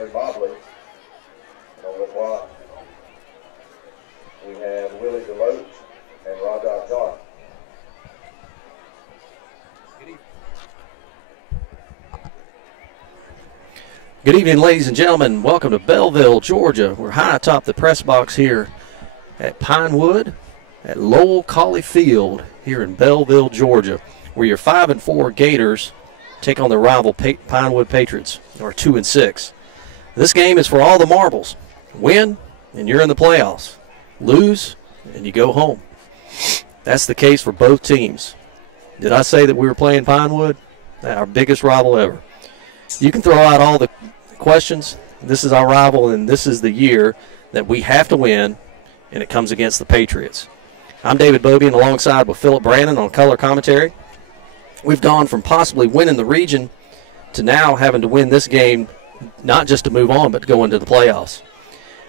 Johnny Mobley. And on the block, we have Willie Deloach and Rajah John. Good evening, ladies and gentlemen. Welcome to Belleville, Georgia. We're high atop the press box here at Pinewood at Lowell Colley Field here in Belleville, Georgia, where your 5-4 Gators take on the rival Pinewood Patriots, or 2-6. This game is for all the marbles. Win, and you're in the playoffs. Lose, and you go home. That's the case for both teams. Did I say that we were playing Pinewood? Our biggest rival ever. You can throw out all the questions. This is our rival, and this is the year that we have to win, and it comes against the Patriots. I'm David Beaubien alongside with Phillip Brannen on color commentary. We've gone from possibly winning the region to now having to win this game, not just to move on, but to go into the playoffs.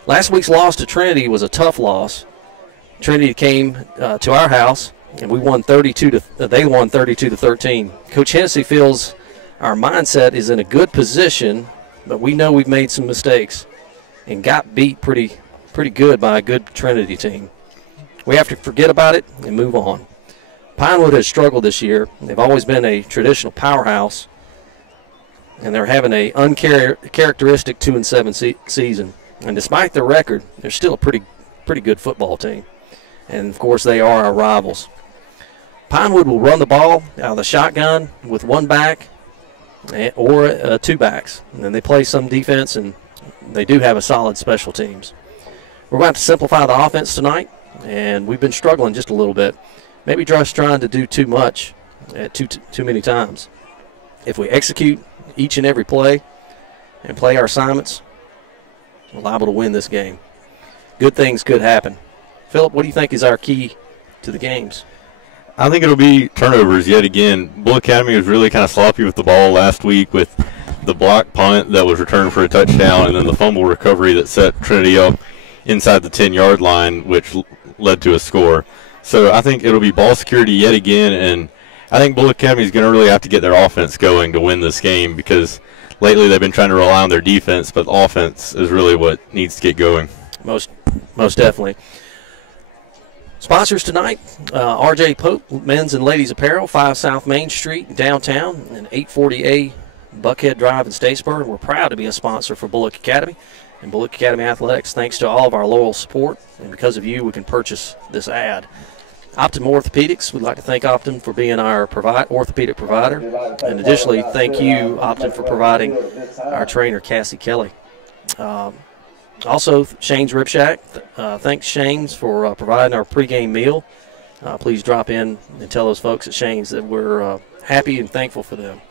Last week's loss to Trinity was a tough loss. Trinity came to our house, and we won they won 32-13. Coach Hennessy feels our mindset is in a good position, but we know we've made some mistakes and got beat pretty good by a good Trinity team. We have to forget about it and move on. Pinewood has struggled this year. They've always been a traditional powerhouse, and they're having an uncharacteristic 2-7 season. And despite their record, they're still a pretty good football team. And, of course, they are our rivals. Pinewood will run the ball out of the shotgun with one back or two backs. And then they play some defense, and they do have a solid special teams. We're going to have to simplify the offense tonight, and we've been struggling just a little bit. Maybe just trying to do too much at too many times. If we execute each and every play and play our assignments, we're liable to win this game. Good things could happen. Phillip, what do you think is our key to the games? I think it'll be turnovers yet again. Bulloch Academy was really kind of sloppy with the ball last week with the block punt that was returned for a touchdown and then the fumble recovery that set Trinity up inside the 10-yard line, which led to a score. So I think it'll be ball security yet again, and I think Bulloch Academy is going to really have to get their offense going to win this game because lately they've been trying to rely on their defense, but the offense is really what needs to get going. Most definitely. Sponsors tonight, R.J. Pope Men's and Ladies Apparel, 5 South Main Street, downtown, and 840A Buckhead Drive in Statesboro. We're proud to be a sponsor for Bulloch Academy and Bulloch Academy Athletics. Thanks to all of our loyal support, and because of you, we can purchase this ad. Optum Orthopedics, we'd like to thank Optum for being our orthopedic provider. And additionally, thank you, Optum, for providing our trainer, Cassie Kelly. Also, Shane's Rib Shack. Thanks, Shane's, for providing our pregame meal. Please drop in and tell those folks at Shane's that we're happy and thankful for them.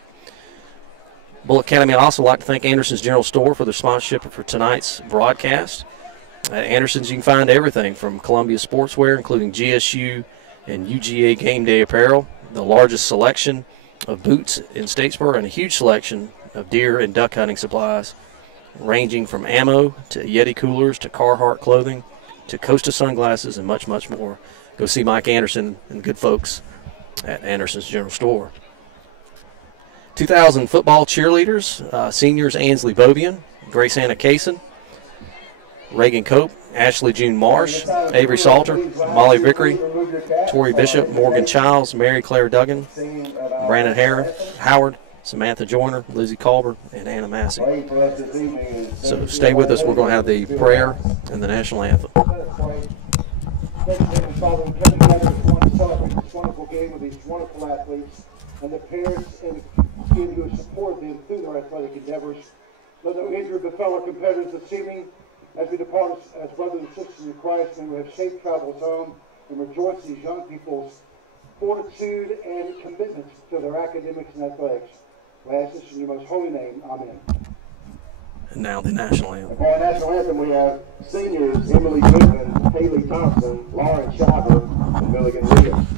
Bulloch Academy, I'd also like to thank Anderson's General Store for their sponsorship for tonight's broadcast. At Anderson's, you can find everything from Columbia Sportswear, including GSU and UGA game day apparel, the largest selection of boots in Statesboro, and a huge selection of deer and duck hunting supplies, ranging from ammo to Yeti coolers to Carhartt clothing to Costa sunglasses and much, much more. Go see Mike Anderson and good folks at Anderson's General Store. 2000 football cheerleaders, seniors Ansley Beaubien, Grace Anna Kaysen, Reagan Cope, Ashley June Marsh, Avery Salter, Molly Vickery, Tori Bishop, Morgan Childs, Mary Claire Duggan, Brandon Howard, Samantha Joyner, Lizzie Culber, and Anna Massey. So stay with us. We're going to have the prayer and the national anthem. Wonderful game with these wonderful athletes and the parents and kids who support them through their athletic endeavors. Let no injury befell our competitors this evening. As we depart as brothers and sisters in Christ, may we have safe travels home and rejoice in these young people's fortitude and commitment to their academics and athletics. We ask this in your most holy name. Amen. And now the national anthem. For our national anthem, we have seniors Emily Goodman, Haley Thompson, Lauren Shiver, and Milligan Williams.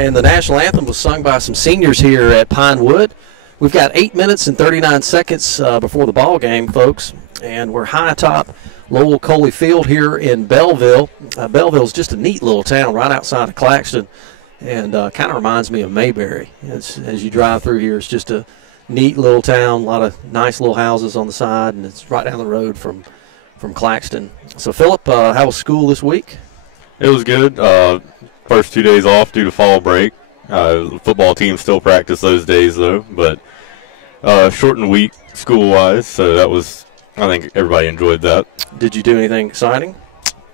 And the national anthem was sung by some seniors here at Pinewood. We've got 8 minutes and 39 seconds before the ball game, folks, and we're high atop Lowell Coley Field here in Belleville. Belleville's just a neat little town right outside of Claxton, and kind of reminds me of Mayberry. As you drive through here, it's just a neat little town, a lot of nice little houses on the side, and it's right down the road from Claxton. So, Phillip, how was school this week? It was good. First 2 days off due to fall break. The football team still practice those days, though, but shortened week school-wise, so that was, I think everybody enjoyed that. Did you do anything exciting?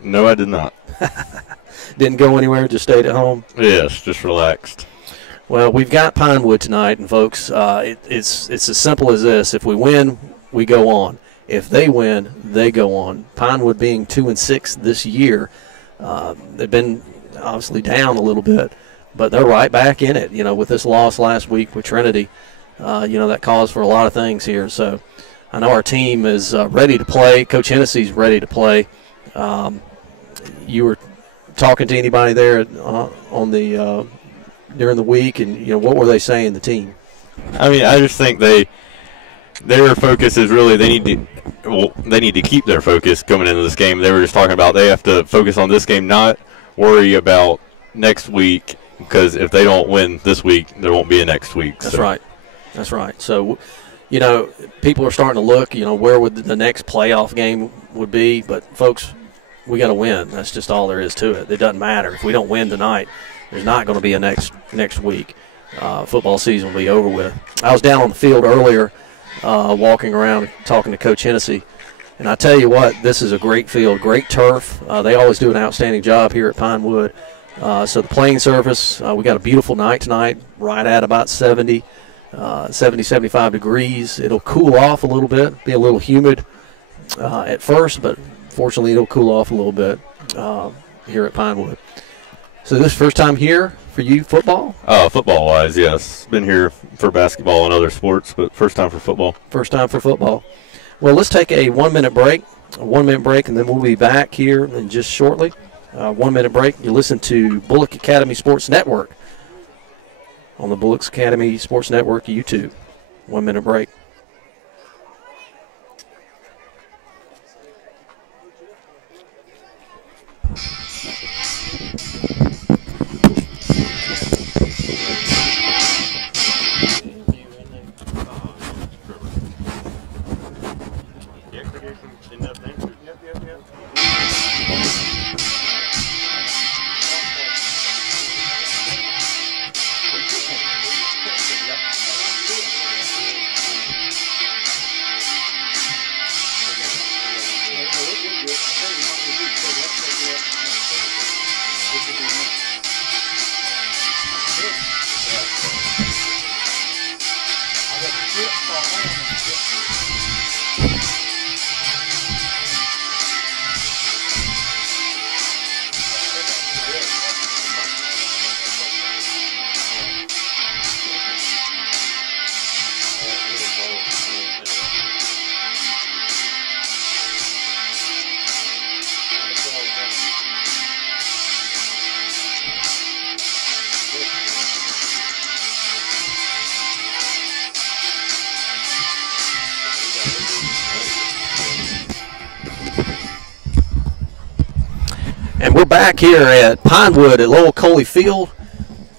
No, I did not. Didn't go anywhere, just stayed at home? Yes, just relaxed. Well, we've got Pinewood tonight, and folks, it's as simple as this. If we win, we go on. If they win, they go on. Pinewood being 2-6 this year, they've been obviously down a little bit, but they're right back in it. You know, with this loss last week with Trinity, you know, that caused for a lot of things here. So I know our team is ready to play. Coach Hennessy's ready to play. You were talking to anybody there on the during the week, and you know, what were they saying, the team? I mean, I just think their focus is really they need to keep their focus coming into this game. They were just talking about they have to focus on this game, not worry about next week, because if they don't win this week, there won't be a next week. That's right. That's right. So, you know, people are starting to look, you know, where would the next playoff game would be, but folks, we got to win. That's just all there is to it. It doesn't matter. If we don't win tonight, there's not going to be a next week. Football season will be over with. I was down on the field earlier walking around talking to Coach Hennessy, and I tell you what, this is a great field, great turf. They always do an outstanding job here at Pinewood. So the playing surface, we got a beautiful night tonight, right at about 70, 75 degrees. It'll cool off a little bit, be a little humid at first, but fortunately it'll cool off a little bit here at Pinewood. So this first time here for you, football? Football-wise, yes. Been here for basketball and other sports, but first time for football. First time for football. Well, let's take a 1 minute break, and then we'll be back here in just shortly. 1 minute break. You listen to Bulloch Academy Sports Network on the Bulloch Academy Sports Network YouTube. 1 minute break. And we're back here at Pinewood at Lowell Coley Field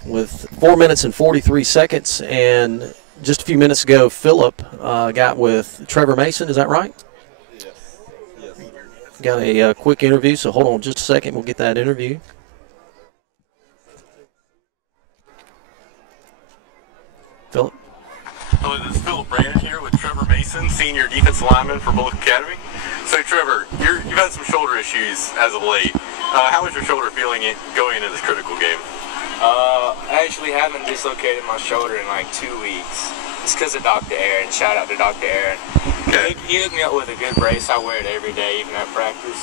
with 4 minutes and 43 seconds. And just a few minutes ago, Phillip got with Trevor Mason. Is that right? Yes. Got a quick interview, so hold on just a second. We'll get that interview. Phillip? Hello, this is Phillip Brannen here with Trevor Mason, senior defensive lineman for Bulloch Academy. So, Trevor, you've had some shoulder issues as of late. How is your shoulder feeling going into this critical game? I actually haven't dislocated my shoulder in like 2 weeks. It's because of Dr. Aaron. Shout out to Dr. Aaron. Okay. He hooked me up with a good brace. I wear it every day, even at practice.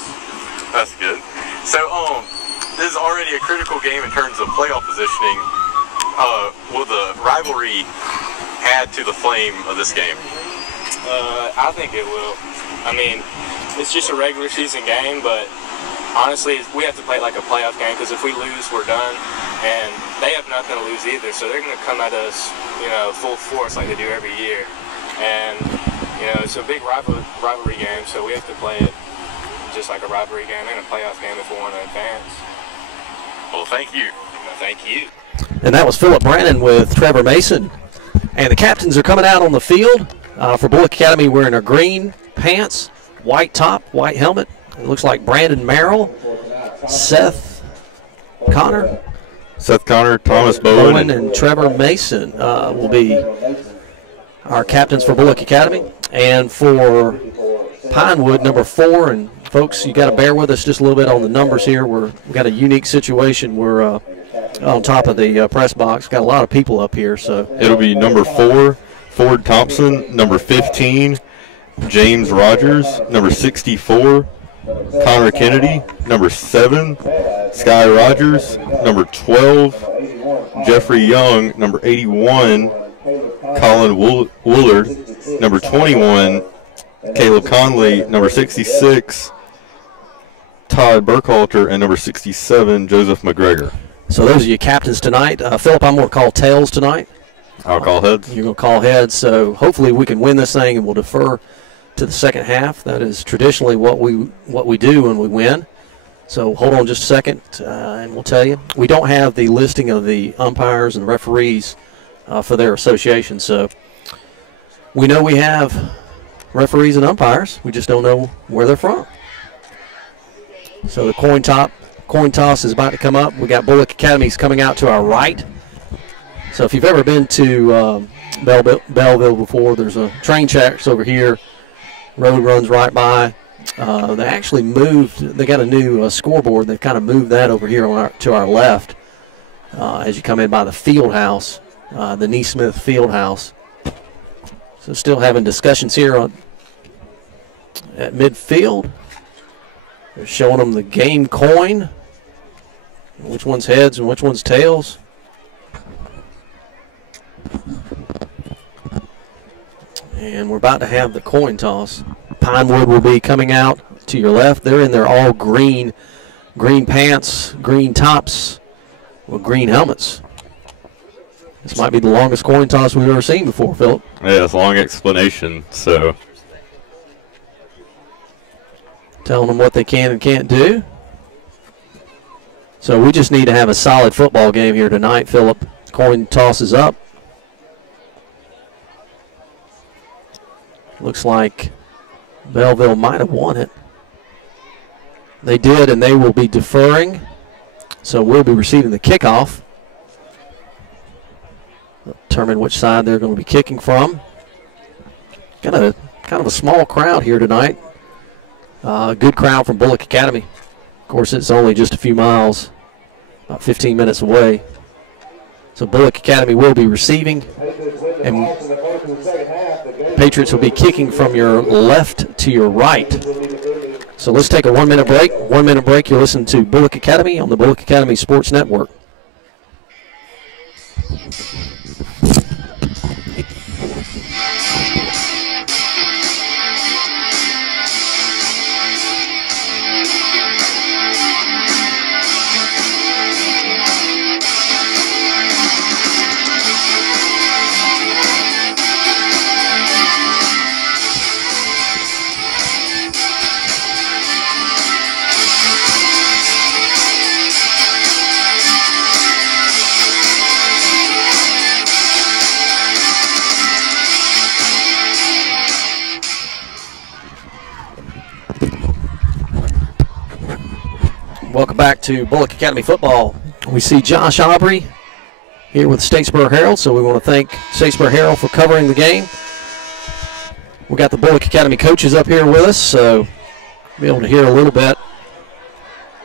That's good. So, this is already a critical game in terms of playoff positioning. Will the rivalry add to the flame of this game? I think it will. I mean, it's just a regular season game, but honestly, we have to play it like a playoff game, because if we lose, we're done. And they have nothing to lose either, so they're going to come at us, you know, full force like they do every year. And, you know, it's a big rivalry game, so we have to play it just like a rivalry game and a playoff game if we want to advance. Well, thank you. Thank you. And that was Phillip Brannen with Trevor Mason. And the captains are coming out on the field for Bulloch Academy wearing their green pants, white top, white helmet. It looks like Brandon Merrill, Seth Connor, Thomas Bowen, and Trevor Mason will be our captains for Bulloch Academy. And for Pinewood, number 4, and folks, you got to bear with us just a little bit on the numbers here. We've got a unique situation. We're on top of the press box. Got a lot of people up here, so it'll be number 4, Ford Thompson, number 15, James Rogers, number 64, Connor Kennedy, number 7, Sky Rogers, number 12, Jeffrey Young, number 81, Colin Woolard, number 21, Caleb Conley, number 66, Todd Burkhalter, and number 67, Joseph McGregor. So those are your captains tonight. Phillip, I'm going to call tails tonight. I'll call heads. You're going to call heads. So hopefully we can win this thing, and we'll defer to the second half. That is traditionally what we do when we win. So hold on just a second, and we'll tell you. We don't have the listing of the umpires and referees for their association. So we know we have referees and umpires. We just don't know where they're from. So the coin toss is about to come up. We got Bulloch Academies coming out to our right. So if you've ever been to Belleville before, there's a train tracks over here. Road runs right by. They actually moved. They got a new scoreboard. They've kind of moved that over here to our left as you come in by the field house, the Neesmith Field House. So still having discussions here at midfield. They're showing them the game coin, which one's heads and which one's tails. And we're about to have the coin toss. Pinewood will be coming out to your left. They're in their all green pants, green tops, with green helmets. This might be the longest coin toss we've ever seen before, Phillip. Yeah, it's a long explanation, so. Telling them what they can and can't do. So we just need to have a solid football game here tonight, Phillip. Coin toss is up. Looks like Belleville might have won it. They did, and they will be deferring. So we'll be receiving the kickoff. Determine which side they're going to be kicking from. Got a kind of a small crowd here tonight. Good crowd from Bulloch Academy. Of course, it's only just a few miles, about 15 minutes away. So Bulloch Academy will be receiving, and Patriots will be kicking from your left to your right. So let's take a 1 minute break. 1 minute break. You're listening to Bulloch Academy on the Bulloch Academy Sports Network. Welcome back to Bulloch Academy football. We see Josh Aubrey here with Statesboro Herald, so we want to thank Statesboro Herald for covering the game. We got the Bulloch Academy coaches up here with us, so be able to hear a little bit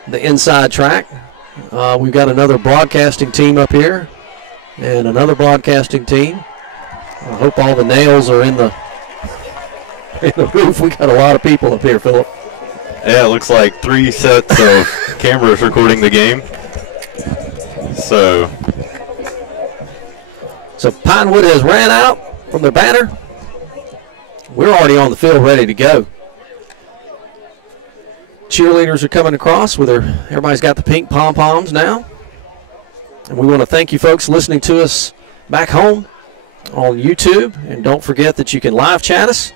the inside track. We've got another broadcasting team up here and another broadcasting team. I hope all the nails are in the roof. We got a lot of people up here, Phillip. Yeah, it looks like 3 sets of cameras recording the game. So Pinewood has ran out from their banner. We're already on the field ready to go. Cheerleaders are coming across with everybody's got the pink pom-poms now. And we want to thank you folks listening to us back home on YouTube. And don't forget that you can live chat us.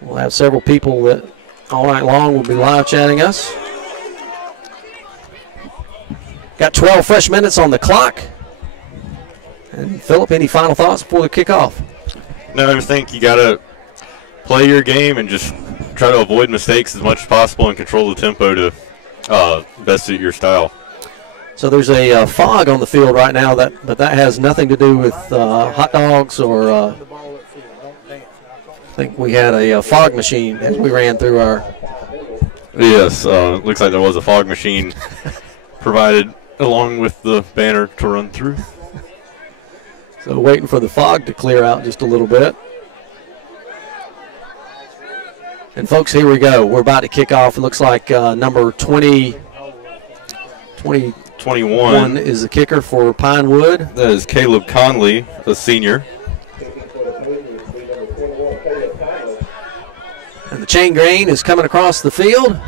We'll have several people that all night long will be live chatting us. Got 12 fresh minutes on the clock. And Phillip, any final thoughts before the kickoff? No, I think you got to play your game and just try to avoid mistakes as much as possible and control the tempo to best suit your style. So there's a fog on the field right now, but that has nothing to do with hot dogs or I think we had a fog machine as we ran through our. Yes, looks like there was a fog machine provided along with the banner to run through. So waiting for the fog to clear out just a little bit. And folks, here we go. We're about to kick off. It looks like number 21 is the kicker for Pinewood. That is Caleb Conley, a senior. And the chain grain is coming across the field.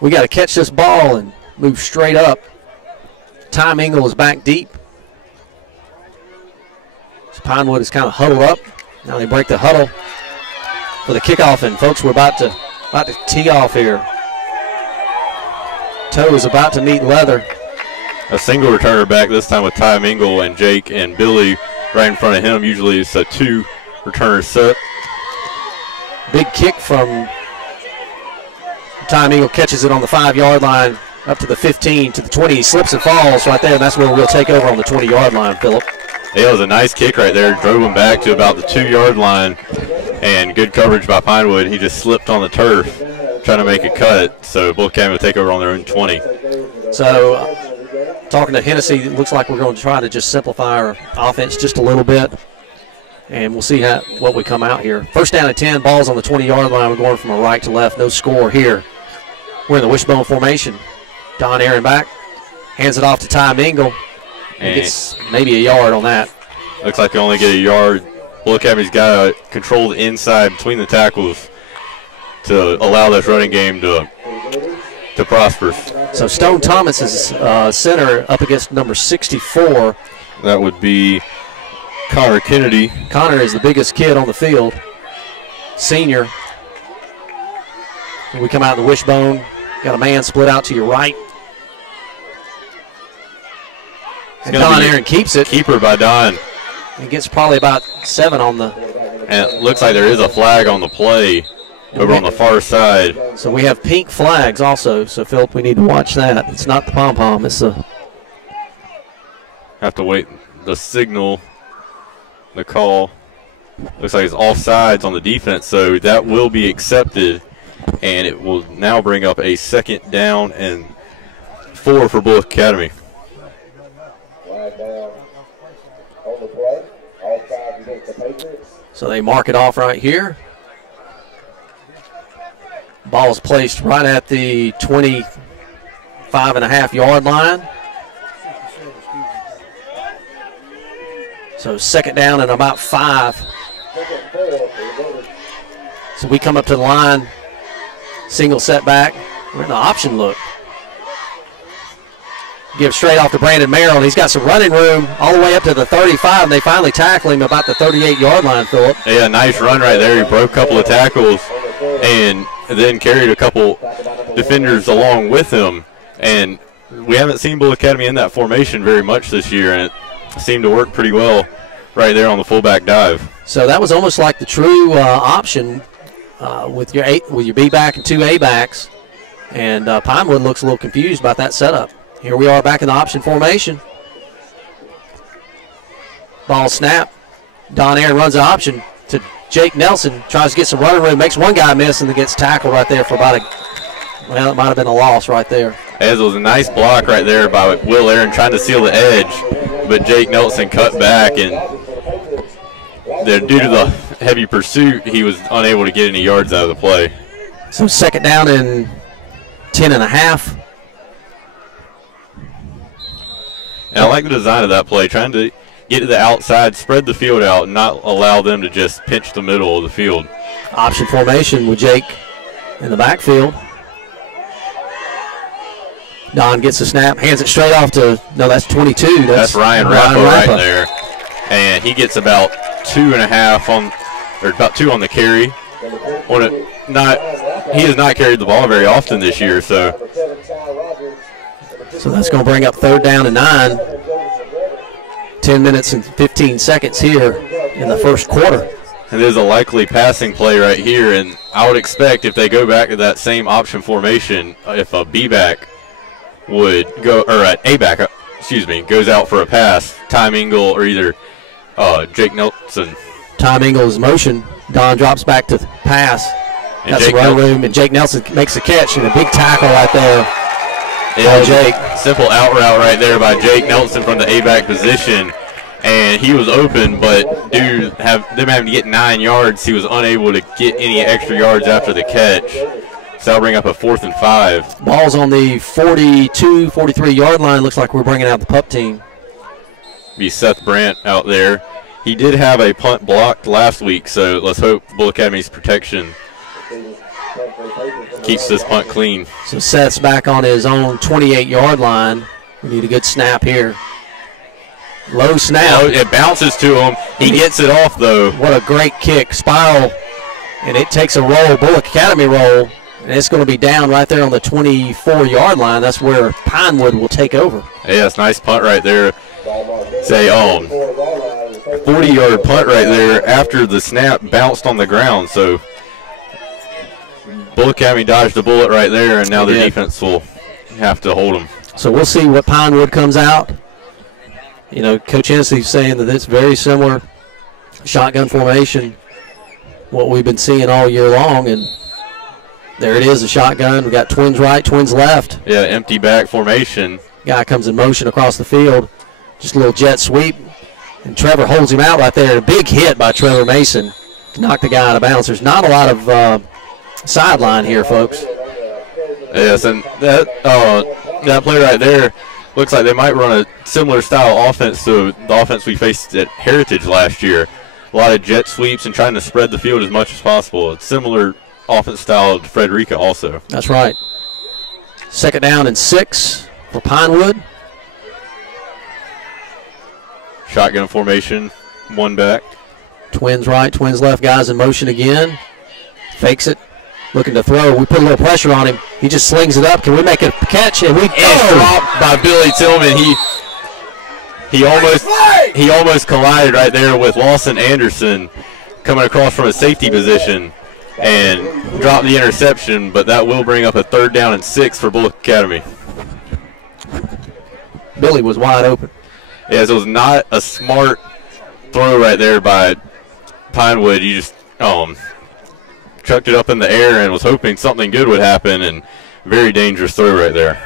We got to catch this ball and move straight up. Tom Engel is back deep. So Pinewood is kind of huddled up. Now they break the huddle for the kickoff, and folks, we're about to tee off here. Toe is about to meet leather. A single returner back this time with Ty Mingle and Jake and Billy right in front of him. Usually it's a 2 returner set. Big kick from Ty Mingle, catches it on the 5-yard line up to the 15, to the 20. He slips and falls right there, and that's where we'll take over on the 20-yard line, Phillip. Yeah, it was a nice kick right there. Drove him back to about the 2-yard line, and good coverage by Pinewood. He just slipped on the turf trying to make a cut, so Bulloch Academy will take over on their own 20. So talking to Hennessy, it looks like we're going to try to just simplify our offense just a little bit, and we'll see what we come out here. First down and 10, balls on the 20-yard line. We're going from a right to left. No score here. We're in the wishbone formation. Don Aaron back, hands it off to Ty Mingle. He gets maybe a yard on that. Looks like they only get a yard. Bulloch Academy's got to control the inside between the tackles to allow this running game to prosper. So Stone Thomas is center up against number 64. That would be Connor Kennedy. Connor is the biggest kid on the field, senior. We come out in the wishbone. Got a man split out to your right. And Don Aaron keeps it. Keeper by Don. He gets probably about 7 on the. And it looks like there is a flag on the play over on the far side. So we have pink flags also. So, Phillip, we need to watch that. It's not the pom-pom. It's a. Have to wait the signal, the call. Looks like it's offsides on the defense, so that will be accepted. And it will now bring up a 2nd down and 4 for Bulloch Academy. So they mark it off right here. Ball's placed right at the 25.5-yard line. So 2nd down and about 5. So we come up to the line, single setback. We're in the option look. Give straight off to Brandon Merrill. He's got some running room all the way up to the 35, and they finally tackle him about the 38-yard line, Phillip. Yeah, nice run right there. He broke a couple of tackles and then carried a couple defenders along with him. And we haven't seen Bulloch Academy in that formation very much this year, and it seemed to work pretty well right there on the fullback dive. So that was almost like the true option with your B-back and 2 A-backs. And Pinewood looks a little confused about that setup. Here we are back in the option formation. Ball snap. Don Aaron runs the option to Jake Nelson. Tries to get some running room. Makes one guy miss and then gets tackled right there for about it might have been a loss right there. As it was a nice block right there by Will Aaron trying to seal the edge. But Jake Nelson cut back, and due to the heavy pursuit, he was unable to get any yards out of the play. So 2nd down and 10.5. And I like the design of that play, trying to get to the outside, spread the field out, and not allow them to just pinch the middle of the field. Option formation with Jake in the backfield. Don gets the snap, hands it straight off to, no, that's 22. That's Ryan Rappa right there. And he gets about 2.5 on, or about 2 on the carry. He has not carried the ball very often this year, so that's going to bring up 3rd down and 9. 10 minutes and 15 seconds here in the first quarter. And there's a likely passing play right here, and I would expect if they go back to that same option formation, if a B-back would go, or an A-back, goes out for a pass, Tom Ingle or either Jake Nelson. Tom Ingle's motion. Don drops back to pass. Got some run room, and Jake Nelson makes a catch, and a big tackle right there by Jake. Simple out route right there by Jake Nelson from the A-back position. And he was open, but them having to get 9 yards, he was unable to get any extra yards after the catch. So that'll bring up a 4th and 5. Ball's on the 42, 43-yard line. Looks like we're bringing out the pup team. Be Seth Brandt out there. He did have a punt blocked last week, so let's hope Bull Academy's protection keeps this punt clean. So Seth's back on his own 28-yard line. We need a good snap here. Low snap. It bounces to him. He gets it off, though. What a great kick. Spiral, and it takes a roll, Bulloch Academy roll, and it's going to be down right there on the 24-yard line. That's where Pinewood will take over. Yeah, it's a nice punt right there. Say, 40-yard punt right there after the snap bounced on the ground. So Bulloch Academy dodged the bullet right there, and now their defense will have to hold them. So we'll see what Pinewood comes out. You know, Coach Hensley's saying that it's very similar shotgun formation, what we've been seeing all year long, and there it is, a shotgun. We got twins right, twins left. Yeah, empty back formation. Guy comes in motion across the field, just a little jet sweep, and Trevor holds him out right there. A big hit by Trevor Mason to knock the guy out of bounds. There's not a lot of sideline here, folks. Yes, and that play right there looks like they might run a similar style offense to the offense we faced at Heritage last year. A lot of jet sweeps and trying to spread the field as much as possible. It's similar offense style to Frederica also. That's right. 2nd down and 6 for Pinewood. Shotgun formation, 1 back. Twins right, twins left, guys in motion again. Fakes it. Looking to throw. We put a little pressure on him. He just slings it up. Can we make a catch? And we dropped by Billy Tillman. He almost collided right there with Lawson Anderson coming across from a safety position and dropped the interception, but that will bring up a 3rd down and 6 for Bulloch Academy. Billy was wide open. Yeah, so it was not a smart throw right there by Pinewood. You just chucked it up in the air and was hoping something good would happen, and very dangerous throw right there.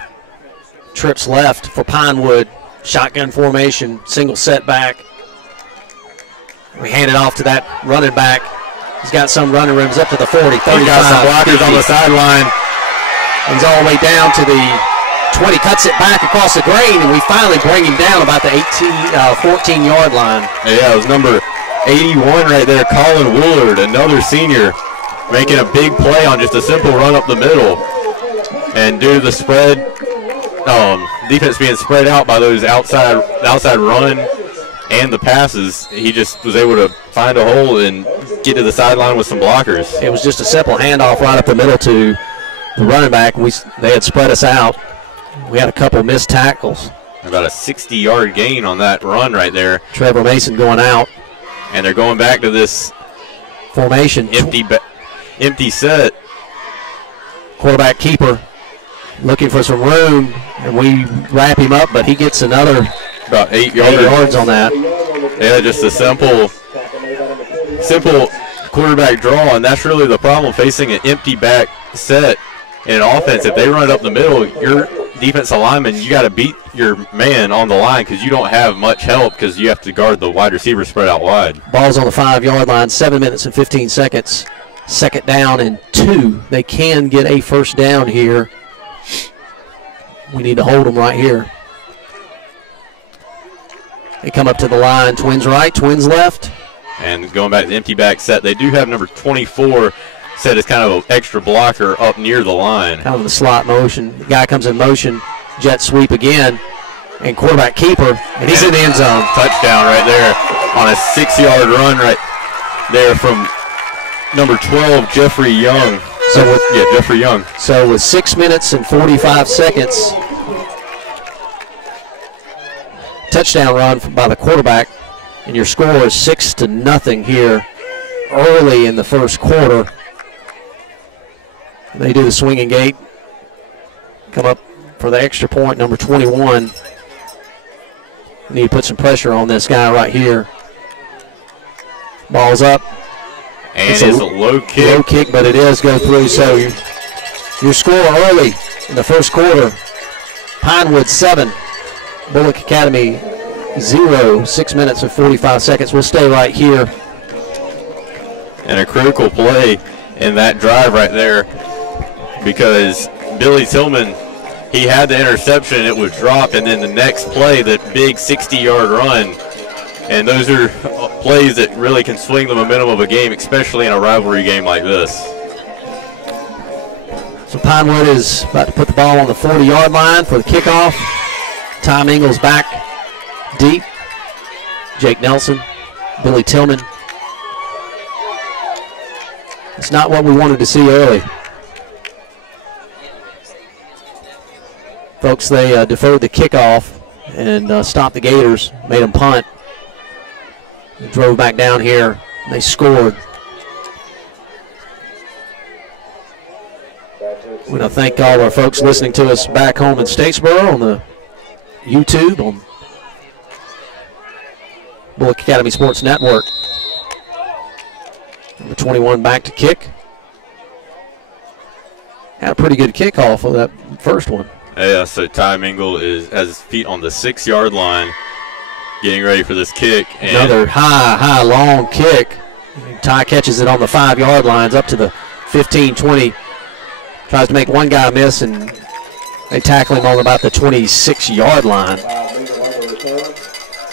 Trips left for Pinewood. Shotgun formation, single setback. We hand it off to that running back. He's got some running rooms up to the 40, 35. He's got some blockers on the sideline. He's all the way down to the 20, cuts it back across the grain, and we finally bring him down about the 14-yard line. Yeah, it was number 81 right there, Colin Woolard, another senior, making a big play on just a simple run up the middle. And due to the spread, defense being spread out by those outside run and the passes, he just was able to find a hole and get to the sideline with some blockers. It was just a simple handoff right up the middle to the running back. They had spread us out. We had a couple missed tackles. About a 60-yard gain on that run right there. Trevor Mason going out. And they're going back to this formation. Empty set. Quarterback keeper looking for some room, and we wrap him up, but he gets another about 8 yards on that. Yeah, just a simple quarterback draw, and that's really the problem facing an empty back set in an offense. If they run it up the middle, your defensive lineman, you got to beat your man on the line because you don't have much help because you have to guard the wide receiver spread out wide. Ball's on the 5-yard line, 7 minutes and 15 seconds. 2nd down and 2. They can get a 1st down here. We need to hold them right here. They come up to the line. Twins right, twins left. And going back to the empty back set, they do have number 24 set as kind of an extra blocker up near the line. Kind of the slot motion. The guy comes in motion. jet sweep again, and quarterback keeper, and he's in the end zone. Touchdown right there on a 6-yard run right there from number 12, Jeffrey Young. Jeffrey Young. So with 6 minutes and 45 seconds, touchdown run by the quarterback, and your score is 6-0 here early in the first quarter. They do the swinging gate, come up for the extra point, number 21. Need to put some pressure on this guy right here. Ball's up. And it's a low kick. Low kick, but it does go through. So your score early in the first quarter, Pinewood 7, Bulloch Academy 0, 6 minutes and 45 seconds. We'll stay right here. And a critical play in that drive right there, because Billy Tillman, he had the interception, it was dropped, and then the next play, that big 60-yard run. And those are plays that really can swing the momentum of a game, especially in a rivalry game like this. So Pinewood is about to put the ball on the 40-yard line for the kickoff. Tom Ingles back deep. Jake Nelson, Billy Tillman. It's not what we wanted to see early. Folks, they deferred the kickoff and stopped the Gators, made them punt. They drove back down here, and they scored. We want to thank all our folks listening to us back home in Statesboro on the YouTube, on Bulloch Academy Sports Network. Number 21 back to kick. Had a pretty good kickoff of that first one. Yeah, so Ty Mingle has his feet on the 6-yard line, getting ready for this kick. And another high, long kick. Ty catches it on the 5-yard lines up to the 15, 20. Tries to make one guy miss, and they tackle him on about the 26-yard line.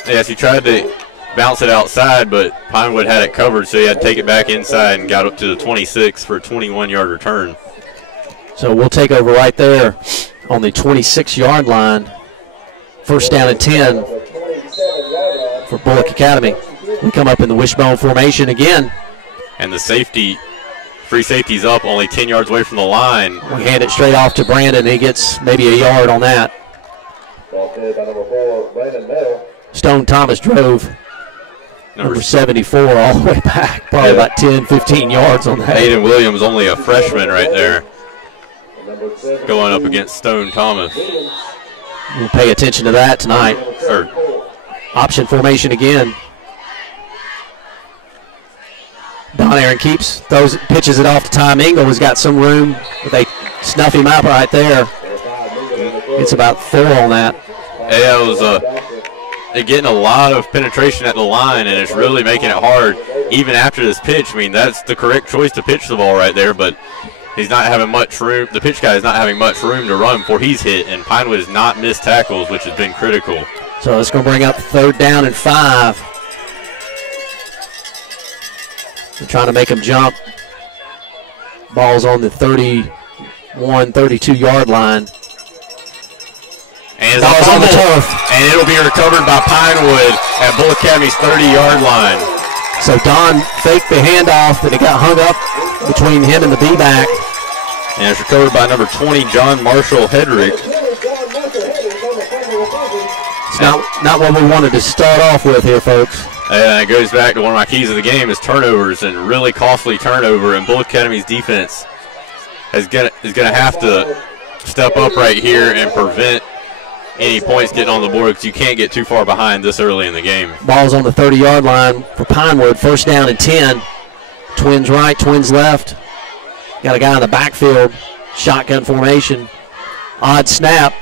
Yes, he tried to bounce it outside, but Pinewood had it covered, so he had to take it back inside and got up to the 26 for a 21-yard return. So we'll take over right there on the 26-yard line. First down and 10 for Bulloch Academy. We come up in the wishbone formation again. And the free safety's up, only 10 yards away from the line. We hand it straight off to Brannen. He gets maybe a yard on that. Stone Thomas drove number 74 all the way back, probably about 10, 15 yards on that. Aiden Williams, only a freshman right there, going up against Stone Thomas. We'll pay attention to that tonight. Option formation again. Don Aaron pitches it off to Tom Ingle. He's got some room, but they snuff him out right there. It's about 4 on that. Yeah, it was they're getting a lot of penetration at the line, and it's really making it hard. Even after this pitch, I mean, that's the correct choice to pitch the ball right there, but he's not having much room. The pitch guy is not having much room to run before he's hit, and Pinewood has not missed tackles, which has been critical. So it's going to bring up 3rd down and 5. They're trying to make him jump. Ball's on the 31, 32-yard line. And ball's on the turf. And it'll be recovered by Pinewood at Bulloch Academy's 30-yard line. So Don faked the handoff, and it got hung up between him and the B-back. And it's recovered by number 20, John Marshall Hedrick. It's not what we wanted to start off with here, folks. And it goes back to one of my keys of the game is turnovers, and really costly turnover. And Bulloch Academy's defense is gonna have to step up right here and prevent any points getting on the board, because you can't get too far behind this early in the game. Ball's on the 30-yard line for Pinewood. 1st down and 10. Twins right, twins left. Got a guy in the backfield. Shotgun formation. Odd snap.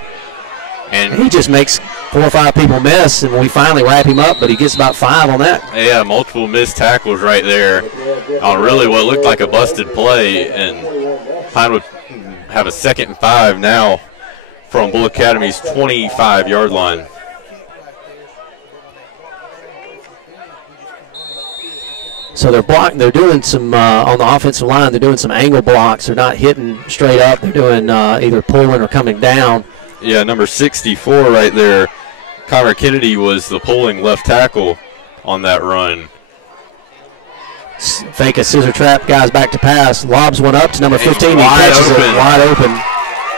And he just makes 4 or 5 people miss, and we finally wrap him up, but he gets about 5 on that. Yeah, multiple missed tackles right there on really what looked like a busted play, and Pinewood have a 2nd and 5 now from Bulloch Academy's 25-yard line. So they're doing some on the offensive line. They're doing some angle blocks. They're not hitting straight up. They're doing either pulling or coming down. Yeah, number 64 right there. Connor Kennedy was the pulling left tackle on that run. Fake a scissor trap, guys back to pass. Lobs one up to number 15. He catches it wide open.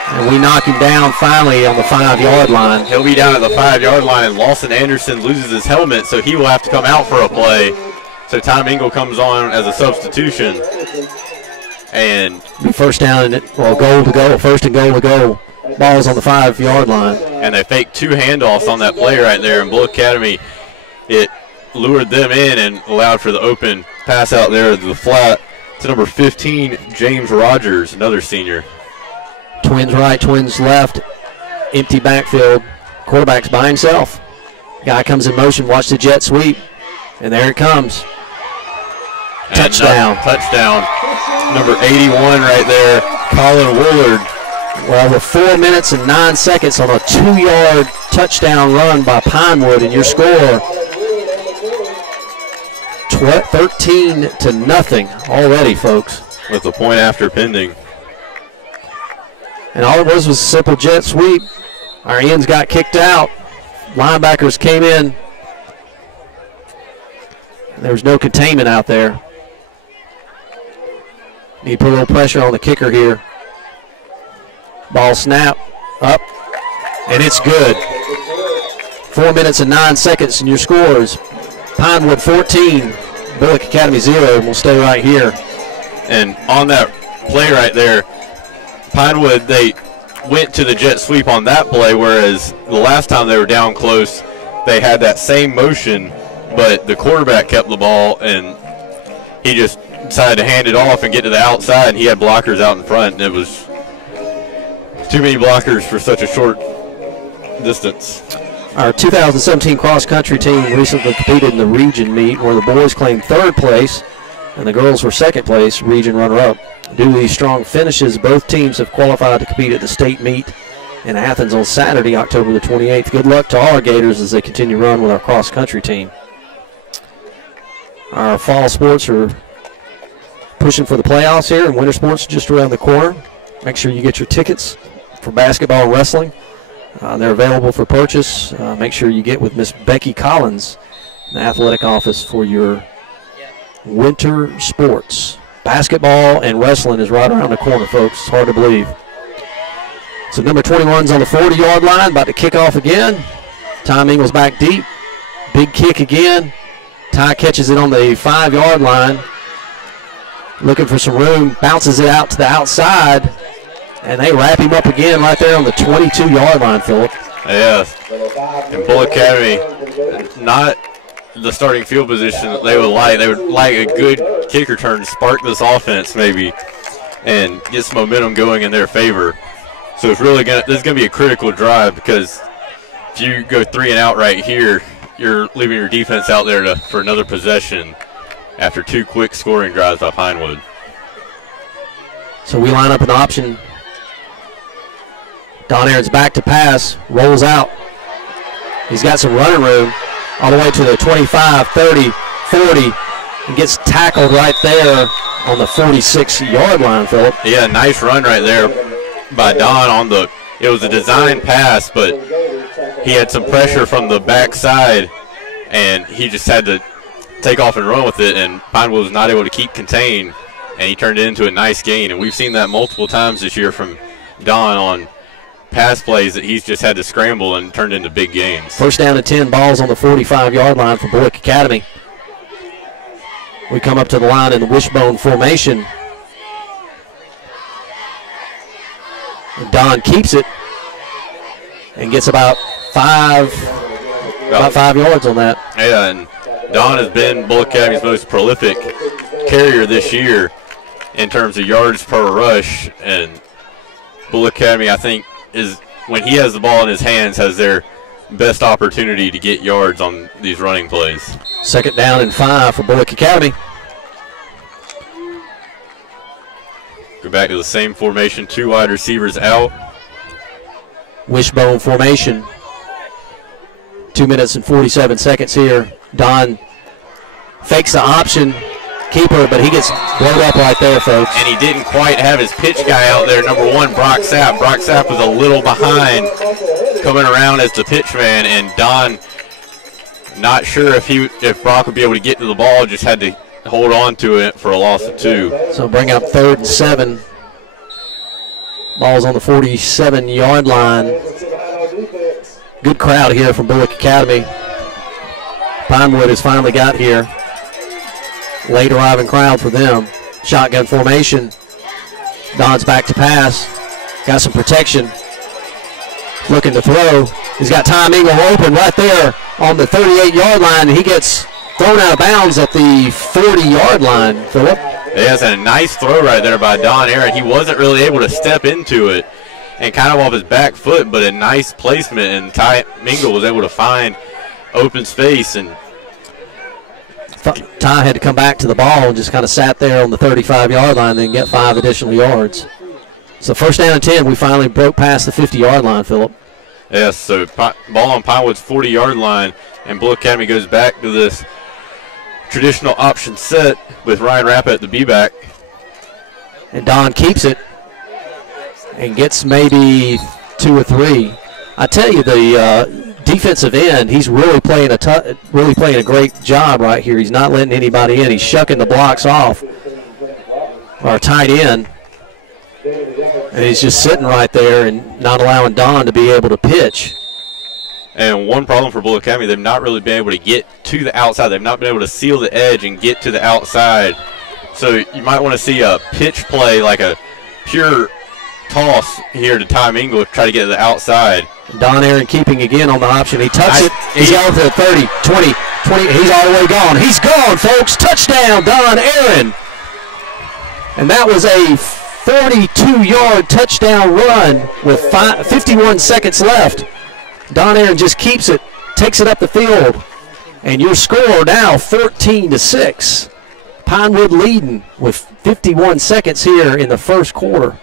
And we knock him down finally on the 5-yard line. He'll be down at the 5-yard line, and Lawson Anderson loses his helmet, so he will have to come out for a play. So Tom Engel comes on as a substitution. And first down, goal to go, first and goal to go. Ball's on the 5-yard line. And they faked 2 handoffs on that play right there. And Bulloch Academy, it lured them in and allowed for the open pass out there to the flat to number 15, James Rogers, another senior. Twins right, twins left. Empty backfield. Quarterback's by himself. Guy comes in motion, watch the jet sweep. And there it comes. Touchdown. Touchdown. Number 81 right there, Colin Woolard. Well, with 4 minutes and 9 seconds on a 2-yard touchdown run by Pinewood, and your score 13-0 already, folks. With the point after pending. And all it was a simple jet sweep. Our ends got kicked out. Linebackers came in. There was no containment out there. Need to put a little pressure on the kicker here. Ball snap, up, and it's good. 4 minutes and 9 seconds, and your scores: Pinewood 14, Bulloch Academy 0. We'll stay right here. And on that play right there, Pinewood, they went to the jet sweep on that play, whereas the last time they were down close, they had that same motion, but the quarterback kept the ball, and he just decided to hand it off and get to the outside, and he had blockers out in front, and it was too many blockers for such a short distance. Our 2017 cross-country team recently competed in the region meet where the boys claimed 3rd place and the girls were 2nd place, region runner-up. Due to these strong finishes, both teams have qualified to compete at the state meet in Athens on Saturday, October the 28th. Good luck to all our Gators as they continue to run with our cross-country team. Our fall sports are pushing for the playoffs here, and winter sports just around the corner. Make sure you get your tickets for basketball and wrestling. They're available for purchase. Make sure you get with Miss Becky Collins in the athletic office for your winter sports. Basketball and wrestling is right around the corner, folks. It's hard to believe. So number 21's on the 40-yard line, about to kick off again. Tom Ingles back deep. Big kick again. Ty catches it on the 5-yard line. Looking for some room, bounces it out to the outside, and they wrap him up again right there on the 22-yard line, Phillip. Yes. And Bulloch Academy, not the starting field position that they would like. They would like a good kick return to spark this offense maybe and get some momentum going in their favor. So it's really this is going to be a critical drive, because if you go 3 and out right here, you're leaving your defense out there for another possession after 2 quick scoring drives by Pinewood. So we line up an option. Don Aaron's back to pass, rolls out. He's got some running room all the way to the 25, 30, 40, and gets tackled right there on the 46-yard line, Phillip. Yeah, nice run right there by Don it was a design pass, but he had some pressure from the backside, and he just had to take off and run with it, and Pinewood was not able to keep contained, and he turned it into a nice gain. And we've seen that multiple times this year from Don on pass plays that he's just had to scramble and turned into big gains. First down and 10, balls on the 45-yard line for Bulloch Academy. We come up to the line in the wishbone formation. And Don keeps it and gets about 5 yards on that. Yeah, and Don has been Bulloch Academy's most prolific carrier this year in terms of yards per rush, and Bulloch Academy, I think, is when he has the ball in his hands, has their best opportunity to get yards on these running plays. 2nd down and 5 for Bulloch Academy. Go back to the same formation, 2 wide receivers out. Wishbone formation. 2 minutes and 47 seconds here. Don fakes the option, keeper, but he gets blown up right there, folks. And he didn't quite have his pitch guy out there, number 1, Brock Sapp. Brock Sapp was a little behind coming around as the pitch man, and Don, not sure if Brock would be able to get to the ball, just had to hold on to it for a loss of 2. So bring up 3rd and 7. Ball's on the 47-yard line. Good crowd here from Bulloch Academy. Pinewood has finally got here. Late arriving crowd for them. Shotgun formation. Don's back to pass. Got some protection. Looking to throw. He's got Ty Mingle open right there on the 38-yard line. And he gets thrown out of bounds at the 40-yard line, Phillip. Yes, and a nice throw right there by Don Aaron. He wasn't really able to step into it and kind of off his back foot, but a nice placement, and Ty Mingle was able to find open space. And Ty had to come back to the ball and just kind of sat there on the 35-yard line and then get 5 additional yards. So 1st down and 10, we finally broke past the 50-yard line, Phillip. Yes, so ball on Pinewood's 40-yard line, and Bulloch Academy goes back to this traditional option set with Ryan Rappa at the B-back. And Don keeps it and gets maybe 2 or 3. I tell you, the defensive end, he's really playing a great job right here. He's not letting anybody in. He's shucking the blocks off. Our tight end. And he's just sitting right there and not allowing Don to be able to pitch. And one problem for Bulloch Academy, they've not really been able to get to the outside. They've not been able to seal the edge and get to the outside. So you might want to see a pitch play, like a pure toss here to Ty Mingle, try to get to the outside. Don Aaron keeping again on the option. He tucks it. He's going to the 30, 20, 20. He's all the way gone. He's gone, folks. Touchdown, Don Aaron. And that was a 42-yard touchdown run with 51 seconds left. Don Aaron just keeps it, takes it up the field, and your score now 14-6. Pinewood leading with 51 seconds here in the first quarter.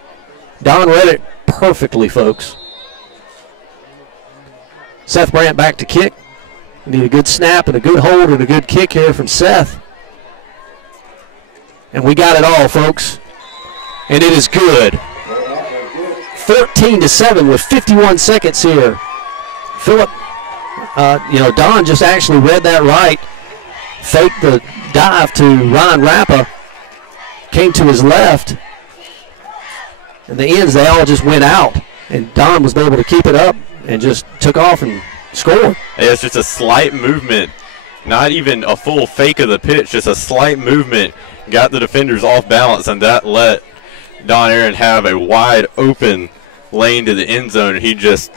Don read it perfectly, folks. Seth Brandt back to kick. We need a good snap and a good hold and a good kick here from Seth. And we got it all, folks. And it is good. 14-7 with 51 seconds here. Phillip, Don just actually read that right. Faked the dive to Ryan Rappa. Came to his left. And the ends, they all just went out. And Don was able to keep it up and just took off and scored. Yeah, it's just a slight movement. Not even a full fake of the pitch, just a slight movement. Got the defenders off balance, and that let Don Aaron have a wide open lane to the end zone. And his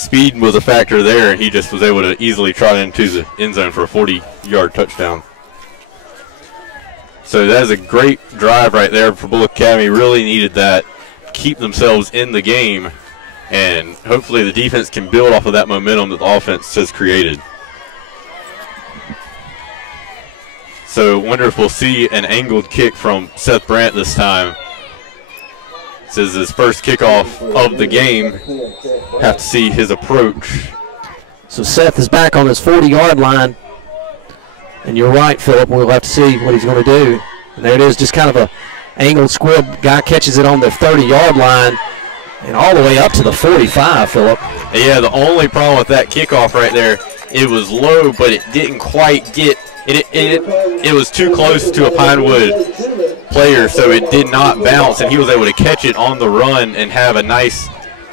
speed was a factor there, and he just was able to easily trot into the end zone for a 40-yard touchdown. So that is a great drive right there for Bulloch Academy. Really needed that, keep themselves in the game, and hopefully the defense can build off of that momentum that the offense has created. So wonder if we'll see an angled kick from Seth Brandt this time. This is his first kickoff of the game. Have to see his approach. So Seth is back on his 40-yard line. And you're right, Phillip. We'll have to see what he's going to do. And there it is, just kind of a angled squib. Guy catches it on the 30-yard line and all the way up to the 45, Phillip. Yeah, the only problem with that kickoff right there, it was low, but it didn't quite get it was too close to a Pinewood player, so it did not bounce, and he was able to catch it on the run and have a nice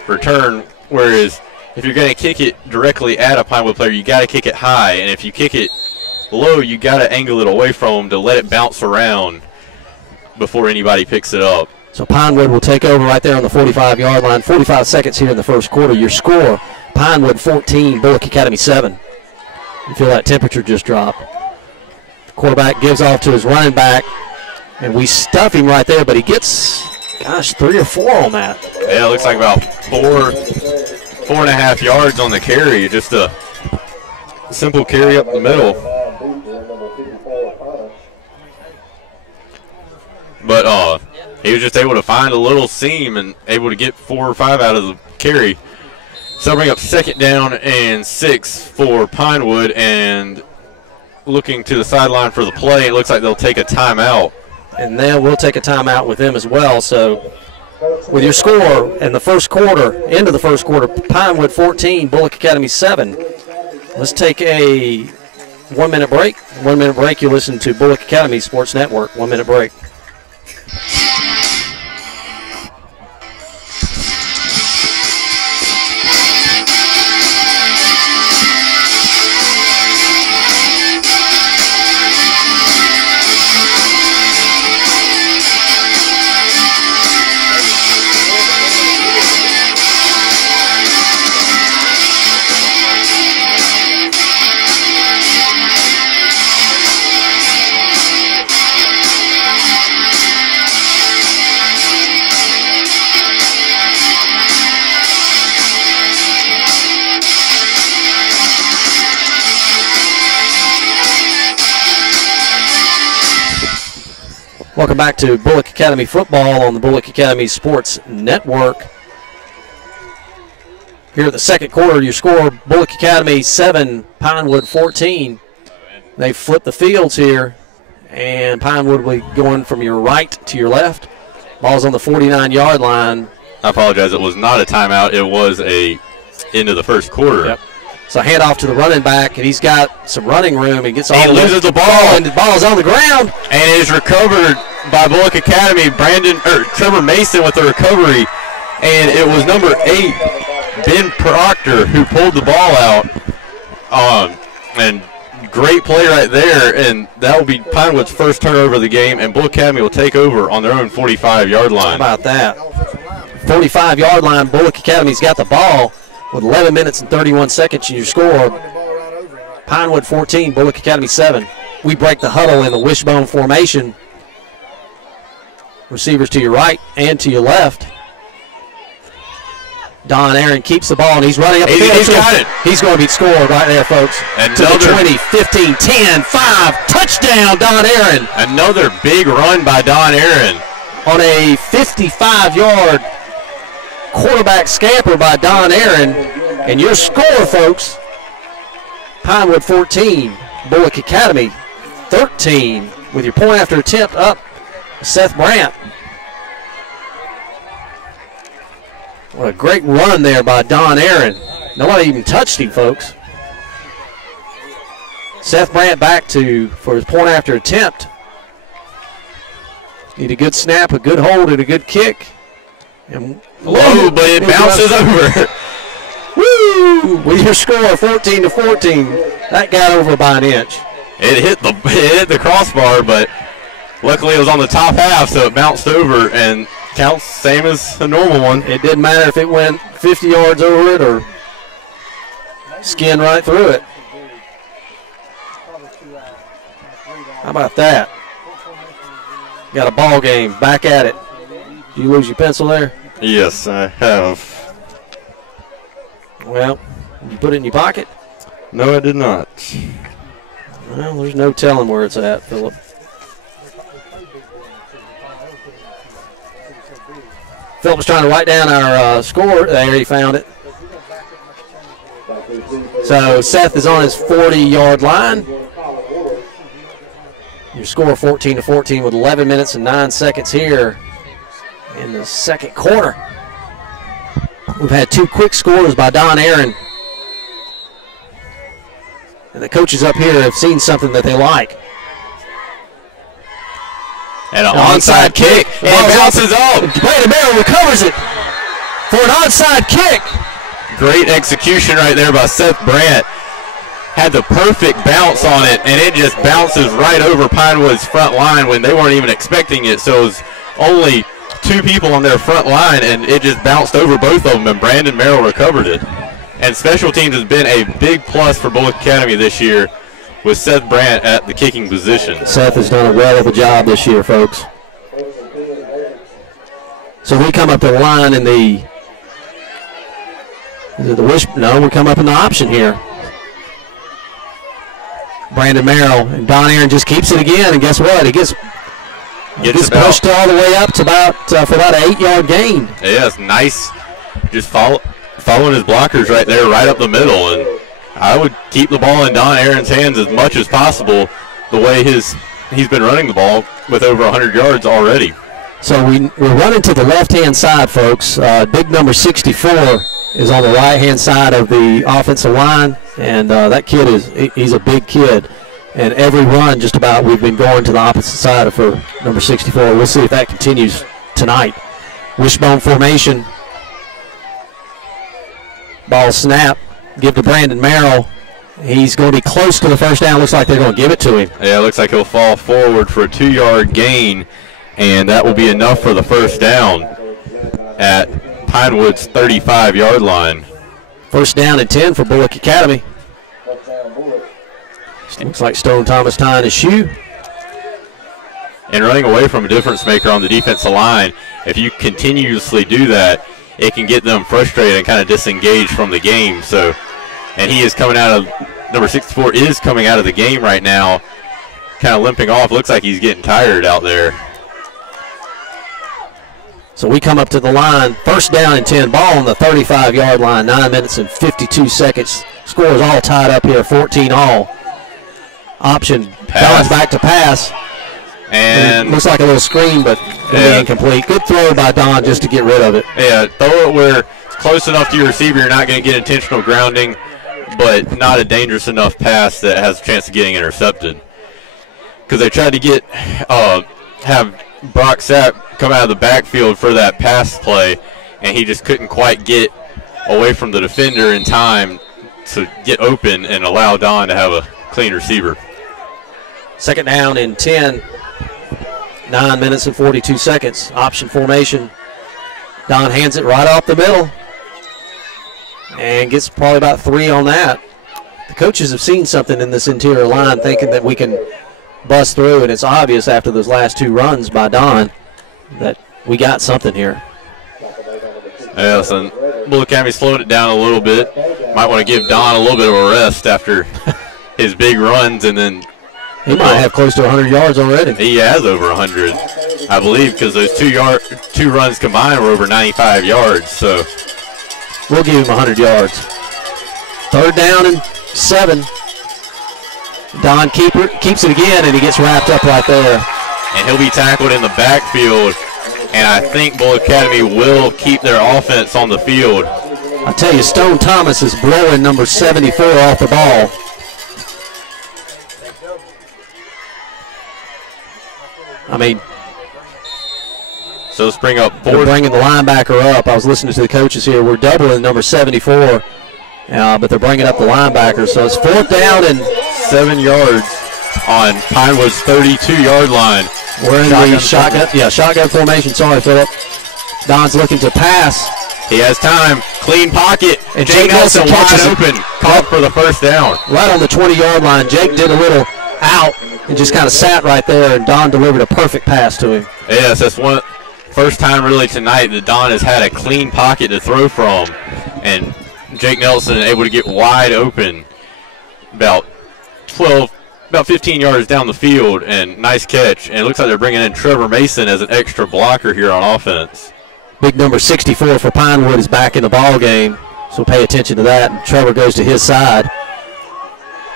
return. Whereas if you're going to kick it directly at a Pinewood player, you got to kick it high, and if you kick it low, you got to angle it away from him to let it bounce around before anybody picks it up. So Pinewood will take over right there on the 45-yard line. 45 seconds here in the first quarter. Your score, Pinewood 14, Bulloch Academy 7. You feel that temperature just drop. Quarterback gives off to his running back, and we stuff him right there, but he gets, 3 or 4 on that. Yeah, it looks like about 4.5 yards on the carry. Just a simple carry up the middle. But he was just able to find a little seam and able to get 4 or 5 out of the carry. So bring up 2nd down and 6 for Pinewood, and looking to the sideline for the play. It looks like they'll take a timeout. And then we'll take a timeout with them as well. So with your score in the first quarter, end of the first quarter, Pinewood 14, Bulloch Academy 7. Let's take a 1 minute break. 1 minute break, you listen to Bulloch Academy Sports Network. 1 minute break. Welcome back to Bulloch Academy Football on the Bulloch Academy Sports Network. Here at the second quarter, your score, Bulloch Academy 7, Pinewood 14. They flip the fields here, and Pinewood will be going from your right to your left. Ball's on the 49-yard line. I apologize. It was not a timeout. It was a end of the first quarter. Yep. So handoff to the running back, and he's got some running room. He gets all he loses the ball, and the ball's on the ground. And it is recovered by Bulloch Academy. Trevor Mason with the recovery, and it was number 8, Ben Proctor, who pulled the ball out. And great play right there, and that will be Pinewood's first turnover of the game, and Bulloch Academy will take over on their own 45-yard line. How about that? 45-yard line, Bulloch Academy's got the ball with 11 minutes and 31 seconds in your score. Pinewood 14, Bulloch Academy 7. We break the huddle in the wishbone formation. Receivers to your right and to your left. Don Aaron keeps the ball, and he's running up the field. He's got it. He's going to be scored right there, folks. To the 20, 15, 10, 5. Touchdown, Don Aaron. Another big run by Don Aaron. On a 55-yard quarterback scamper by Don Aaron. And your score, folks, Pinewood 14, Bulloch Academy 13. With your point after attempt up, Seth Brandt. What a great run there by Don Aaron. Nobody even touched him, folks. Seth Brandt back for his point after attempt. Need a good snap, a good hold, and a good kick. And low, but it bounces over. Woo! With your score, 14-14. That got over by an inch. It hit the crossbar, but luckily it was on the top half, so it bounced over and counts same as a normal one. It didn't matter if it went 50 yards over it or skinned right through it. How about that? Got a ball game. Back at it. Did you lose your pencil there? Yes, I have. Well, you put it in your pocket? No, I did not. Well, there's no telling where it's at, Phillip. Phillip was trying to write down our score. There, he found it. So Seth is on his 40-yard line. Your score 14-14 with 11 minutes and 9 seconds here in the second quarter. We've had 2 quick scores by Don Aaron. And the coaches up here have seen something that they like. And an onside kick. And it bounces off. Brannen Merrill recovers it for an onside kick. Great execution right there by Seth Brandt. Had the perfect bounce on it, and it just bounces right over Pinewood's front line when they weren't even expecting it. So it was only 2 people on their front line, and it just bounced over both of them, and Brandon Merrill recovered it. And special teams has been a big plus for Bulloch Academy this year with Seth Brandt at the kicking position. Seth has done a well of a job this year, folks. So we come up the line in the we come up in the option here. Brandon Merrill and Don Aaron just keeps it again, and guess what? It gets pushed all the way up to for about an 8-yard gain. Yes, nice. Just following his blockers right there, right up the middle, and I would keep the ball in Don Aaron's hands as much as possible, the way he's been running the ball with over 100 yards already. So we're running to the left-hand side, folks. Big number 64 is on the right-hand side of the offensive line, and that kid he's a big kid. And every run, just about, we've been going to the opposite side for number 64. We'll see if that continues tonight. Wishbone formation. Ball snap. Give to Brandon Merrill. He's going to be close to the first down. Looks like they're going to give it to him. Yeah, it looks like he'll fall forward for a 2-yard gain, and that will be enough for the first down at Pinewood's 35-yard line. First down and 10 for Bulloch Academy. Looks like Stone Thomas tying his shoe. And running away from a difference maker on the defensive line, if you continuously do that, it can get them frustrated and kind of disengaged from the game. So, and he is coming out of, number 64 is coming out of the game right now, kind of limping off. Looks like he's getting tired out there. So we come up to the line, first down and 10, ball on the 35-yard line, 9 minutes and 52 seconds. Score is all tied up here, 14 all. Option, Don's back to pass. And looks like a little screen, but incomplete. Good throw by Don just to get rid of it. Yeah, throw it where it's close enough to your receiver, you're not going to get intentional grounding, but not a dangerous enough pass that has a chance of getting intercepted. Because they tried to have Brock Sapp come out of the backfield for that pass play, and he just couldn't quite get away from the defender in time to get open and allow Don to have a clean receiver. Second down and 10, 9 minutes and 42 seconds. Option formation. Don hands it right off the middle and gets probably about 3 on that. The coaches have seen something in this interior line, thinking that we can bust through, and it's obvious after those last 2 runs by Don that we got something here. Yeah, so Bulloch Academy slowed it down a little bit. Might want to give Don a little bit of a rest after his big runs, and then he might have close to 100 yards already. He has over 100, I believe, because those 2 runs combined were over 95 yards. So we'll give him 100 yards. Third down and 7. Don keeps it again, and he gets wrapped up right there. And he'll be tackled in the backfield, and I think Bulloch Academy will keep their offense on the field. I tell you, Stone Thomas is blowing number 74 off the ball. I mean, so let's bring up 4. They're bringing the linebacker up. I was listening to the coaches here. We're doubling number 74, but they're bringing up the linebacker. So it's 4th down and 7 yards on Pinewood's 32-yard line. We're in the shotgun formation. Sorry, Phillip. Don's looking to pass. He has time. Clean pocket. And Jake Nelson wide open. Caught for the first down. Right on the 20-yard line. Jake did a little out and just kind of sat right there, and Don delivered a perfect pass to him. Yes, that's first time really tonight that Don has had a clean pocket to throw from, and Jake Nelson able to get wide open about 15 yards down the field, and nice catch. And it looks like they're bringing in Trevor Mason as an extra blocker here on offense. Big number 64 for Pinewood is back in the ball game, so pay attention to that. And Trevor goes to his side.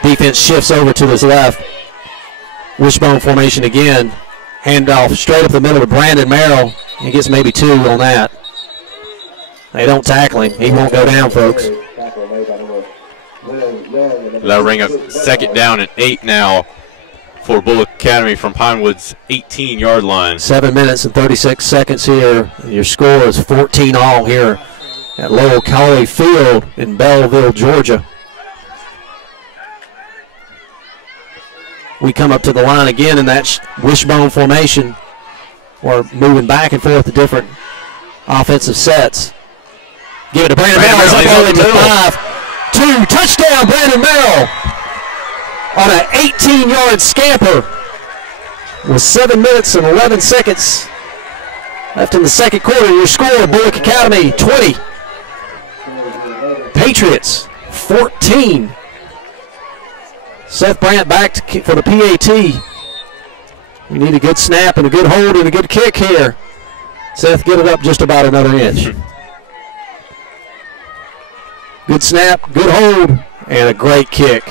Defense shifts over to his left. Wishbone formation again. Handoff straight up the middle to Brandon Merrill. He gets maybe 2 on that. They don't tackle him. He won't go down, folks. That'll bring up 2nd down and 8 now for Bulloch Academy from Pinewood's 18-yard line. 7 minutes and 36 seconds here. Your score is 14 all here at Lowell Colley Field in Belleville, Georgia. We come up to the line again in that wishbone formation. We're moving back and forth to different offensive sets. Give it to Brandon Merrill. He's up 5-2. Touchdown, Brandon Merrill on an 18-yard scamper with 7 minutes and 11 seconds left in the second quarter. Your score, Bulloch Academy 20. Patriots 14. Seth Brandt back for the PAT. We need a good snap and a good hold and a good kick here. Seth, get it up just about another inch. Good snap, good hold, And a great kick.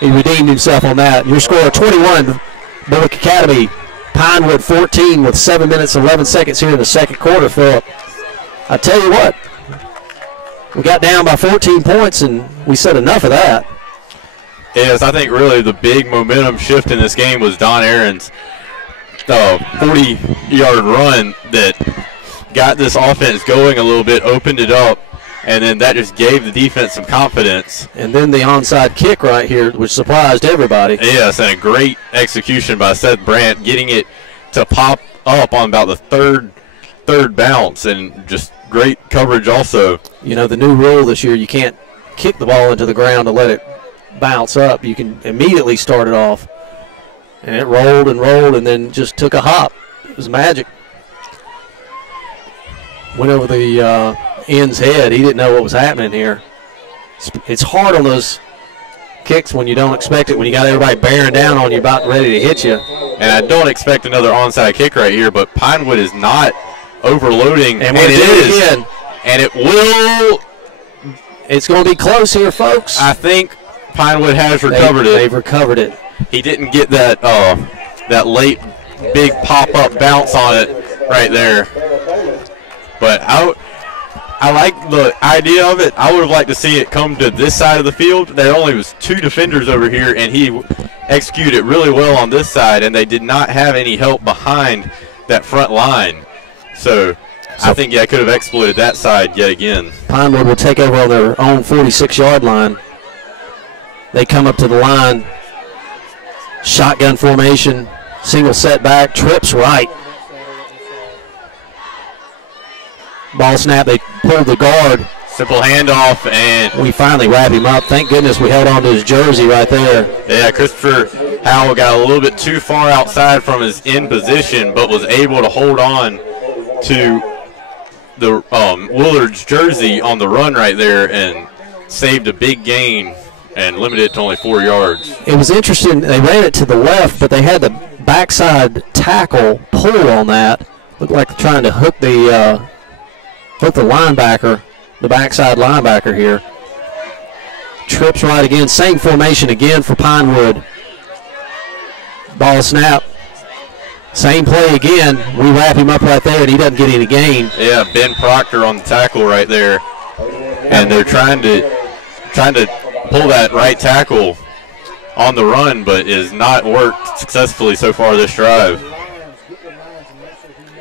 He redeemed himself on that. Your score 21, Bulloch Academy. Pinewood 14 with 7 minutes 11 seconds here in the second quarter, Phillip. I tell you what, we got down by 14 points and we said enough of that. Yes, I think really the big momentum shift in this game was Don Aaron's 40-yard run that got this offense going a little bit, opened it up, and then that just gave the defense some confidence. And then the onside kick right here, which surprised everybody. Yes, and a great execution by Seth Brandt, getting it to pop up on about the third bounce, and just great coverage also. You know, the new rule this year, you can't kick the ball into the ground to let it bounce up. You can immediately start it off. And it rolled and then just took a hop. It was magic. Went over the end's head. He didn't know what was happening here. It's hard on those kicks when you don't expect it, when you got everybody bearing down on you about ready to hit you. And I don't expect another onside kick right here, but Pinewood is not overloading. And it is again. And it will. It's going to be close here, folks. I think Pinewood has recovered it. They've recovered it. He didn't get that that late big pop-up bounce on it right there. But I like the idea of it. I would have liked to see it come to this side of the field. There only was 2 defenders over here, and he executed it really well on this side, and they did not have any help behind that front line. So I think, I could have exploited that side yet again. Pinewood will take over on their own 46-yard line. They come up to the line. Shotgun formation, single setback, trips right. Ball snap, they pulled the guard. Simple handoff, and we finally wrap him up. Thank goodness we held on to his jersey right there. Yeah, Christopher Howell got a little bit too far outside from his in position, but was able to hold on to the Willard's jersey on the run right there and saved a big gain and limited it to only 4 yards. It was interesting. They ran it to the left, but they had the backside tackle pull on that. Looked like trying to hook the linebacker, the backside linebacker here. Trips right again. Same formation again for Pinewood. Ball snap. Same play again. We wrap him up right there, and he doesn't get any gain. Yeah, Ben Proctor on the tackle right there. And they're trying to pull that right tackle on the run, but is not worked successfully so far this drive.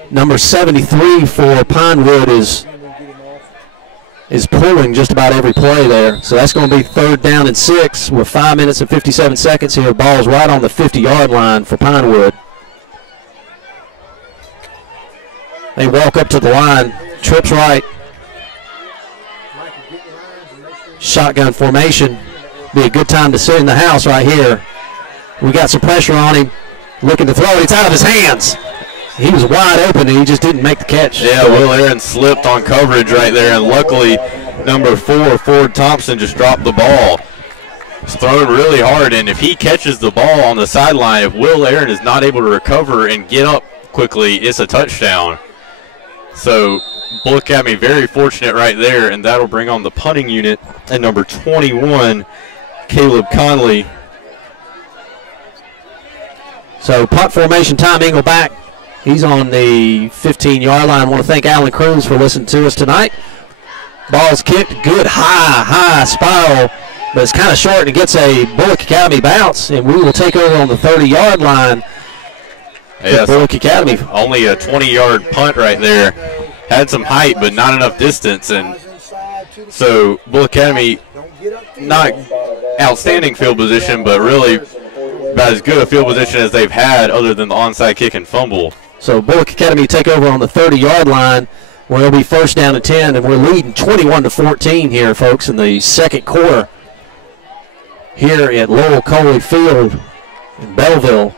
Number 73 for Pinewood is pulling just about every play there. So that's going to be 3rd down and 6 with 5 minutes and 57 seconds here. Ball's right on the 50-yard line for Pinewood. They walk up to the line. Trips right. Shotgun formation. Be a good time to sit in the house right here. We got some pressure on him. Looking to throw it. It's out of his hands. He was wide open, and he just didn't make the catch. Yeah, Will Aaron slipped on coverage right there, and luckily number 4, Ford Thompson, just dropped the ball. He's thrown really hard, and if he catches the ball on the sideline, if Will Aaron is not able to recover and get up quickly, it's a touchdown. So Bulloch Academy very fortunate right there, and that'll bring on the punting unit at number 21, Caleb Conley. So punt formation time, Engle back. He's on the 15-yard line. I want to thank Alan Cruz for listening to us tonight. Ball's kicked, good high spiral, but it's kind of short and it gets a Bulloch Academy bounce, and we will take over on the 30-yard line. Yes, Bulloch Academy. Only a 20-yard punt right there. Had some height, but not enough distance, and so Bulloch Academy, not outstanding field position, but really about as good a field position as they've had other than the onside kick and fumble. So Bulloch Academy take over on the 30-yard line where it'll be 1st down and 10, and we're leading 21-14 here, folks, in the second quarter here at Lowell Coley Field in Belleville.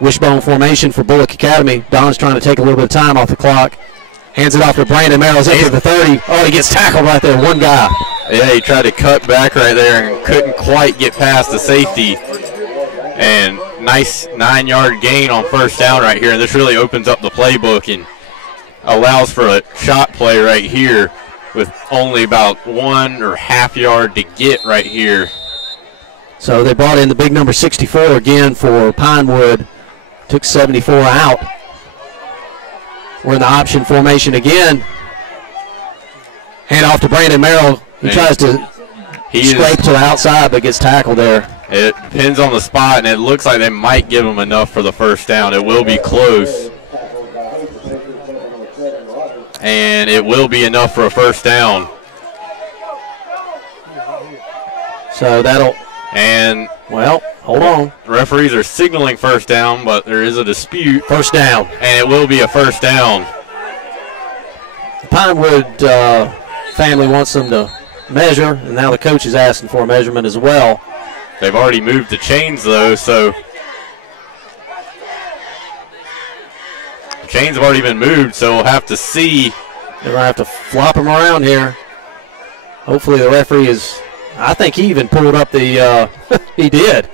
Wishbone formation for Bulloch Academy. Don's trying to take a little bit of time off the clock. Hands it off to Brandon Merrill's into the 30. Oh, he gets tackled right there, one guy. Yeah, he tried to cut back right there and couldn't quite get past the safety. And nice 9-yard gain on 1st down right here. And this really opens up the playbook and allows for a shot play right here with only about 1 or half yard to get right here. So they brought in the big number 64 again for Pinewood. Took 74 out. We're in the option formation again. Hand off to Brandon Merrill. He tries to scrape to the outside but gets tackled there. It depends on the spot, and it looks like they might give him enough for the first down. It will be close. And it will be enough for a first down. So that'll... And... Well, hold on. Referees are signaling first down, but there is a dispute. First down. And it will be a first down. The Pinewood family wants them to measure, and now the coach is asking for a measurement as well. They've already moved the chains, though, so the chains have already been moved, so we'll have to see. They're going to have to flop them around here. Hopefully the referee is, I think he even pulled up the, he did.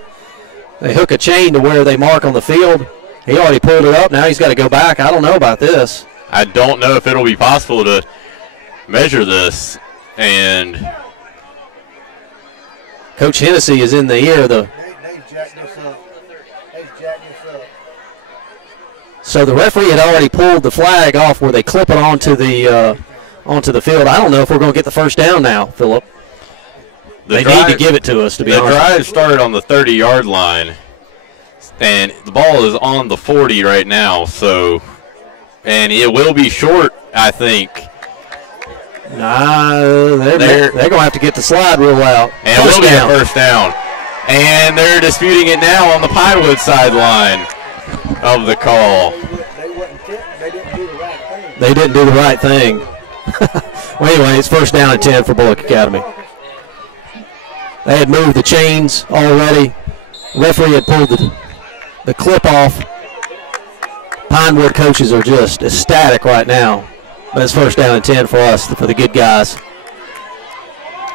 They hook a chain to where they mark on the field. He already pulled it up. Now he's got to go back. I don't know about this. I don't know if it'll be possible to measure this. And Coach Hennessy is in the ear. They jacked this up. So the referee had already pulled the flag off where they clip it onto the field. I don't know if we're going to get the first down now, Phillip. They need to give it to us, to be honest. The drive started on the 30-yard line, and the ball is on the 40 right now. So, and it will be short, I think. Nah, they're going to have to get the slide real out. And it will be a first down. And they're disputing it now on the Pinewood sideline of the call. They didn't do the right thing. Well, anyway, it's first down and 10 for Bulloch Academy. They had moved the chains already. The referee had pulled the clip off. Pinewood coaches are just ecstatic right now. But it's first down and 10 for us, for the good guys.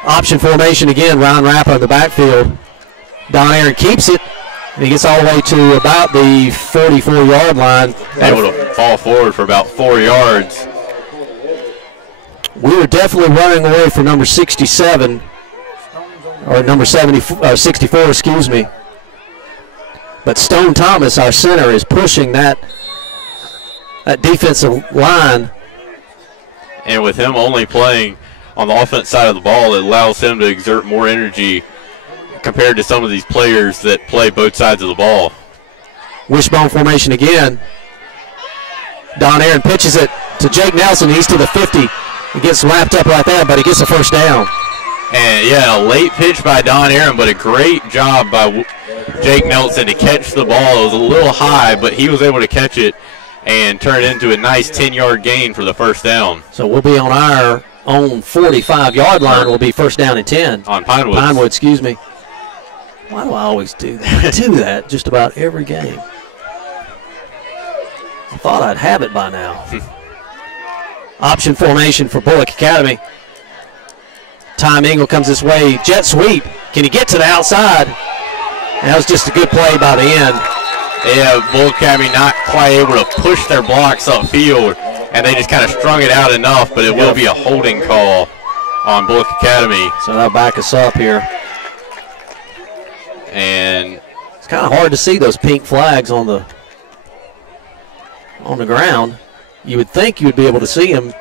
Option formation again, Ryan Rappa in the backfield. Don Aaron keeps it, and he gets all the way to about the 44-yard line. Able to fall forward for about 4 yards. We were definitely running away from number 67, or number 64, excuse me. But Stone Thomas, our center, is pushing that defensive line. And with him only playing on the offense side of the ball, it allows him to exert more energy compared to some of these players that play both sides of the ball. Wishbone formation again. Don Aaron pitches it to Jake Nelson. He's to the 50. He gets wrapped up right there, but he gets a first down. And, yeah, a late pitch by Don Aaron, but a great job by Jake Nelson to catch the ball. It was a little high, but he was able to catch it and turn it into a nice 10-yard gain for the first down. So we'll be on our own 45-yard line. We'll be first down and 10. On Pinewood. Pinewood, excuse me. Why do I always do that? I do that just about every game. I thought I'd have it by now. Option formation for Bulloch Academy. Tom Engel comes this way. Jet sweep. Can he get to the outside? That was just a good play by the end. Yeah, Bulloch Academy not quite able to push their blocks upfield, and they just kind of strung it out enough, but it will be a holding call on Bulloch Academy. So that'll back us up here. And it's kind of hard to see those pink flags on the ground. You would think you would be able to see them.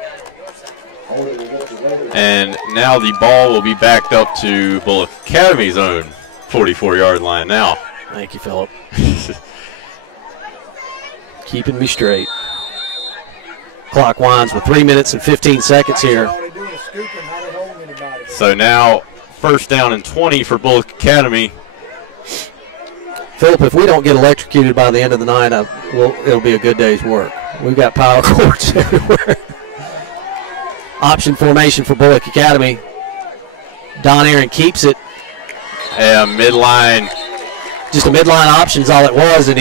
And now the ball will be backed up to Bulloch Academy's own 44-yard line now. Thank you, Phillip. Keeping me straight. Clock winds with 3 minutes and 15 seconds here. So now first down and 20 for Bulloch Academy. Phillip, if we don't get electrocuted by the end of the night, it'll be a good day's work. We've got power cords everywhere. Option formation for Bulloch Academy. Don Aaron keeps it. Yeah, midline. Just a midline option is all it was, and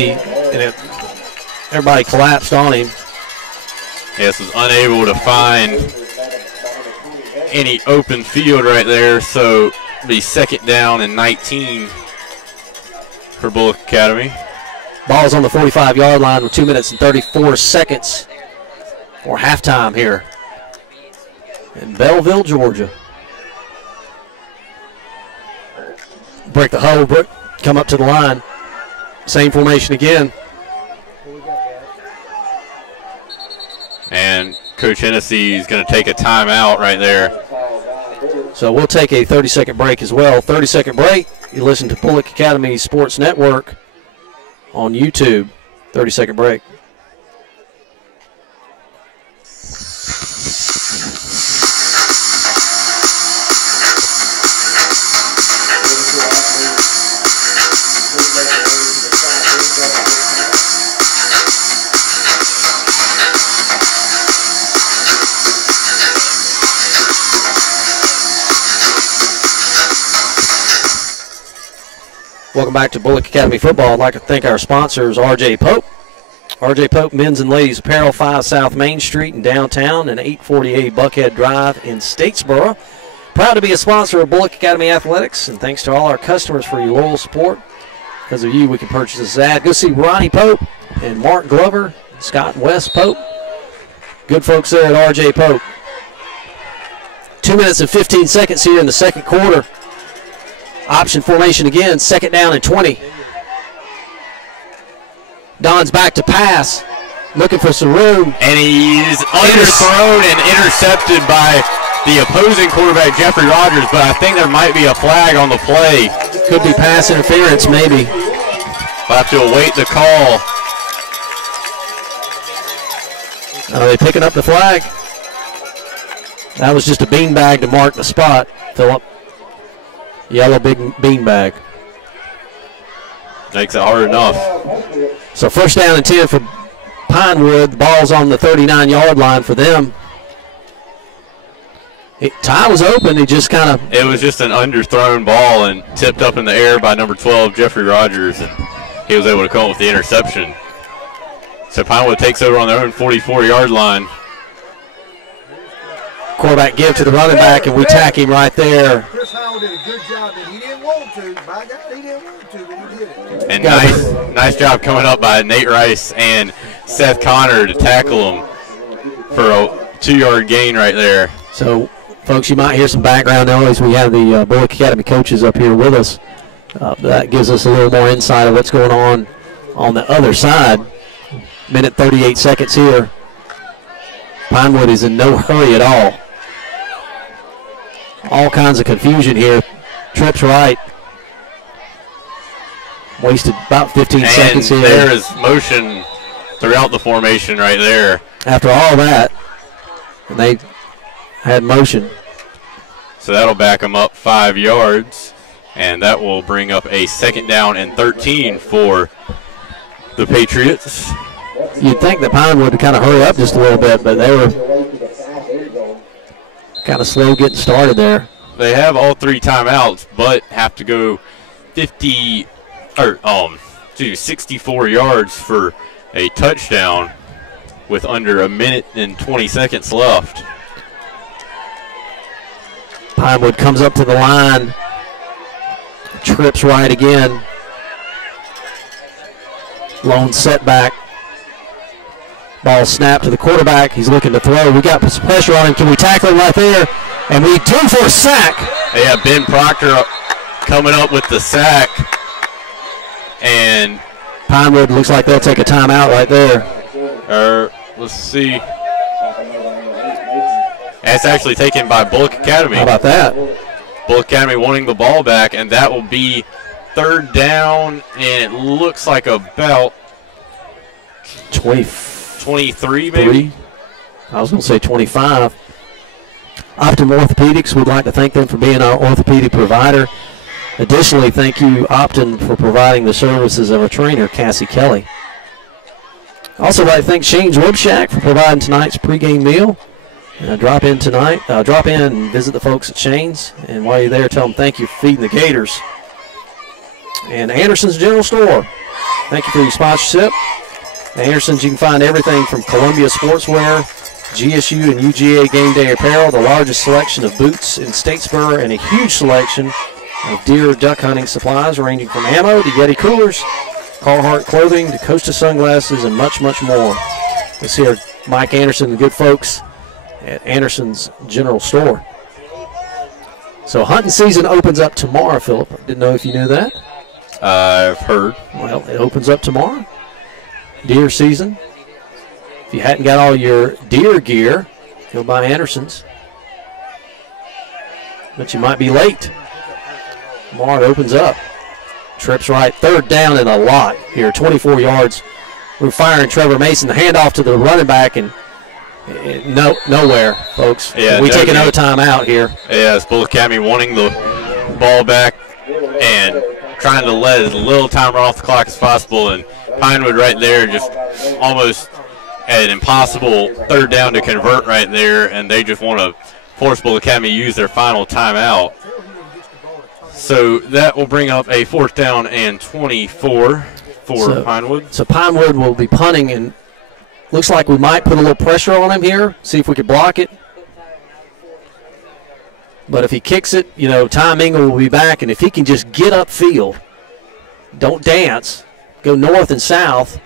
everybody collapsed on him. Yes, was unable to find any open field right there, so the second down and 19 for Bulloch Academy. Ball's on the 45-yard line with 2 minutes and 34 seconds for halftime here. in Belleville, Georgia. Break the huddle, come up to the line. Same formation again. And Coach Hennessy is going to take a timeout right there. So we'll take a 30-second break as well. 30-second break. You listen to Bulloch Academy Sports Network on YouTube. 30-second break. Welcome back to Bulloch Academy Football. I'd like to thank our sponsors, R.J. Pope. R.J. Pope Men's and Ladies Apparel, 5 South Main Street in downtown and 848 Buckhead Drive in Statesboro. Proud to be a sponsor of Bulloch Academy Athletics, and thanks to all our customers for your loyal support. Because of you, we can purchase this ad. Go see Ronnie Pope and Mark Glover, Scott and Wes Pope. Good folks there at R.J. Pope. 2 minutes and 15 seconds here in the second quarter. Option formation again, 2nd down and 20. Don's back to pass, looking for some room. And he's underthrown and intercepted by the opposing quarterback, Jeffrey Rogers, but I think there might be a flag on the play. Could be pass interference, maybe. We'll have to await the call. Are they picking up the flag? That was just a beanbag to mark the spot, Phillip. Yellow big beanbag. Makes it hard enough. So 1st down and 10 for Pinewood. The ball's on the 39-yard line for them. Ty was open. He just kind of... It was just an underthrown ball and tipped up in the air by number 12, Jeffrey Rogers, and he was able to come up with the interception. So Pinewood takes over on their own 44-yard line. Quarterback give to the running back, and we tack him right there. Chris Howell did a good job, and he didn't want to. By God, he didn't want to, but he did it. And nice job coming up by Nate Rice and Seth Connor to tackle him for a 2-yard gain right there. So, folks, you might hear some background noise. We have the Bulloch Academy coaches up here with us. That gives us a little more insight of what's going on the other side. Minute 38 seconds here. Pinewood is in no hurry at all. All kinds of confusion here. Trips right. Wasted about 15 seconds here. There is motion throughout the formation right there. After all that, and they had motion. So that'll back them up 5 yards, and that will bring up a 2nd down and 13 for the Patriots. You'd think that Pinewood would kind of hurry up just a little bit, but they were kind of slow getting started there. They have all 3 timeouts, but have to go 64 yards for a touchdown with under a minute and 20 seconds left. Pinewood comes up to the line, trips right again. Lone setback. Ball snapped to the quarterback. He's looking to throw. We got some pressure on him. Can we tackle him right there? And we do for a sack. Yeah, Ben Proctor coming up with the sack. And Pinewood looks like they'll take a timeout right there. Let's see. That's actually taken by Bulloch Academy. How about that? Bulloch Academy wanting the ball back, and that will be 3rd down, and it looks like about 23 maybe? I was going to say 25. Optum Orthopedics, we'd like to thank them for being our orthopedic provider. Additionally, thank you, Optum, for providing the services of our trainer, Cassie Kelly. Also, like to thank Shane's Rib Shack for providing tonight's pregame meal. Drop in and visit the folks at Shane's. And while you're there, tell them thank you for feeding the Gators. And Anderson's General Store, thank you for your sponsorship. At Anderson's, you can find everything from Columbia Sportswear, GSU and UGA game day apparel, the largest selection of boots in Statesboro, and a huge selection of deer duck hunting supplies ranging from ammo to Yeti coolers, Carhartt clothing to Costa sunglasses, and much, much more. Let's hear Mike Anderson, the good folks at Anderson's General Store. So hunting season opens up tomorrow, Phillip. Didn't know if you knew that. I've heard. Well, it opens up tomorrow. Deer season. If you hadn't got all your deer gear, go by Anderson's. But you might be late. Tomorrow it opens up. Trips right. Third down and a lot here. 24 yards. We're firing Trevor Mason. The handoff to the running back and nowhere, folks. Yeah, we take another time out here. Yeah, it's Bulloch Academy wanting the ball back and trying to let as little time run off the clock as possible. And Pinewood right there just almost an impossible third down to convert right there. And they just want to force Bulloch Academy to use their final timeout. So that will bring up a 4th down and 24 for Pinewood. So Pinewood will be punting, and looks like we might put a little pressure on him here, see if we could block it. But if he kicks it, you know, Tom Engel will be back, and if he can just get upfield, don't dance, go north and south,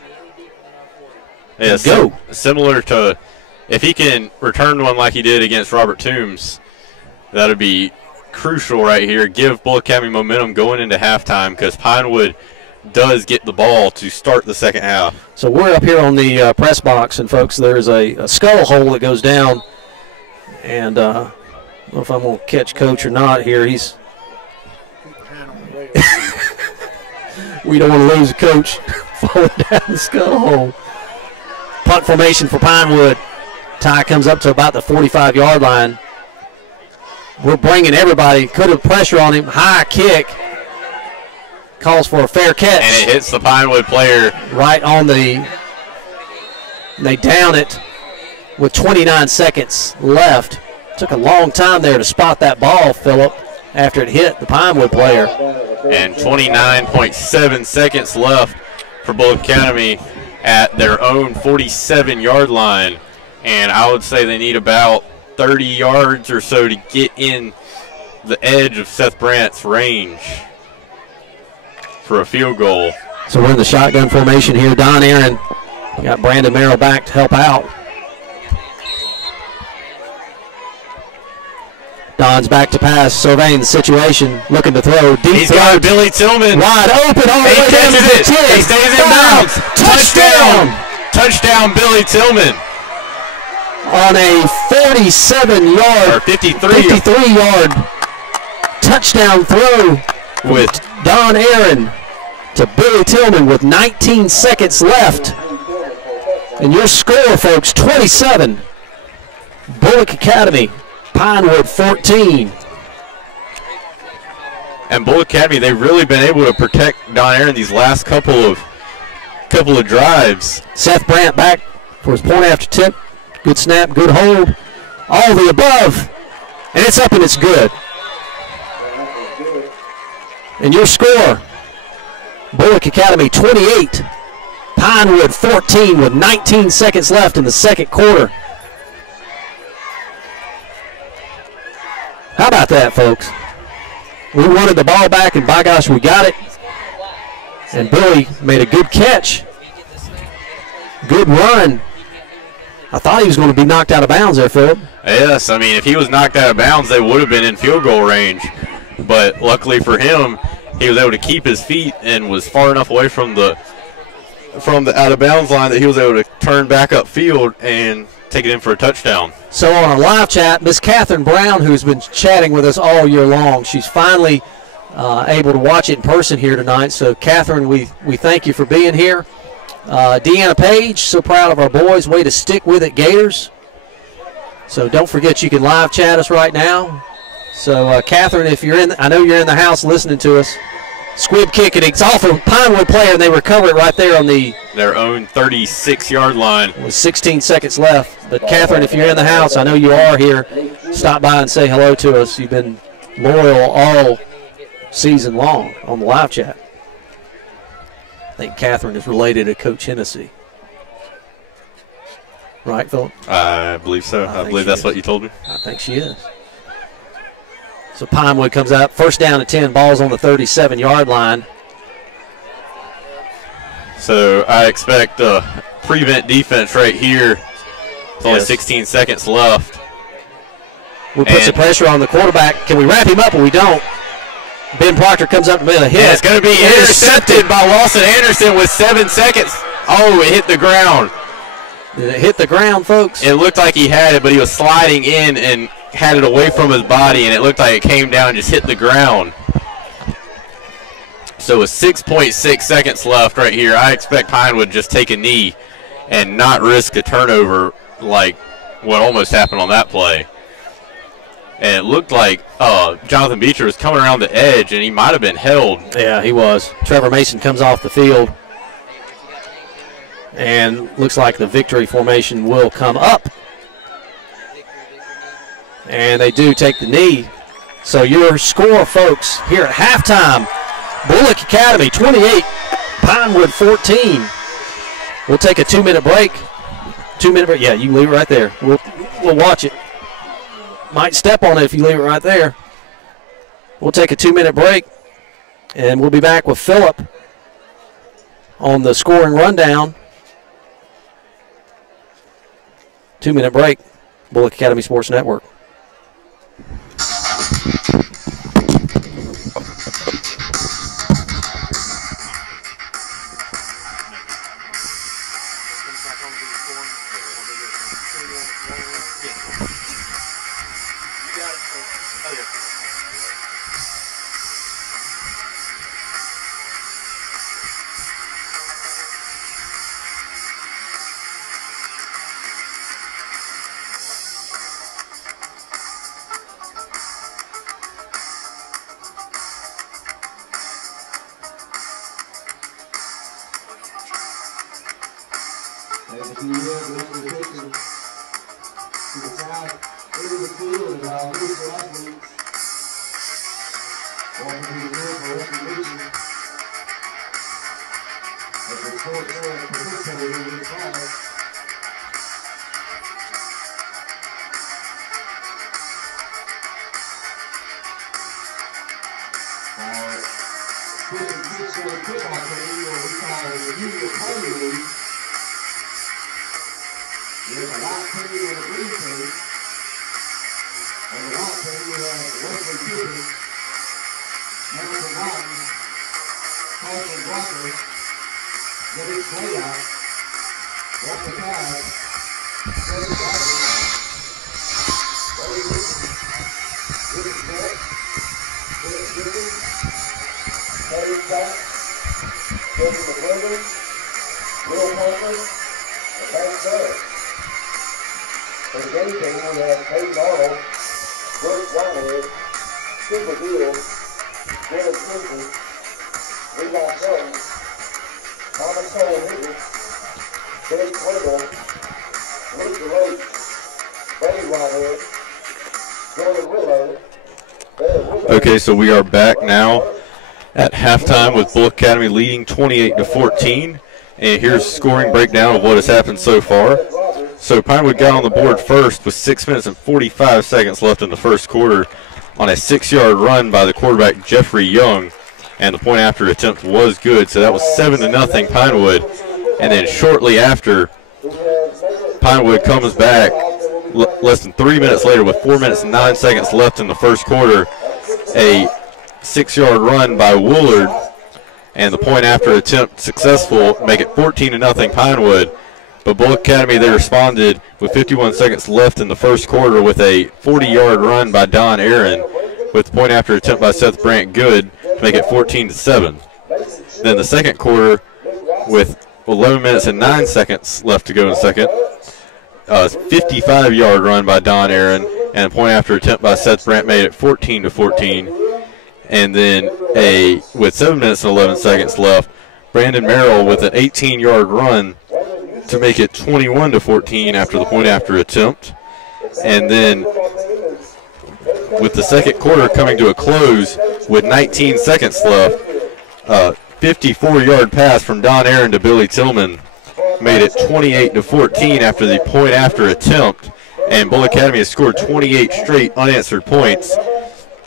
yeah, go. Similar to if he can return one like he did against Robert Toombs, that would be crucial right here. Give Bulloch Academy momentum going into halftime because Pinewood does get the ball to start the second half. So we're up here on the press box, and folks, there's a skull hole that goes down, and I don't know if I'm going to catch Coach or not here. He's we don't want to lose a coach falling down the skull hole. Punt formation for Pinewood. Ty comes up to about the 45-yard line. We're bringing everybody. Could have pressure on him. High kick. Calls for a fair catch. And it hits the Pinewood player. Right on the. They down it with 29 seconds left. Took a long time there to spot that ball, Phillip, after it hit the Pinewood player. And 29.7 seconds left for Bulloch Academy at their own 47-yard line. And I would say they need about 30 yards or so to get in the edge of Seth Brandt's range for a field goal. So we're in the shotgun formation here. Don Aaron got Brandon Merrill back to help out. Don's back to pass, surveying the situation, looking to throw. Deep He's got Billy Tillman. Wide open all the way down to the 10. He stays in bounds. Touchdown. Touchdown, Billy Tillman. On a 47-yard, or 53-yard touchdown throw with Don Aaron to Billy Tillman with 19 seconds left. And your score, folks, 27. Bulloch Academy, Pinewood 14. And Bulloch Academy, they've really been able to protect Don Aaron these last couple of drives. Seth Brandt back for his point after tip. Good snap, good hold. All the above. And it's up and it's good. And your score, Bulloch Academy 28, Pinewood 14 with 19 seconds left in the second quarter. How about that, folks? We wanted the ball back, and by gosh, we got it. And Billy made a good catch. Good run. I thought he was going to be knocked out of bounds there, Phillip. Yes, I mean, if he was knocked out of bounds, they would have been in field goal range. But luckily for him, he was able to keep his feet and was far enough away from the out of bounds line that he was able to turn back upfield and take it in for a touchdown. So on our live chat, Miss Catherine Brown, who's been chatting with us all year long, she's finally able to watch it in person here tonight. So Catherine, we thank you for being here. Deanna Page, so proud of our boys. Way to stick with it, Gators. So don't forget you can live chat us right now. So Catherine, if you're I know you're in the house listening to us. Squib kick, and it's off a Pinewood player, and they recover it right there on their own 36-yard line. With 16 seconds left. But Catherine, if you're in the house, I know you are here. Stop by and say hello to us. You've been loyal all season long on the live chat. I think Catherine is related to Coach Hennessy. Right, Phillip? I believe so. I believe that's what you told me. I think she is. So Pinewood comes out. First down at 10. Ball's on the 37-yard line. So I expect prevent defense right here. There's only 16 seconds left. We put some pressure on the quarterback. Can we wrap him up or we don't? Ben Proctor comes up to make a hit. And it's going to be intercepted by Lawson Anderson with 7 seconds. Oh, it hit the ground. Did it hit the ground, folks? It looked like he had it, but he was sliding in and had it away from his body, and it looked like it came down and just hit the ground. So with 6.6 seconds left right here, I expect Pinewood to just take a knee and not risk a turnover like what almost happened on that play. And it looked like Jonathan Beecher was coming around the edge, and he might have been held. Yeah, he was. Trevor Mason comes off the field. And looks like the victory formation will come up. And they do take the knee. So your score, folks, here at halftime, Bulloch Academy 28, Pinewood 14. We'll take a 2-minute break. 2-minute break. Yeah, you can leave it right there. We'll watch it. Might step on it if you leave it right there. We'll take a 2-minute break, and we'll be back with Phillip on the scoring rundown. 2-minute break. Bulloch Academy Sports Network. Okay, so we are back now at halftime with Bulloch Academy leading 28-14. And here's a scoring breakdown of what has happened so far. So Pinewood got on the board first with 6 minutes and 45 seconds left in the first quarter on a 6-yard run by the quarterback Jeffrey Young. And the point after attempt was good, so that was 7-0 Pinewood. And then shortly after, Pinewood comes back less than 3 minutes later with 4 minutes and 9 seconds left in the first quarter. A 6-yard run by Woolard, and the point after attempt successful, make it 14-0 Pinewood. But Bulloch Academy, they responded with 51 seconds left in the first quarter with a 40-yard run by Don Aaron, with the point after attempt by Seth Brandt good to make it 14-7. Then the second quarter, with 11 minutes and 9 seconds left to go in the second, a 55-yard run by Don Aaron, and a point after attempt by Seth Brandt made it 14-14. And then with 7 minutes and 11 seconds left, Brandon Merrill with an 18-yard run to make it 21-14 after the point after attempt. And then with the second quarter coming to a close with 19 seconds left, 54-yard pass from Don Aaron to Billy Tillman made it 28-14 after the point after attempt. And Bulloch Academy has scored 28 straight unanswered points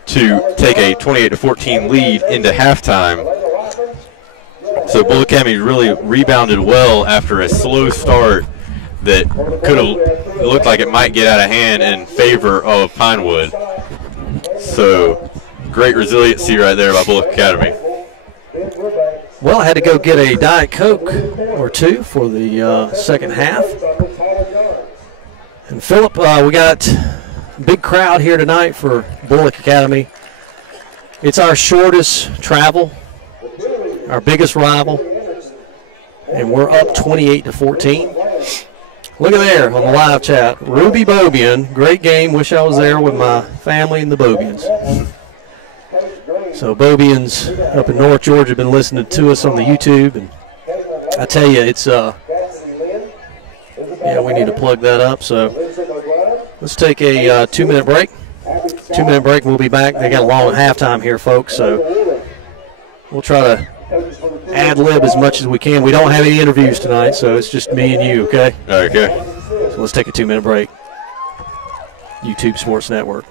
to take a 28-14 lead into halftime. So Bulloch Academy really rebounded well after a slow start that could have looked like it might get out of hand in favor of Pinewood. So great resiliency right there by Bulloch Academy. Well, I had to go get a Diet Coke or two for the second half. And Phillip, we got a big crowd here tonight for Bulloch Academy. It's our shortest travel, our biggest rival, and we're up 28-14. Look at there on the live chat, Ruby Beaubien. Great game. Wish I was there with my family and the Beaubiens. So Beaubien's up in North Georgia been listening to us on the YouTube, and I tell you, it's yeah, we need to plug that up. So let's take a 2-minute break. 2-minute break, and we'll be back. They got a long halftime here, folks, so we'll try to ad-lib as much as we can. We don't have any interviews tonight, so it's just me and you, okay? Okay. So let's take a 2-minute break. YouTube Sports Network.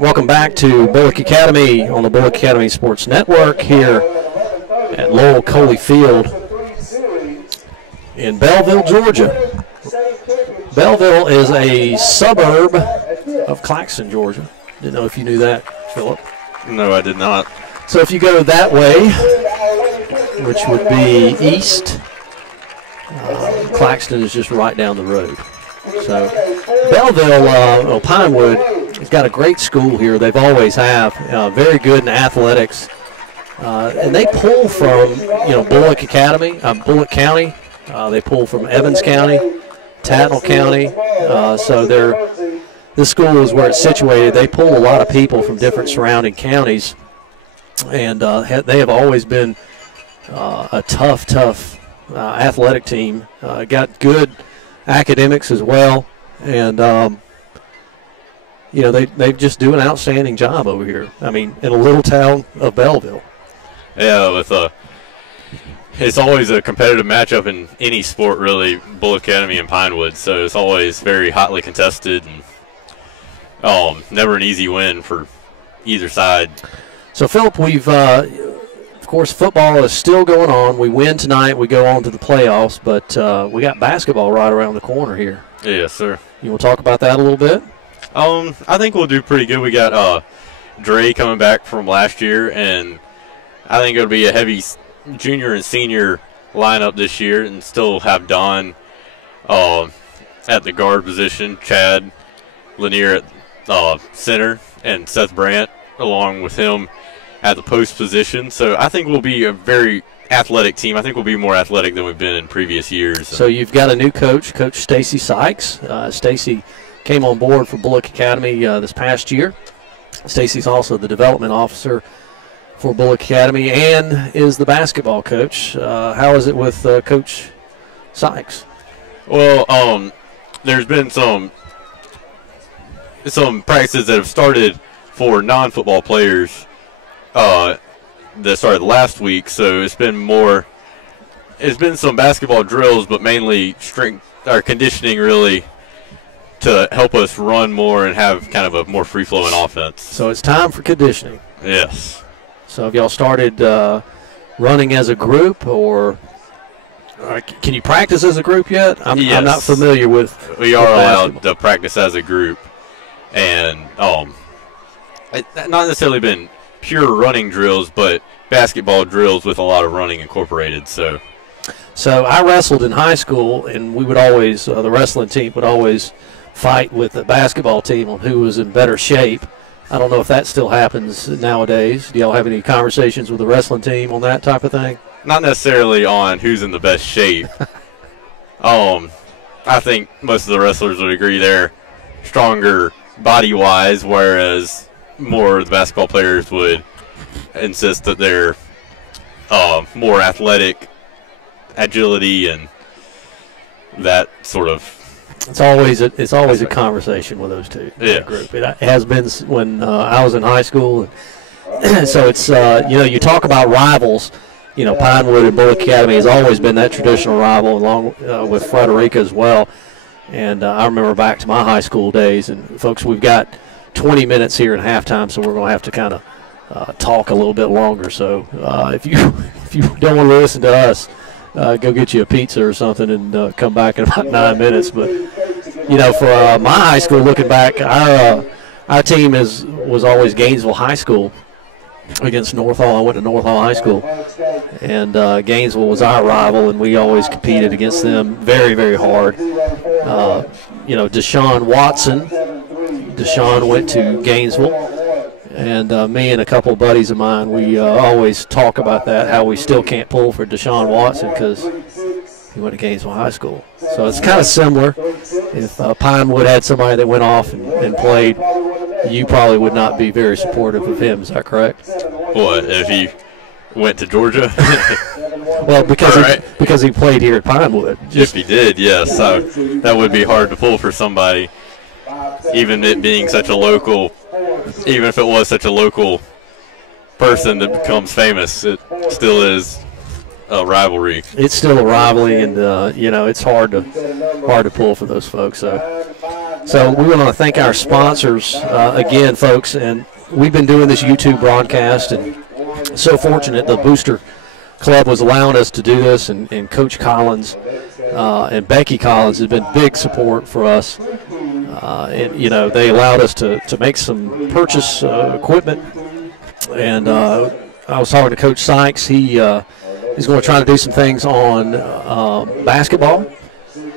Welcome back to Bulloch Academy on the Bulloch Academy Sports Network here at Lowell Coley Field in Belleville, Georgia. Belleville is a suburb of Claxton, Georgia. Didn't know if you knew that, Phillip. No, I did not. So if you go that way, which would be east, Claxton is just right down the road. So Belleville, Pinewood, has got a great school here. They've always have. Very good in athletics. And they pull from, Bulloch Academy, Bulloch County. They pull from Evans County, Tattnall County. So this school is where it's situated. They pull a lot of people from different surrounding counties. And they have always been a tough athletic team. Got good academics as well. And, they just do an outstanding job over here. I mean, in a little town of Belleville. Yeah, it's always a competitive matchup in any sport, really, Bulloch Academy and Pinewood. So it's always very hotly contested and never an easy win for either side. So, Phillip, we've, of course, football is still going on. We win tonight. We go on to the playoffs, but we got basketball right around the corner here. Yes, sir. You want to talk about that a little bit? I think we'll do pretty good. We got Dre coming back from last year, and I think it'll be a heavy junior and senior lineup this year, and still have Don at the guard position, Chad Lanier at center, and Seth Brandt along with him at the post position. So I think we'll be a very athletic team. I think we'll be more athletic than we've been in previous years. So you've got a new coach, Coach Stacy Sikes. Stacy came on board for Bulloch Academy this past year. Stacy's also the development officer for Bulloch Academy and is the basketball coach. How is it with Coach Sikes? Well, there's been some practices that have started for non-football players that started last week, so it's been some basketball drills, but mainly strength or conditioning, really, to help us run more and have kind of a more free-flowing offense. So it's time for conditioning. Yes. So have y'all started running as a group, or can you practice as a group yet? I'm not familiar with. We are allowed to practice as a group, and it's not necessarily been pure running drills, but basketball drills with a lot of running incorporated. So I wrestled in high school, and we would always the wrestling team would always fight with the basketball team on who was in better shape. I don't know if that still happens nowadays. Do y'all have any conversations with the wrestling team on that type of thing? Not necessarily on who's in the best shape. I think most of the wrestlers would agree they're stronger body-wise, whereas more of the basketball players would insist that they're more athletic, agility, and that sort of. It's always a conversation with those two. Yeah. Group. It has been when I was in high school. So it's you talk about rivals. Pinewood and Bulloch Academy has always been that traditional rival, along with Frederica as well. And I remember back to my high school days. And folks, we've got 20 minutes here at halftime, so we're going to have to kind of talk a little bit longer. So if you don't want to listen to us, go get you a pizza or something and come back in about 9 minutes. But for my high school, looking back, our team was always Gainesville High School against North Hall. I went to North Hall High School, and Gainesville was our rival, and we always competed against them very, very hard. Deshaun Watson. Deshaun went to Gainesville, and me and a couple of buddies of mine, we always talk about that, how we still can't pull for Deshaun Watson because he went to Gainesville High School. So it's kind of similar. If Pinewood had somebody that went off and played, you probably would not be very supportive of him. Is that correct? What, if he went to Georgia? Well, because he played here at Pinewood. If he did, yes. So that would be hard to pull for somebody, even it being such a local, even if it was such a local person that becomes famous, it still is a rivalry. It's still a rivalry, and it's hard to pull for those folks. So we want to thank our sponsors again, folks, and we've been doing this YouTube broadcast, and so fortunate the Booster Club was allowing us to do this, and Coach Collins and Becky Collins has been big support for us. And they allowed us to make some purchase equipment, and I was talking to Coach Sikes. He is going to try to do some things on basketball.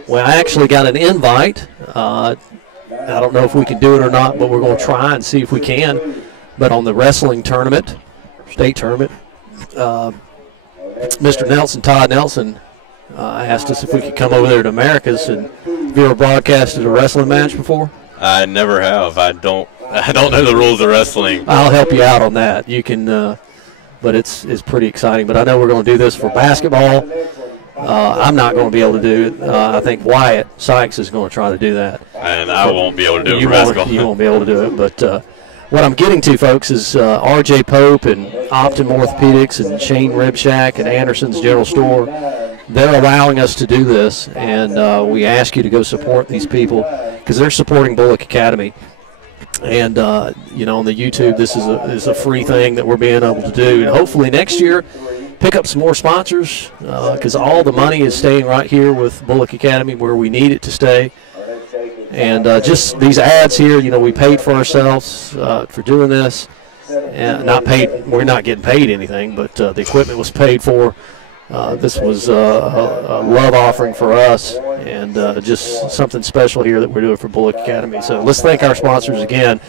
Well, I actually got an invite. I don't know if we can do it or not, but we're going to try and see if we can. But on the wrestling tournament, state tournament, Mr. Nelson, Todd Nelson, asked us if we could come over there to America's. And have you ever broadcasted a wrestling match before? I never have. I don't know the rules of wrestling. I'll help you out on that. You can, but it's pretty exciting. But I know we're going to do this for basketball. I'm not going to be able to do it. I think Wyatt Sikes is going to try to do that. And I won't be able to do it for basketball. You won't be able to do it. But what I'm getting to, folks, is R.J. Pope and Optum Orthopedics and Shane Rib Shack and Anderson's General Store. They're allowing us to do this, and we ask you to go support these people because they're supporting Bulloch Academy. And, on the YouTube, this is a free thing that we're being able to do. And hopefully next year, pick up some more sponsors because all the money is staying right here with Bulloch Academy where we need it to stay. And just these ads here, we paid for ourselves for doing this. And we're not getting paid anything, but the equipment was paid for. This was a love offering for us, and just something special here that we're doing for Bulloch Academy. So let's thank our sponsors again.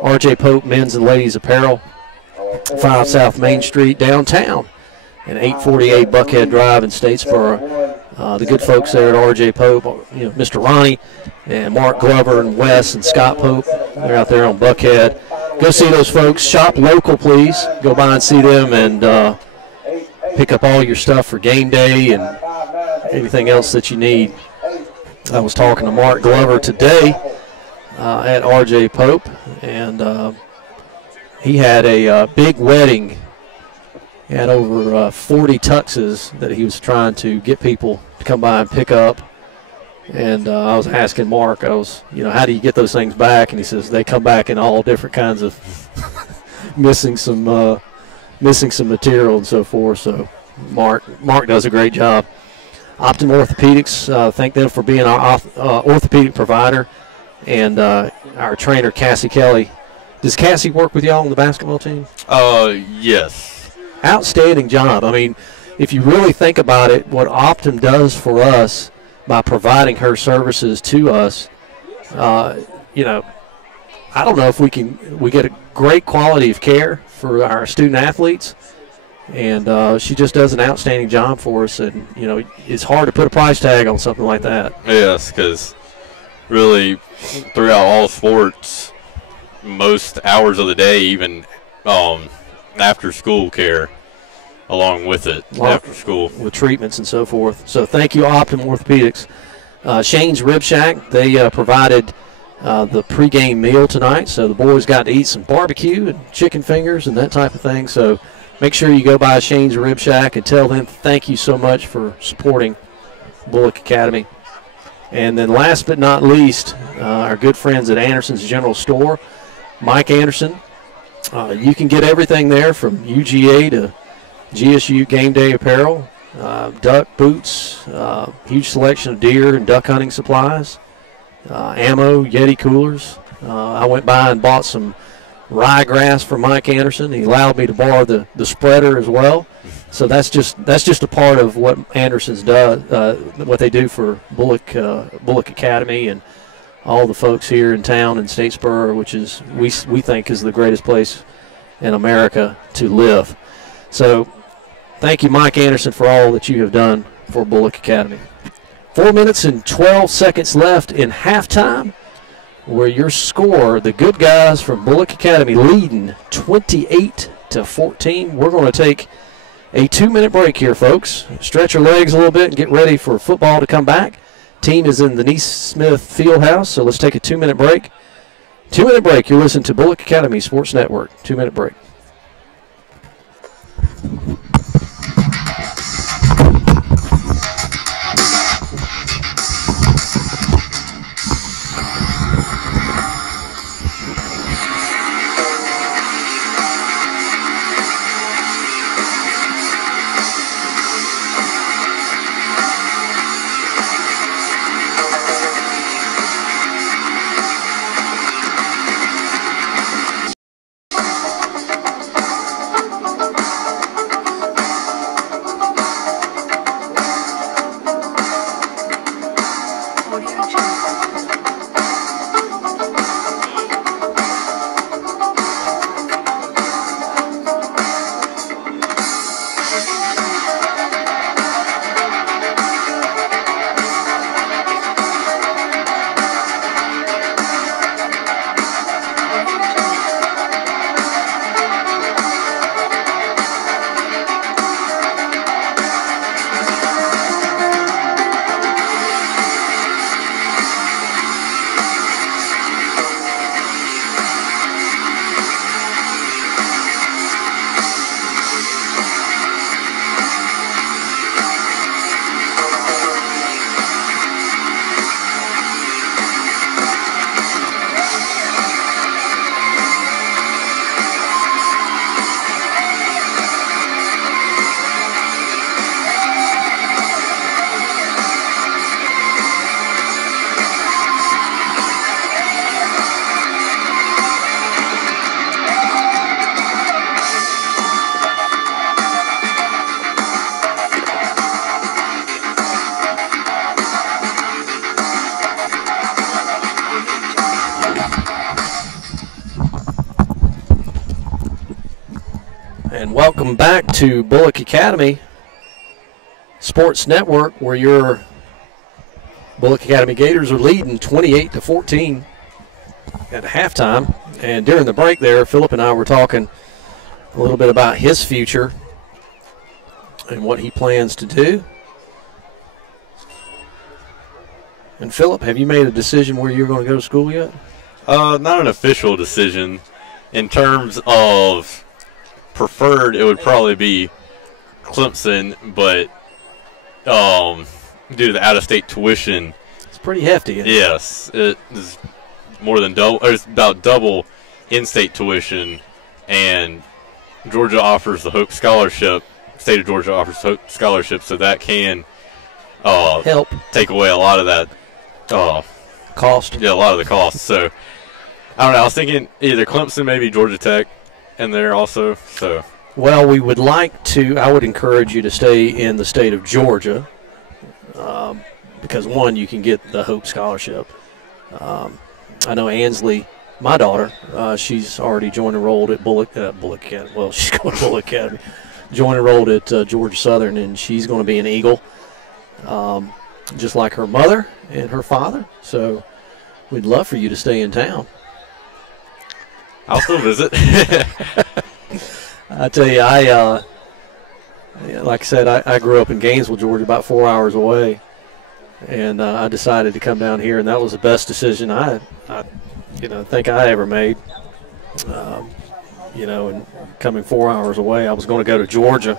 R.J. Pope Men's and Ladies Apparel, 5 South Main Street, downtown. and 848 Buckhead Drive in Statesboro. The good folks there at R.J. Pope, Mr. Ronnie and Mark Glover and Wes and Scott Pope, they're out there on Buckhead. Go see those folks. Shop local, please. Go by and see them and pick up all your stuff for game day and anything else that you need. I was talking to Mark Glover today at R.J. Pope, and he had a big wedding. He had over 40 tuxes that he was trying to get people to come by and pick up. And I was asking Mark, how do you get those things back? And he says they come back in all different kinds of missing some material and so forth. So Mark does a great job. Optim Orthopedics, thank them for being our orthopedic provider, and our trainer Cassie Kelly. Does Cassie work with y'all on the basketball team? Yes. Outstanding job. I mean, if you really think about it, what Optum does for us by providing her services to us, I don't know if we get a great quality of care for our student athletes, and she just does an outstanding job for us. And it's hard to put a price tag on something like that. Yes, because really throughout all sports, most hours of the day, even after school care along with it, after school with treatments and so forth. So thank you, Optim Orthopedics. Shane's Rib Shack, they provided the pregame meal tonight, so the boys got to eat some barbecue and chicken fingers and that type of thing. So make sure you go by Shane's Rib Shack and tell them thank you so much for supporting Bulloch Academy. And then last but not least, our good friends at Anderson's General Store, Mike Anderson. You can get everything there from UGA to GSU game day apparel, duck boots, huge selection of deer and duck hunting supplies, ammo, Yeti coolers. I went by and bought some ryegrass for Mike Anderson. He allowed me to borrow the spreader as well. So that's just a part of what Anderson's does, what they do for Bulloch Academy and all the folks here in town in Statesboro, which is we think is the greatest place in America to live. So thank you, Mike Anderson, for all that you have done for Bulloch Academy. 4 minutes and 12 seconds left in halftime, where your score, the good guys from Bulloch Academy leading 28-14. We're going to take a 2-minute break here, folks. Stretch your legs a little bit and get ready for football to come back. Team is in the Neesmith Fieldhouse, so let's take a 2-minute break. 2-minute break. You're listening to Bulloch Academy Sports Network. 2-minute break. And welcome back to Bulloch Academy Sports Network, where your Bulloch Academy Gators are leading 28-14 at halftime. And during the break there, Phillip and I were talking a little bit about his future and what he plans to do. And Phillip, have you made a decision where you're going to go to school yet? Not an official decision. In terms of preferred, it would probably be Clemson, but due to the out-of-state tuition, it's pretty hefty. Isn't it? Yes, it is more than double. Or it's about double in-state tuition, and Georgia offers the Hope Scholarship. State of Georgia offers Hope Scholarship, so that can help take away a lot of that cost. Yeah, a lot of the cost. So I don't know. I was thinking either Clemson, maybe Georgia Tech, in there also. So. Well, we would like to. I would encourage you to stay in the state of Georgia because, one, you can get the Hope Scholarship. I know Ansley, my daughter, she's already joined enrolled at Bulloch Academy. Well, she's going to Bulloch Academy. Joined enrolled at Georgia Southern, and she's going to be an Eagle, just like her mother and her father. So we'd love for you to stay in town. I'll still visit. I tell you, like I said, I grew up in Gainesville, Georgia, about 4 hours away, and I decided to come down here, and that was the best decision I think I ever made. And coming 4 hours away, I was going to go to Georgia,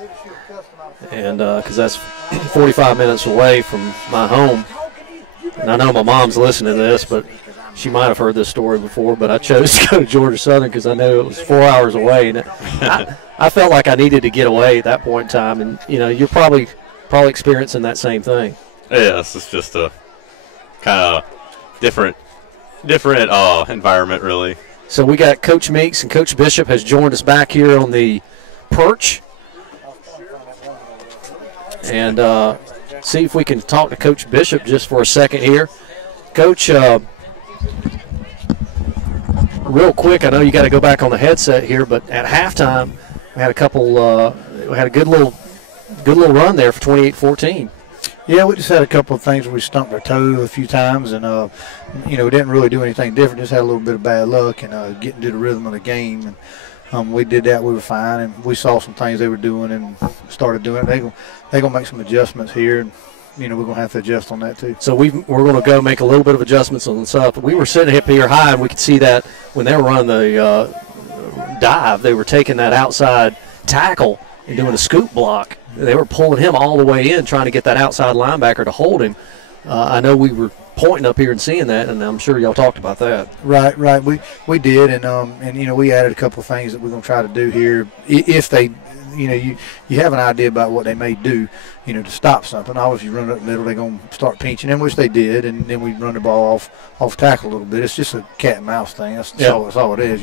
and because that's 45 minutes away from my home. And I know my mom's listening to this, but she might have heard this story before, but I chose to go to Georgia Southern because I knew it was 4 hours away, and I felt like I needed to get away at that point in time. And you're probably experiencing that same thing. Yes, it's just a kind of different environment, really. So we got Coach Meeks, and Coach Bishop has joined us back here on the perch, and see if we can talk to Coach Bishop just for a second here. Coach, real quick, I know you got to go back on the headset here, but at halftime, we had a good little run there for 28-14. Yeah, we just had a couple of things where we stumped our toe a few times, and we didn't really do anything different. Just had a little bit of bad luck and getting to the rhythm of the game. And we did that. We were fine, and we saw some things they were doing and started doing it. They're gonna make some adjustments here, and we're gonna have to adjust on that too. So we're gonna go make a little bit of adjustments on the stuff. But we were sitting up here high, and we could see that when they were running the dive, they were taking that outside tackle and doing a scoop block. They were pulling him all the way in, trying to get that outside linebacker to hold him. I know we were pointing up here and seeing that, and I'm sure y'all talked about that. Right. We did, and we added a couple of things that we're going to try to do here. If they, you have an idea about what they may do, to stop something. Obviously, you run up the middle, they're going to start pinching in, which they did, and then we run the ball off tackle a little bit. It's just a cat and mouse thing. That's all it is,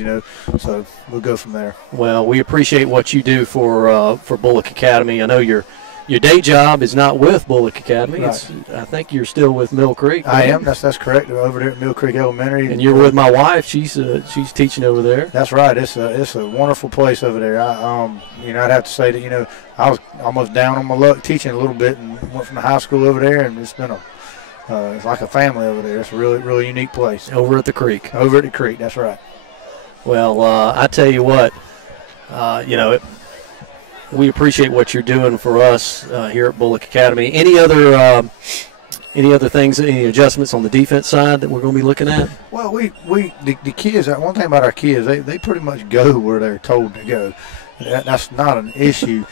So we'll go from there. Well, we appreciate what you do for Bulloch Academy. I know your day job is not with Bulloch Academy. Right. I think you're still with Mill Creek. Right? I am. That's correct. We're over there at Mill Creek Elementary. And you're with my wife. She's teaching over there. That's right. It's a wonderful place over there. I'd have to say that I was almost down on my luck teaching a little bit, and went from the high school over there, and it's been it's like a family over there. It's a really, really unique place. Over at the creek. Over at the creek. That's right. Well, I tell you what, we appreciate what you're doing for us here at Bulloch Academy. Any other things, any adjustments on the defense side that we're going to be looking at? Well, the kids. One thing about our kids, they pretty much go where they're told to go. That's not an issue.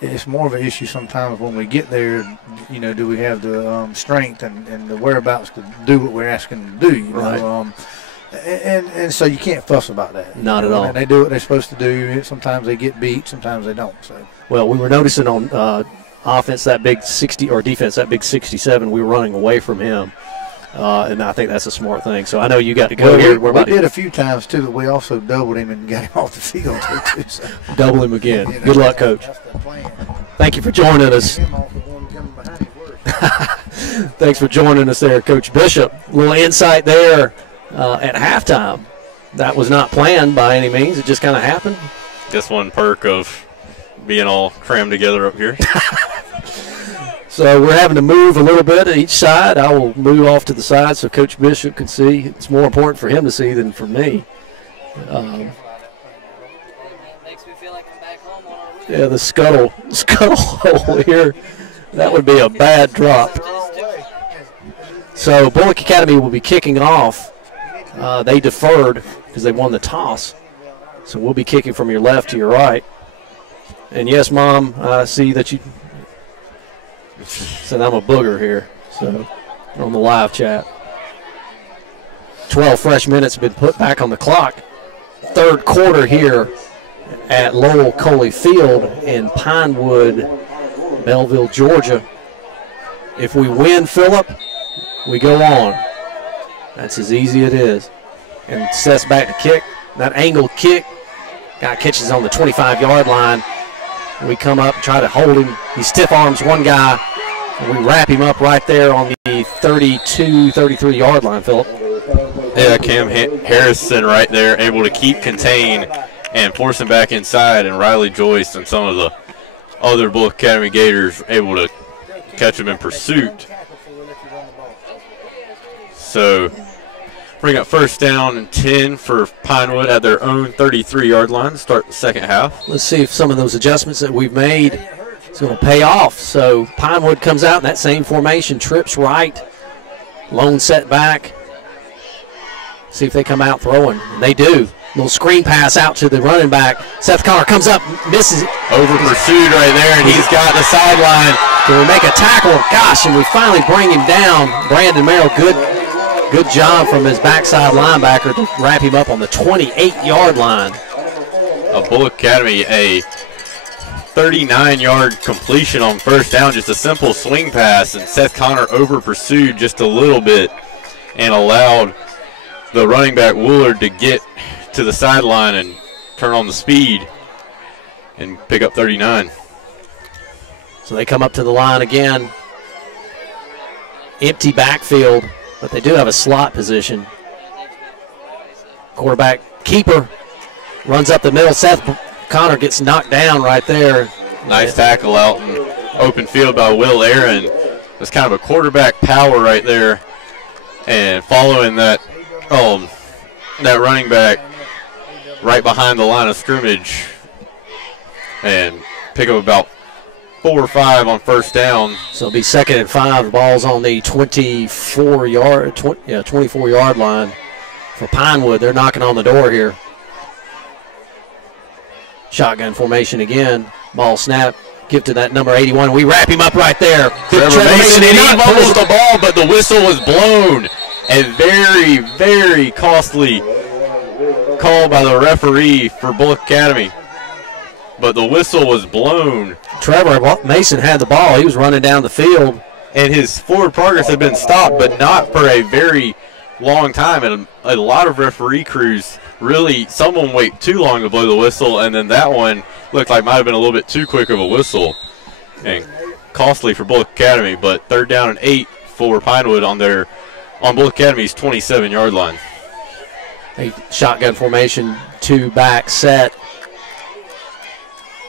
It's more of an issue sometimes when we get there. Do we have the strength and the whereabouts to do what we're asking them to do? Right. And so you can't fuss about that. Not at all. And they do what they're supposed to do. Sometimes they get beat. Sometimes they don't. So. Well, we were noticing on offense that big 60 or defense that big 67, we were running away from him, and I think that's a smart thing. So I know you got to go here. We did a few times too, but we also doubled him and got him off the field too. So. Double him again. Good luck, Coach. That's the plan. Thank you for joining us. Thanks for joining us there, Coach Bishop. A little insight there at halftime. That was not planned by any means. It just kind of happened. Just one perk of being all crammed together up here. So we're having to move a little bit at each side. I will move off to the side so Coach Bishop can see. It's more important for him to see than for me. Makes me feel like I'm back home on our roof. Yeah, the scuttle hole here. That would be a bad drop. So Bulloch Academy will be kicking off. They deferred because they won the toss. So we'll be kicking from your left to your right. And yes, Mom, I see that you said I'm a booger here. So on the live chat. 12 fresh minutes have been put back on the clock. Third quarter here at Lowell Coley Field in Pinewood, Belleville, Georgia. If we win, Phillip, we go on. That's as easy as it is. And Seth's back to kick. That angled kick. Guy catches on the 25-yard line. We come up and try to hold him. He stiff arms one guy, and we wrap him up right there on the 32, 33-yard line, Phillip. Yeah, Cam Harrison right there, able to keep contained and force him back inside, and Riley Joyce and some of the other Bulloch Academy Gators able to catch him in pursuit. So bring up first down and 10 for Pinewood at their own 33-yard line to start the second half. Let's see if some of those adjustments that we've made is going to pay off. So Pinewood comes out in that same formation, trips right, lone set back. See if they come out throwing. And they do. Little screen pass out to the running back. Seth Connor comes up, misses it. Over pursued right there, and he's got the sideline. Can we make a tackle? Gosh, and we finally bring him down. Brandon Merrill, good job from his backside linebacker to wrap him up on the 28-yard line. Bulloch Academy, a 39-yard completion on first down, just a simple swing pass, and Seth Connor over pursued just a little bit and allowed the running back Woolard to get to the sideline and turn on the speed and pick up 39. So they come up to the line again. Empty backfield, but they do have a slot position. Quarterback keeper runs up the middle. Seth Connor gets knocked down right there. Nice tackle out in open field by Will Aaron. That's kind of a quarterback power right there. And following that, that running back right behind the line of scrimmage and pick up about 4 or 5 on first down. So it'll be 2nd and 5. The ball's on the 24-yard line for Pinewood. They're knocking on the door here. Shotgun formation again. Ball snap. Give to that number 81. We wrap him up right there. Trevor Mason, and he fumbles the ball, but the whistle was blown. A very, very costly call by the referee for Bulloch Academy. But the whistle was blown. Trevor Mason had the ball. He was running down the field. And his forward progress had been stopped, but not for a very long time. And a lot of referee crews really, someone wait too long to blow the whistle, and then that one looked like might have been a little bit too quick of a whistle. And costly for Bulloch Academy, but 3rd down and 8 for Pinewood on Bulloch Academy's 27-yard line. A shotgun formation, 2 back set.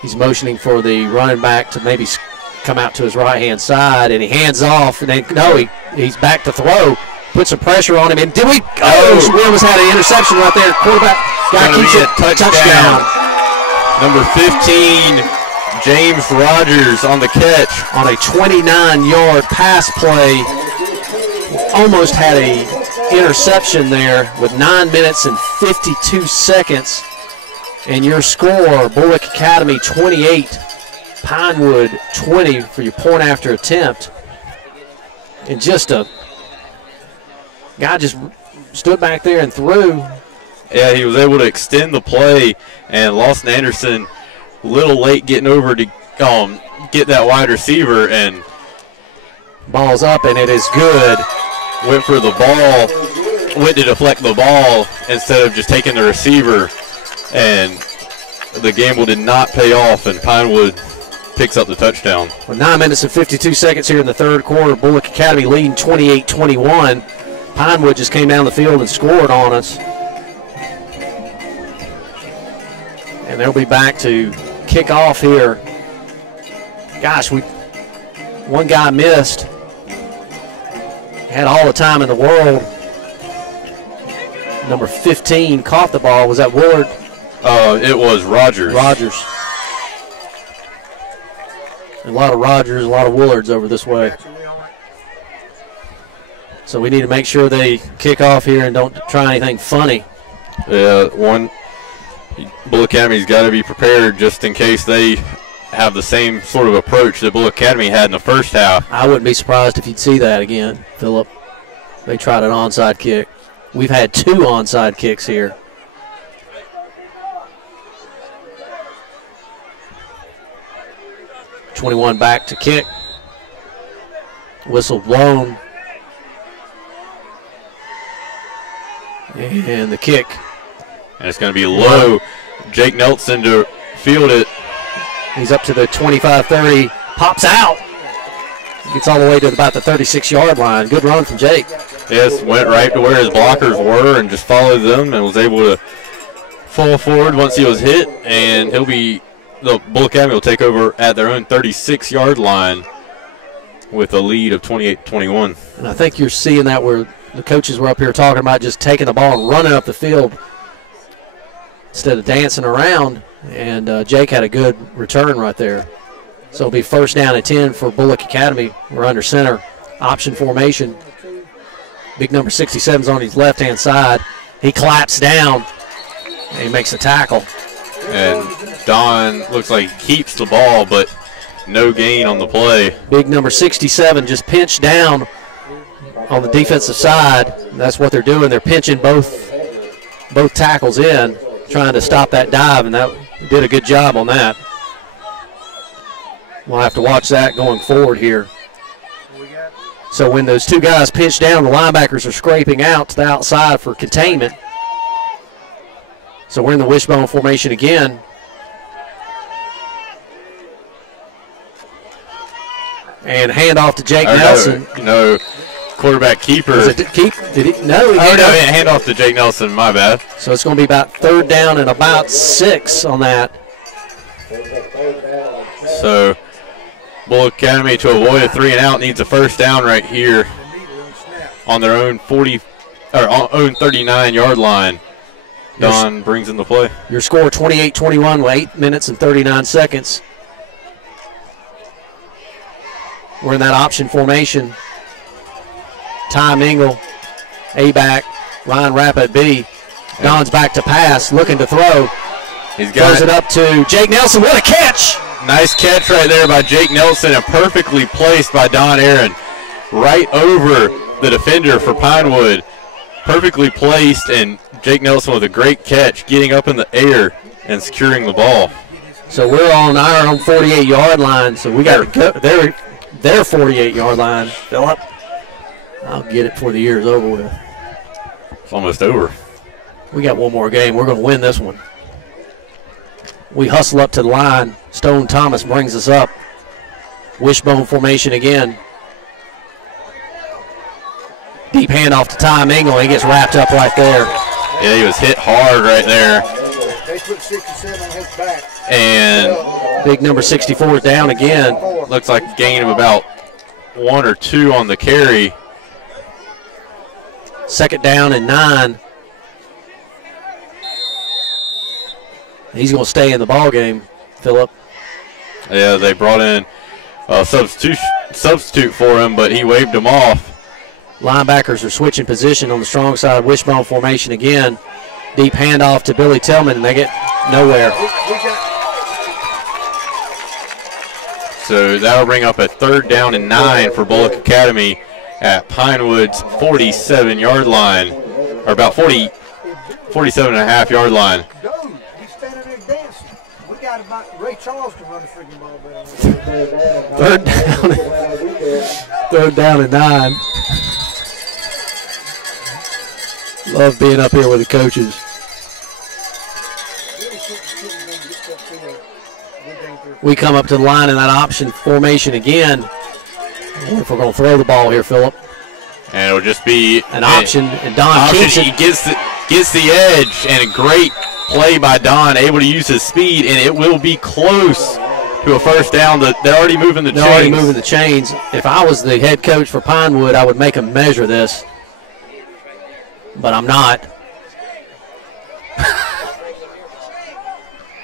He's motioning for the running back to maybe come out to his right-hand side, and he hands off. And he's back to throw. Put some pressure on him. And did we? Oh, we almost had an interception right there. Quarterback guy keeps it. Touchdown. Number 15, James Rogers on the catch. On a 29-yard pass play. Almost had a interception there with 9 minutes and 52 seconds. And your score, Bulloch Academy 28, Pinewood 20 for your point after attempt. And just a guy just stood back there and threw. Yeah, he was able to extend the play, and Lawson Anderson a little late getting over to get that wide receiver, and ball's up, and it is good. Went for the ball, went to deflect the ball instead of just taking the receiver, and the gamble did not pay off, and Pinewood picks up the touchdown. With 9 minutes and 52 seconds here in the third quarter, Bulloch Academy leading 28-21. Pinewood just came down the field and scored on us. And they'll be back to kick off here. Gosh, one guy missed. Had all the time in the world. Number 15 caught the ball. Was that Willard? It was Rogers. Rogers. A lot of Rogers, a lot of Willards over this way. So we need to make sure they kick off here and don't try anything funny. Yeah, Bulloch Academy's got to be prepared just in case they have the same sort of approach that Bulloch Academy had in the first half. I wouldn't be surprised if you'd see that again, Phillip. They tried an onside kick. We've had 2 onside kicks here. .21 back to kick. Whistle blown. And the kick. And it's going to be low. Jake Nelson to field it. He's up to the 25-30. Pops out. Gets all the way to about the 36-yard line. Good run from Jake. Yes, went right to where his blockers were and just followed them and was able to fall forward once he was hit. And the Bulloch Academy will take over at their own 36-yard line with a lead of 28-21. And I think you're seeing that where the coaches were up here talking about just taking the ball and running up the field instead of dancing around. And Jake had a good return right there. So it'll be first down and 10 for Bulloch Academy. We're under center. Option formation. Big number 67's on his left-hand side. He claps down, and he makes a tackle. And Don looks like he keeps the ball, but no gain on the play. Big number 67 just pinched down on the defensive side. That's what they're doing. They're pinching both tackles in, trying to stop that dive, and that did a good job on that. We'll have to watch that going forward here. So when those 2 guys pinch down, the linebackers are scraping out to the outside for containment. So we're in the wishbone formation again. And handoff to Jake Nelson. No, quarterback keeper. Did he? No, he handoff to Jake Nelson, my bad. So it's going to be about 3rd down and about 6 on that. So Bulloch Academy, to avoid a 3-and-out, needs a first down right here on their own 39-yard line. Don brings in the play. Your score 28-21 with 8 minutes and 39 seconds. We're in that option formation. Ty Mingle, A-back, Ryan Rapid B. Don's back to pass, looking to throw. He's got throws it up to Jake Nelson. What a catch! Nice catch right there by Jake Nelson and perfectly placed by Don Aaron. Right over the defender for Pinewood. Perfectly placed, and Jake Nelson with a great catch, getting up in the air and securing the ball. So we're on our own 48-yard line, so we got to go their 48-yard line. Phillip, I'll get it before the year is over with. It's almost over. We got one more game. We're going to win this one. We hustle up to the line. Stone Thomas brings us up. Wishbone formation again. Deep handoff to Ty Mingle. He gets wrapped up right there. Yeah, he was hit hard right there. They put 67 on his back. And big number 64 is down again. Looks like a gain of about 1 or 2 on the carry. 2nd down and 9. He's going to stay in the ball game, Phillip. Yeah, they brought in a substitute for him, but he waved him off. Linebackers are switching position on the strong side. Wishbone formation again. Deep handoff to Billy Tillman, and they get nowhere. So that'll bring up a 3rd down and 9 for Bulloch Academy at Pinewood's 47-yard line, or about 47.5-yard line. Ray Charles can run the freaking ball better. 3rd down and 9. Love being up here with the coaches. We come up to the line in that option formation again. If we're going to throw the ball here, Phillip. And it'll just be an option, and Don keeps it. He gets gets the edge, and a great play by Don, able to use his speed, and it will be close to a first down. They're already moving the chains. They're already moving the chains. If I was the head coach for Pinewood, I would make them measure this, but I'm not.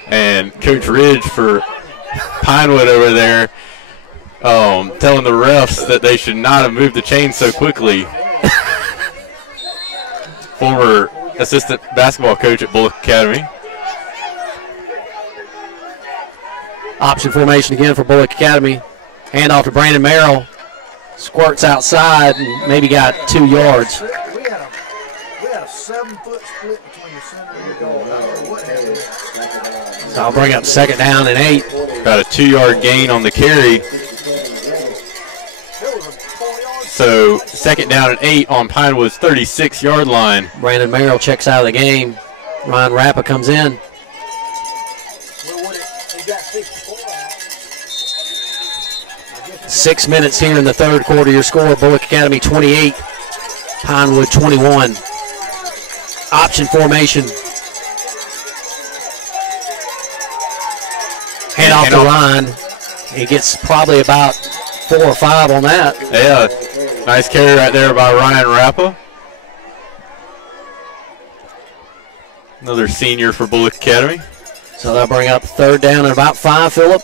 And Coach Ridge for Pinewood over there telling the refs that they should not have moved the chains so quickly. Former assistant basketball coach at Bulloch Academy. Option formation again for Bulloch Academy. Handoff to Brandon Merrill. Squirts outside and maybe got 2 yards. We had a 7-foot split between the center and the goal. I don't know what happened. So I'll bring up 2nd down and 8. About a 2-yard gain on the carry. So 2nd down and 8 on Pinewood's 36-yard line. Brandon Merrill checks out of the game. Ryan Rappa comes in. 6 minutes here in the 3rd quarter. Your score, Bulloch Academy 28, Pinewood 21. Option formation. Hand off to Ryan. He gets probably about 4 or 5 on that. Yeah, nice carry right there by Ryan Rappa. Another senior for Bulloch Academy. So they'll bring up 3rd down and about 5, Phillip.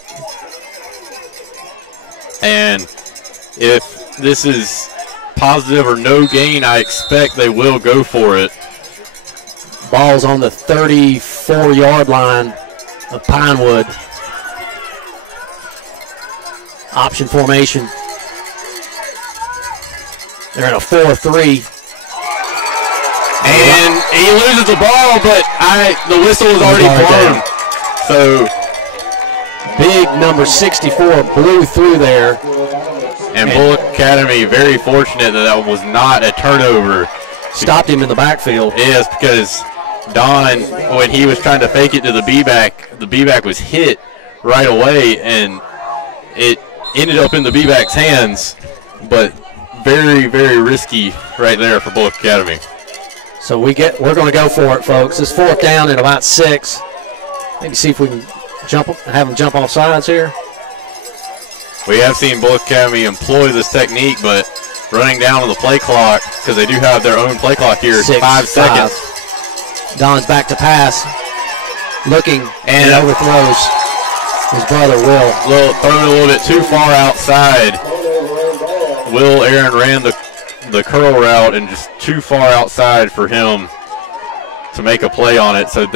And if this is positive or no gain, I expect they will go for it. Ball's on the 34-yard line of Pinewood. Option formation. They're in a 4-3. And he loses the ball, but the whistle is already blown. So big number 64 blew through there. And Bulloch Academy very fortunate that was not a turnover. Stopped him in the backfield. Yes, because Don, when he was trying to fake it to the B-back was hit right away, and it ended up in the B-back's hands, but very, very risky right there for Bulloch Academy. So we're going to go for it, folks. It's 4th down and about 6. Maybe see if we can have them jump off sides here. We have seen Bulloch Academy employ this technique, but running down on the play clock, because they do have their own play clock here, 5 seconds. Don's back to pass, looking, and overthrows his brother Will. Thrown a little bit too far outside. Will Aaron ran the curl route and just too far outside for him to make a play on it. So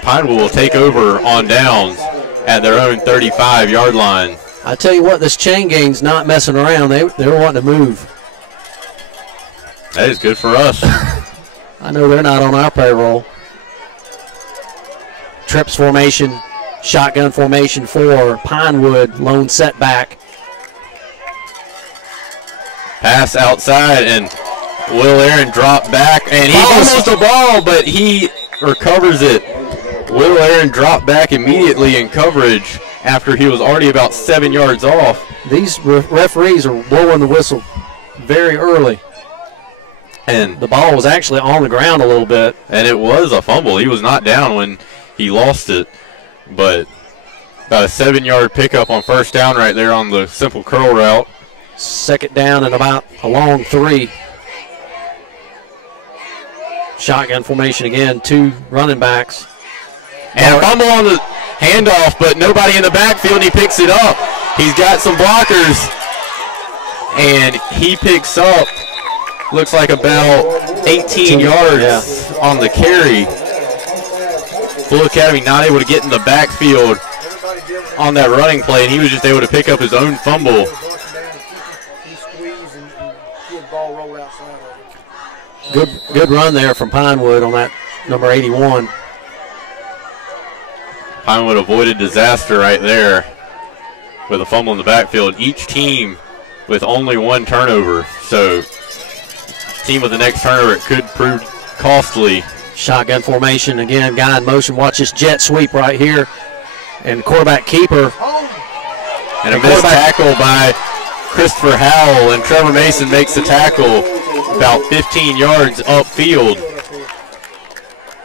Pinewood will take over on downs at their own 35-yard line. I tell you what, this chain gang's not messing around. They were wanting to move. That is good for us. I know they're not on our payroll. Trips formation, shotgun formation for Pinewood, lone setback. Pass outside, and Will Aaron dropped back, and he almost a ball, but he recovers it. Will Aaron dropped back immediately in coverage after he was already about 7 yards off. These referees are blowing the whistle very early. And the ball was actually on the ground a little bit. And it was a fumble. He was not down when he lost it, but about a 7-yard pickup on 1st down right there on the simple curl route. 2nd down and about a long 3. Shotgun formation again, 2 running backs. And a fumble on the handoff, but nobody in the backfield, and he picks it up. He's got some blockers, and he picks up, looks like about 18 yards on the carry. Bulloch Academy not able to get in the backfield on that running play, and he was just able to pick up his own fumble. Good run there from Pinewood on that number 81. Pinewood avoided disaster right there with a fumble in the backfield. Each team with only 1 turnover, so team with the next turnover, it could prove costly. Shotgun formation again, guy in motion. Watch this jet sweep right here, and quarterback keeper. And a missed tackle by Christopher Howell, and Trevor Mason makes the tackle about 15 yards upfield.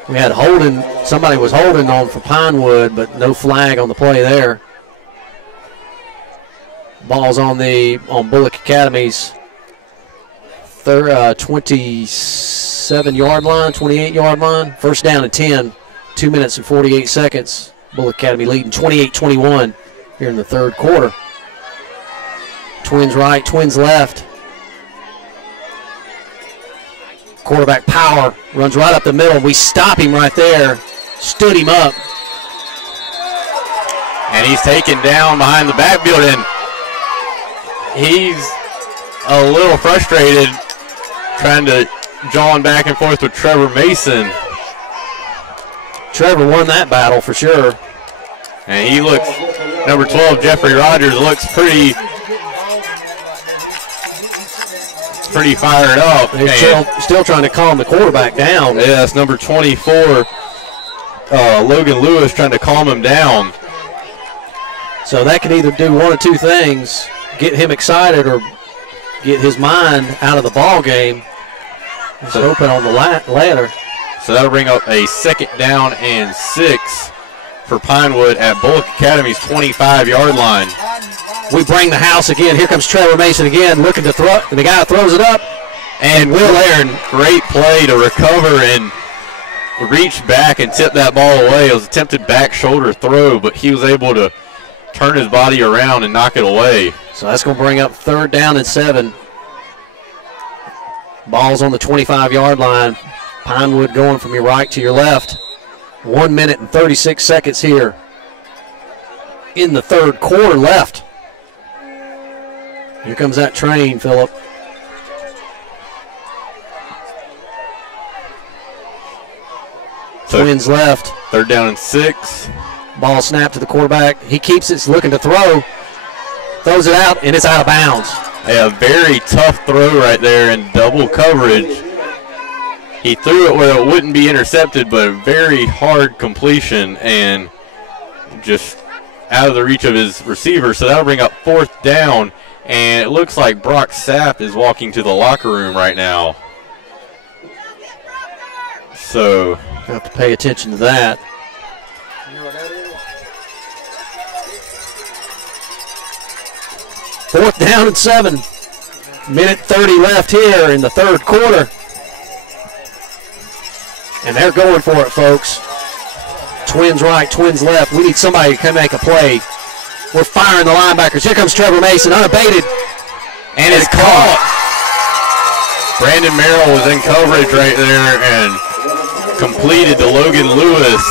We had holding, somebody was holding on for Pinewood, but no flag on the play there. Ball's on Bulloch Academy's 27-yard line, 28-yard line. First down and 10, 2 minutes and 48 seconds. Bulloch Academy leading 28-21 here in the third quarter. Twins right, twins left. Quarterback power runs right up the middle. We stop him right there. Stood him up. And he's taken down behind the backfield, and he's a little frustrated trying to jawing back and forth with Trevor Mason. Trevor won that battle for sure. And he looks, number 12, Jeffrey Rogers, looks pretty fired up. They're still trying to calm the quarterback down. Yeah, that's number 24, Logan Lewis, trying to calm him down. So that can either do one of two things, get him excited or get his mind out of the ball game. He's open on the ladder. So that'll bring up a 2nd down and 6 for Pinewood at Bulloch Academy's 25-yard line. We bring the house again. Here comes Trevor Mason again, looking to throw, and the guy throws it up. And Will Aaron, great play to recover and reach back and tip that ball away. It was an attempted back shoulder throw, but he was able to turn his body around and knock it away. So that's going to bring up 3rd down and 7. Ball's on the 25-yard line. Pinewood going from your right to your left. 1 minute and 36 seconds here in the third quarter left. Here comes that train, Phillip. Twins left. 3rd down and 6. Ball snapped to the quarterback. He keeps it, looking to throw. Throws it out, and it's out of bounds. A very tough throw right there in double coverage. He threw it where it wouldn't be intercepted, but a very hard completion and just out of the reach of his receiver. So that'll bring up 4th down, and it looks like Brock Sapp is walking to the locker room right now. So you have to pay attention to that. Fourth down and 7. Minute 30 left here in the third quarter. And they're going for it, folks. Twins right, twins left. We need somebody to come make a play. We're firing the linebackers. Here comes Trevor Mason, unabated. And it's caught. Brandon Merrill was in coverage right there and completed to Logan Lewis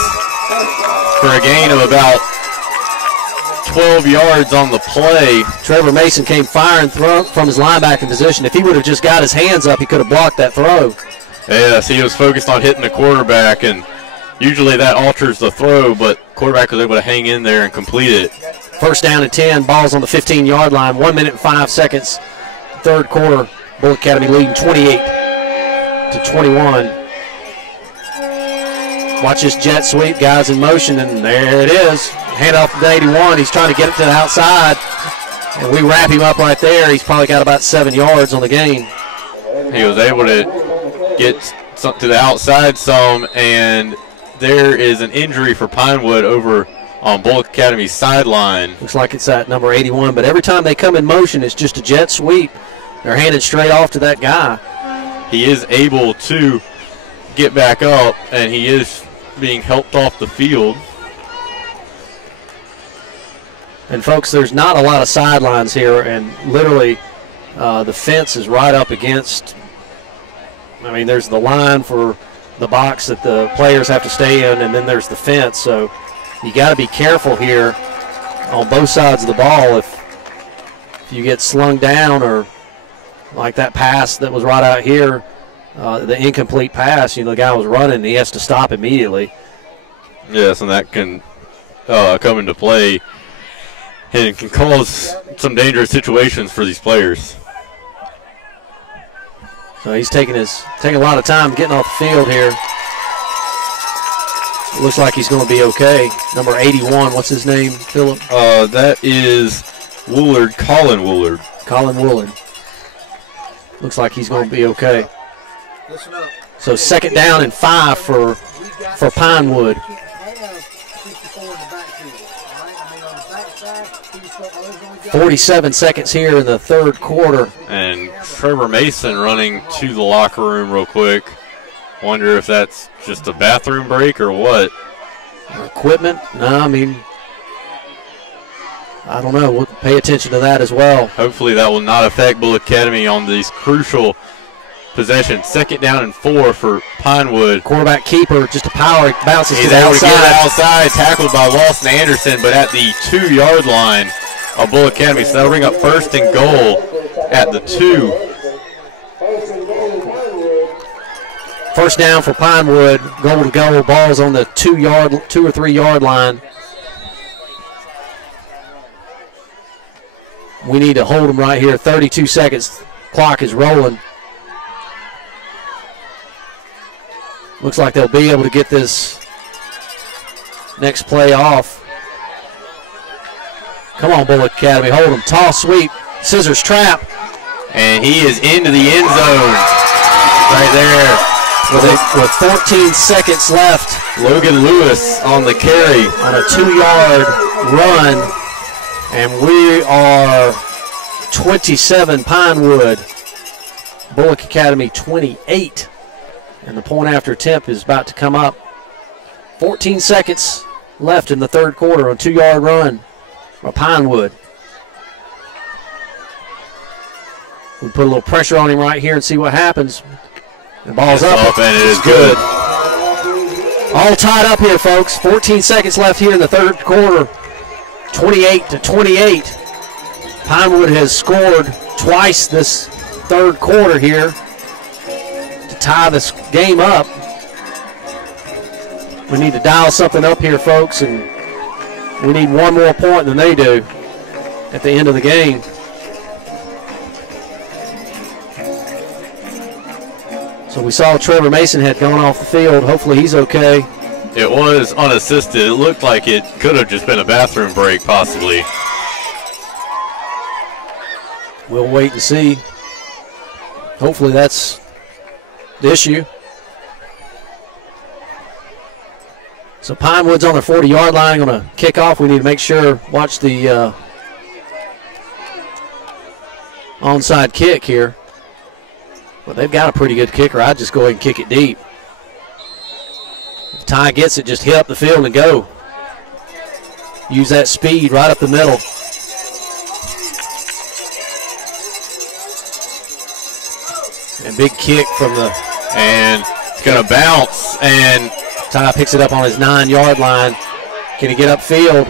for a gain of about 12 yards on the play. Trevor Mason came firing from his linebacking position. If he would have just got his hands up, he could have blocked that throw. Yes, he was focused on hitting the quarterback, and usually that alters the throw, but quarterback was able to hang in there and complete it. First down and 10, ball's on the 15-yard line, 1 minute and 5 seconds. Third quarter, Bulloch Academy leading 28-21. Watch this jet sweep, guys in motion, and there it is. Hand off to 81. He's trying to get it to the outside, and we wrap him up right there. He's probably got about 7 yards on the gain. He was able to get to the outside some, and there is an injury for Pinewood over on Bulloch Academy's sideline. Looks like it's at number 81, but every time they come in motion, it's just a jet sweep. They're handed straight off to that guy. He is able to get back up, and he is being helped off the field. And folks, there's not a lot of sidelines here, and literally the fence is right up against. I mean, there's the line for the box that the players have to stay in, and then there's the fence. So you got to be careful here on both sides of the ball. If you get slung down, or like that pass that was right out here, the incomplete pass, the guy was running, and he has to stop immediately. Yes, and that can come into play, and it can cause some dangerous situations for these players. So he's taking a lot of time getting off the field here. It looks like he's going to be okay. Number 81, what's his name, Phillip? That is Woolard, Colin Woolard. Colin Woolard. Looks like he's going to be okay. So 2nd down and 5 for for Pinewood. 47 seconds here in the third quarter. And Trevor Mason running to the locker room real quick. Wonder if that's just a bathroom break or what. Equipment? No, I mean, I don't know. We'll pay attention to that as well. Hopefully that will not affect Bulloch Academy on these crucial possessions. 2nd down and 4 for Pinewood. Quarterback keeper, just a power, bounces He's to the able outside. to get outside, tackled by Lawson Anderson, but at the 2-yard line of Bulloch Academy. So that'll bring up 1st and goal at the 2. First down for Pinewood. Goal to goal. Ball's on the 2 or 3 yard line. We need to hold them right here. 32 seconds. Clock is rolling. Looks like they'll be able to get this next play off. Come on, Bulloch Academy. Hold them. Toss, sweep. Scissors trap. And he is into the end zone right there. With 14 seconds left. Logan Lewis on the carry. On a 2-yard run. And we are 27 Pinewood. Bulloch Academy 28. And the point after attempt is about to come up. 14 seconds left in the third quarter on a 2-yard run for Pinewood. We put a little pressure on him right here and see what happens. The ball's up. And it is good. All tied up here, folks. 14 seconds left here in the third quarter. 28-28. Pinewood has scored twice this third quarter here to tie this game up. We need to dial something up here, folks, and we need one more point than they do at the end of the game. So we saw Trevor Mason had gone off the field. Hopefully he's okay. It was unassisted. It looked like it could have just been a bathroom break, possibly. We'll wait and see. Hopefully that's the issue. So Pinewood's on their 40-yard line, going to kick off. We need to make sure, watch the onside kick here. But they've got a pretty good kicker. I'd just go ahead and kick it deep. If Ty gets it, just hit up the field and go. Use that speed right up the middle. And big kick from the... And it's going to bounce. And Ty picks it up on his 9-yard line. Can he get upfield?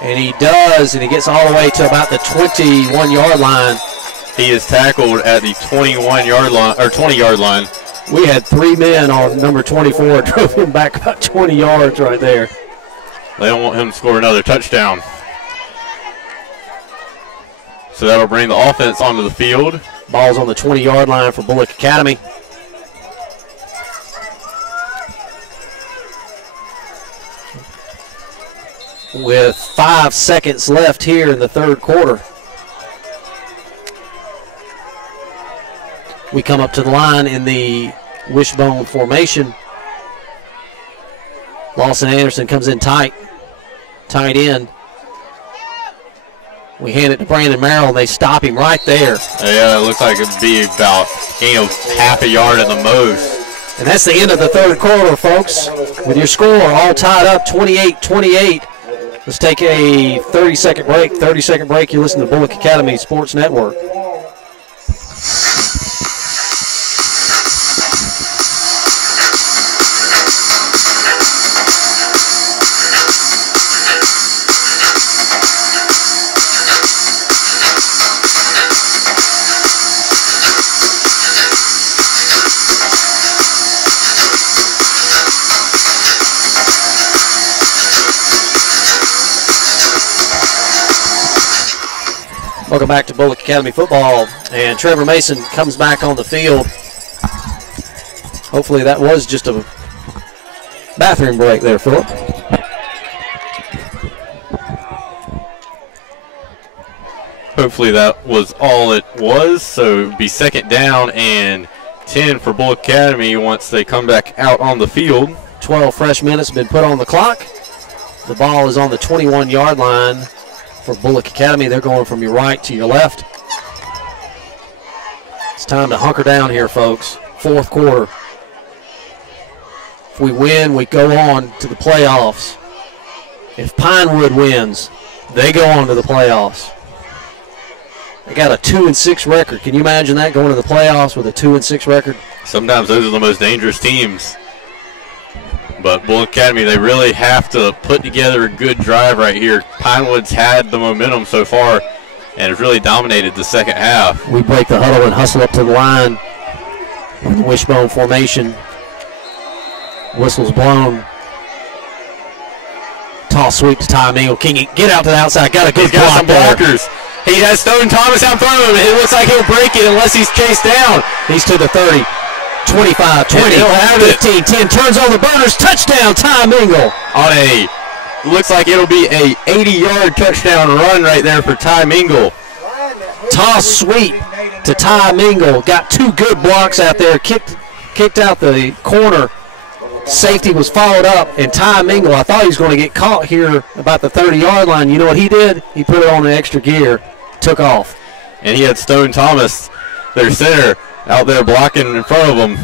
And he does, and he gets all the way to about the 21-yard line. he is tackled at the 21-yard line, or 20-yard line. We had 3 men on number 24, drove him back about 20 yards right there. They don't want him to score another touchdown. So that'll bring the offense onto the field. Ball's on the 20-yard line for Bulloch Academy. With 5 seconds left here in the third quarter. We come up to the line in the wishbone formation. Lawson Anderson comes in tight end. We hand it to Brandon Merrill, and they stop him right there. Yeah, it looks like it'd be about half a yard at the most. And that's the end of the third quarter, folks. With your score all tied up, 28-28. Let's take a 30-second break. 30-second break. You listen to Bulloch Academy Sports Network. Welcome back to Bulloch Academy football, and Trevor Mason comes back on the field. Hopefully that was just a bathroom break there, Phillip. Hopefully that was all it was. So it would be 2nd down and 10 for Bulloch Academy once they come back out on the field. 12 fresh minutes have been put on the clock. The ball is on the 21-yard line for Bulloch Academy. They're going from your right to your left. It's time to hunker down here, folks. Fourth quarter. If we win, we go on to the playoffs. If Pinewood wins, they go on to the playoffs. They got a 2-6 record. Can you imagine that, going to the playoffs with a 2-6 record? Sometimes those are the most dangerous teams. But Bulloch Academy, they really have to put together a good drive right here. Pinewood's had the momentum so far and has really dominated the second half. We break the huddle and hustle up to the line with the wishbone formation. Whistle's blown. Toss sweep to Ty Mingle. King, get out to the outside. Got a good block some blockers. He has Stone Thomas out front of him. It looks like he'll break it unless he's chased down. He's to the 30, 25, 20, 15, 10. Turns on the burners. Touchdown, Ty Mingle. On a, looks like it'll be a 80-yard touchdown run right there for Ty Mingle. Toss sweep to Ty Mingle. Got two good blocks out there. Kicked out the corner. Safety was followed up, and Ty Mingle, I thought he was going to get caught here about the 30-yard line. You know what he did? He put it on the extra gear, took off. And he had Stone Thomas, their center, out there blocking in front of him.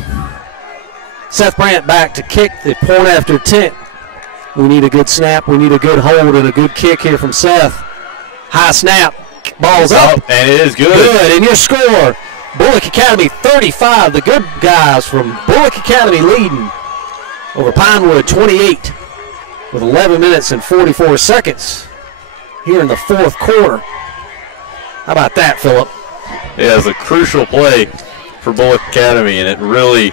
Seth Brandt back to kick the point after 10. We need a good snap. We need a good hold and a good kick here from Seth. High snap. Ball's up. And it is good. Good. And your score, Bulloch Academy 35. The good guys from Bulloch Academy leading over Pinewood 28 with 11 minutes and 44 seconds here in the fourth quarter. How about that, Phillip? Yeah, it's a crucial play for Bulloch Academy, and it really,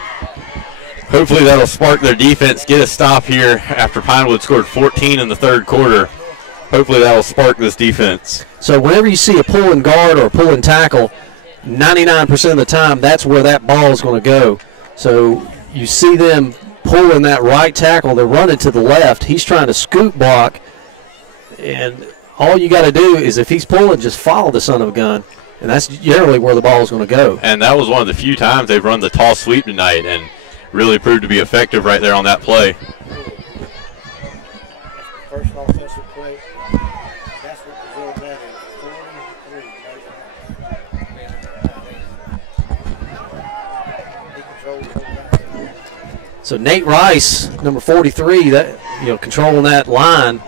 hopefully that'll spark their defense, get a stop here after Pinewood scored 14 in the third quarter. Hopefully that'll spark this defense. So whenever you see a pulling guard or a pulling tackle, 99% of the time that's where that ball is going to go. So you see them pulling that right tackle, they're running to the left. He's trying to scoop block, and all you got to do is if he's pulling, just follow the son of a gun, and that's generally where the ball is going to go. And that was one of the few times they've run the toss sweep tonight, and really proved to be effective right there on that play. First offensive play. That's what the result that is. 43. So Nate Rice, number 43, that controlling that line.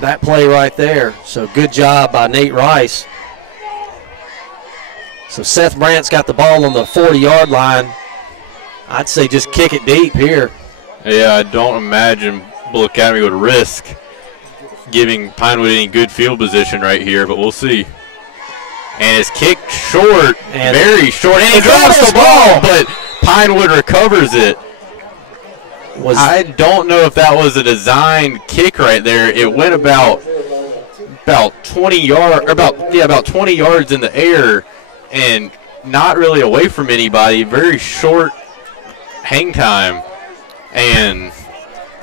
That play right there. So good job by Nate Rice. So Seth Brandt's got the ball on the 40-yard line. I'd say just kick it deep here. Yeah, I don't imagine Bulloch Academy would risk giving Pinewood any good field position right here, but we'll see. And it's kicked short, and very short, and he drops the ball, but Pinewood recovers it. I don't know if that was a designed kick right there. It went about 20 yards, about 20 yards in the air, and not really away from anybody. Very short hang time, and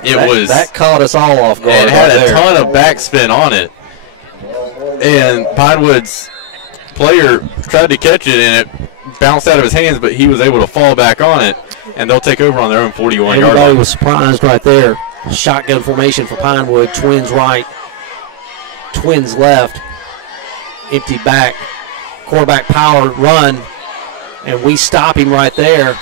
that caught us all off guard. It had a ton of backspin on it, and Pinewood's player tried to catch it, and it bounced out of his hands, but he was able to fall back on it, and they'll take over on their own 41-yard line. Everybody was surprised right there. Shotgun formation for Pinewood. Twins right, twins left. Empty back. Quarterback power run, and we stop him right there.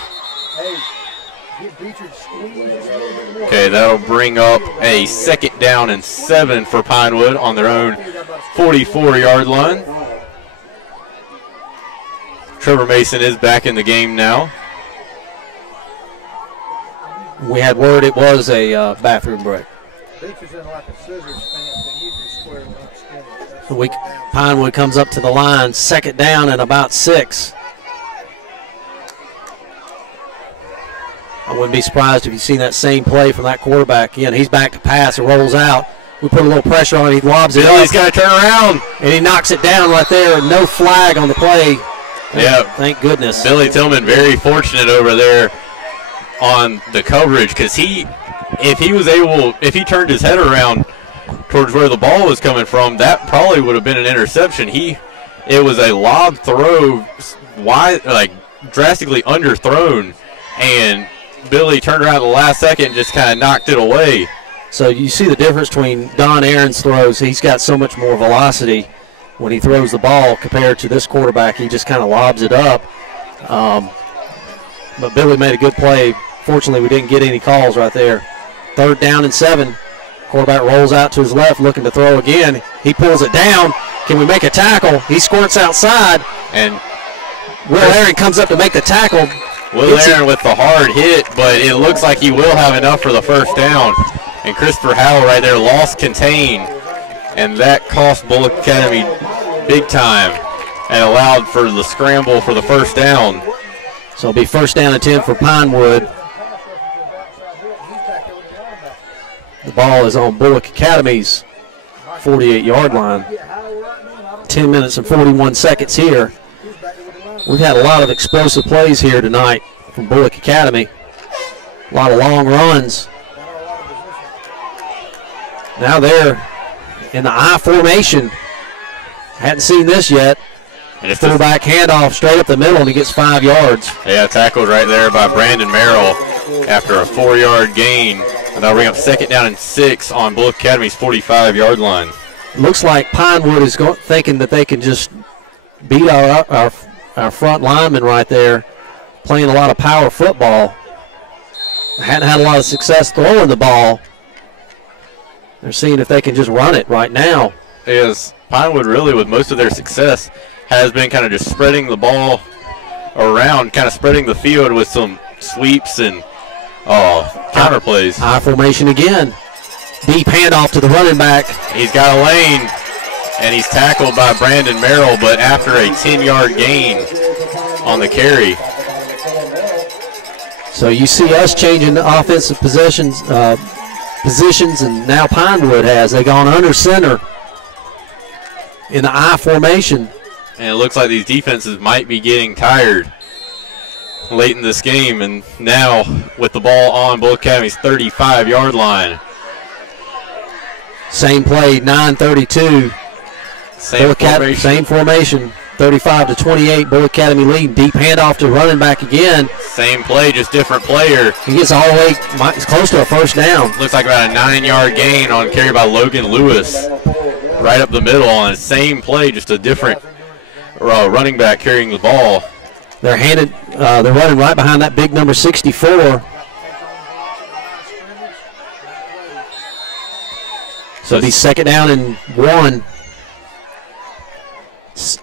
Okay, that'll bring up a 2nd down and 7 for Pinewood on their own 44-yard line. Trevor Mason is back in the game now. We had word it was a bathroom break. Pinewood comes up to the line, 2nd down and about 6. I wouldn't be surprised if you've seen that same play from that quarterback. Again, he's back to pass and rolls out. We put a little pressure on him. He lobs it up. He's got to turn around. And he knocks it down right there. No flag on the play. Yeah. Thank goodness. Billy Tillman very fortunate over there on the coverage, because if he turned his head around towards where the ball was coming from, that probably would have been an interception. It was a lob throw, wide, like drastically underthrown, and Billy turned around at the last second and just kind of knocked it away. So you see the difference between Don Aaron's throws. He's got so much more velocity when he throws the ball compared to this quarterback. He just kind of lobs it up. But Billy made a good play. Fortunately, we didn't get any calls right there. 3rd down and 7. Quarterback rolls out to his left looking to throw again. He pulls it down. Can we make a tackle? He squirts outside. And Will Aaron comes up to make the tackle. Will Aaron with the hard hit, but it looks like he will have enough for the first down. And Christopher Howell right there lost contain, and that cost Bulloch Academy big time and allowed for the scramble for the first down. So it'll be 1st down and 10 for Pinewood. The ball is on Bulloch Academy's 48-yard line. 10 minutes and 41 seconds here. We've had a lot of explosive plays here tonight from Bulloch Academy. A lot of long runs. Now they're in the I formation. Hadn't seen this yet. Fullback handoff straight up the middle, and he gets 5 yards. Yeah, tackled right there by Brandon Merrill after a 4-yard gain. And they'll bring up 2nd down and 6 on Bulloch Academy's 45-yard line. Looks like Pinewood is thinking that they can just beat our front lineman right there, playing a lot of power football. Hadn't had a lot of success throwing the ball. They're seeing if they can just run it right now. Is Pinewood really, with most of their success, has been kind of just spreading the ball around, kind of spreading the field with some sweeps and counter plays. I formation again. Deep handoff to the running back. He's got a lane, and he's tackled by Brandon Merrill, but after a 10-yard gain on the carry. So you see us changing the offensive positions, and now Pinewood has. They've gone under center in the I formation. And it looks like these defenses might be getting tired late in this game, and now with the ball on Bulloch Academy's 35-yard line. Same play, 9:32. Same formation, 35-28. Bulloch Academy lead. Deep handoff to running back again. Same play, just different player. He gets all the way close to a 1st down. Looks like about a 9-yard gain on carry by Logan Lewis. Right up the middle on the same play, just a different running back carrying the ball. They're running right behind that big number 64. So it'll be 2nd down and 1.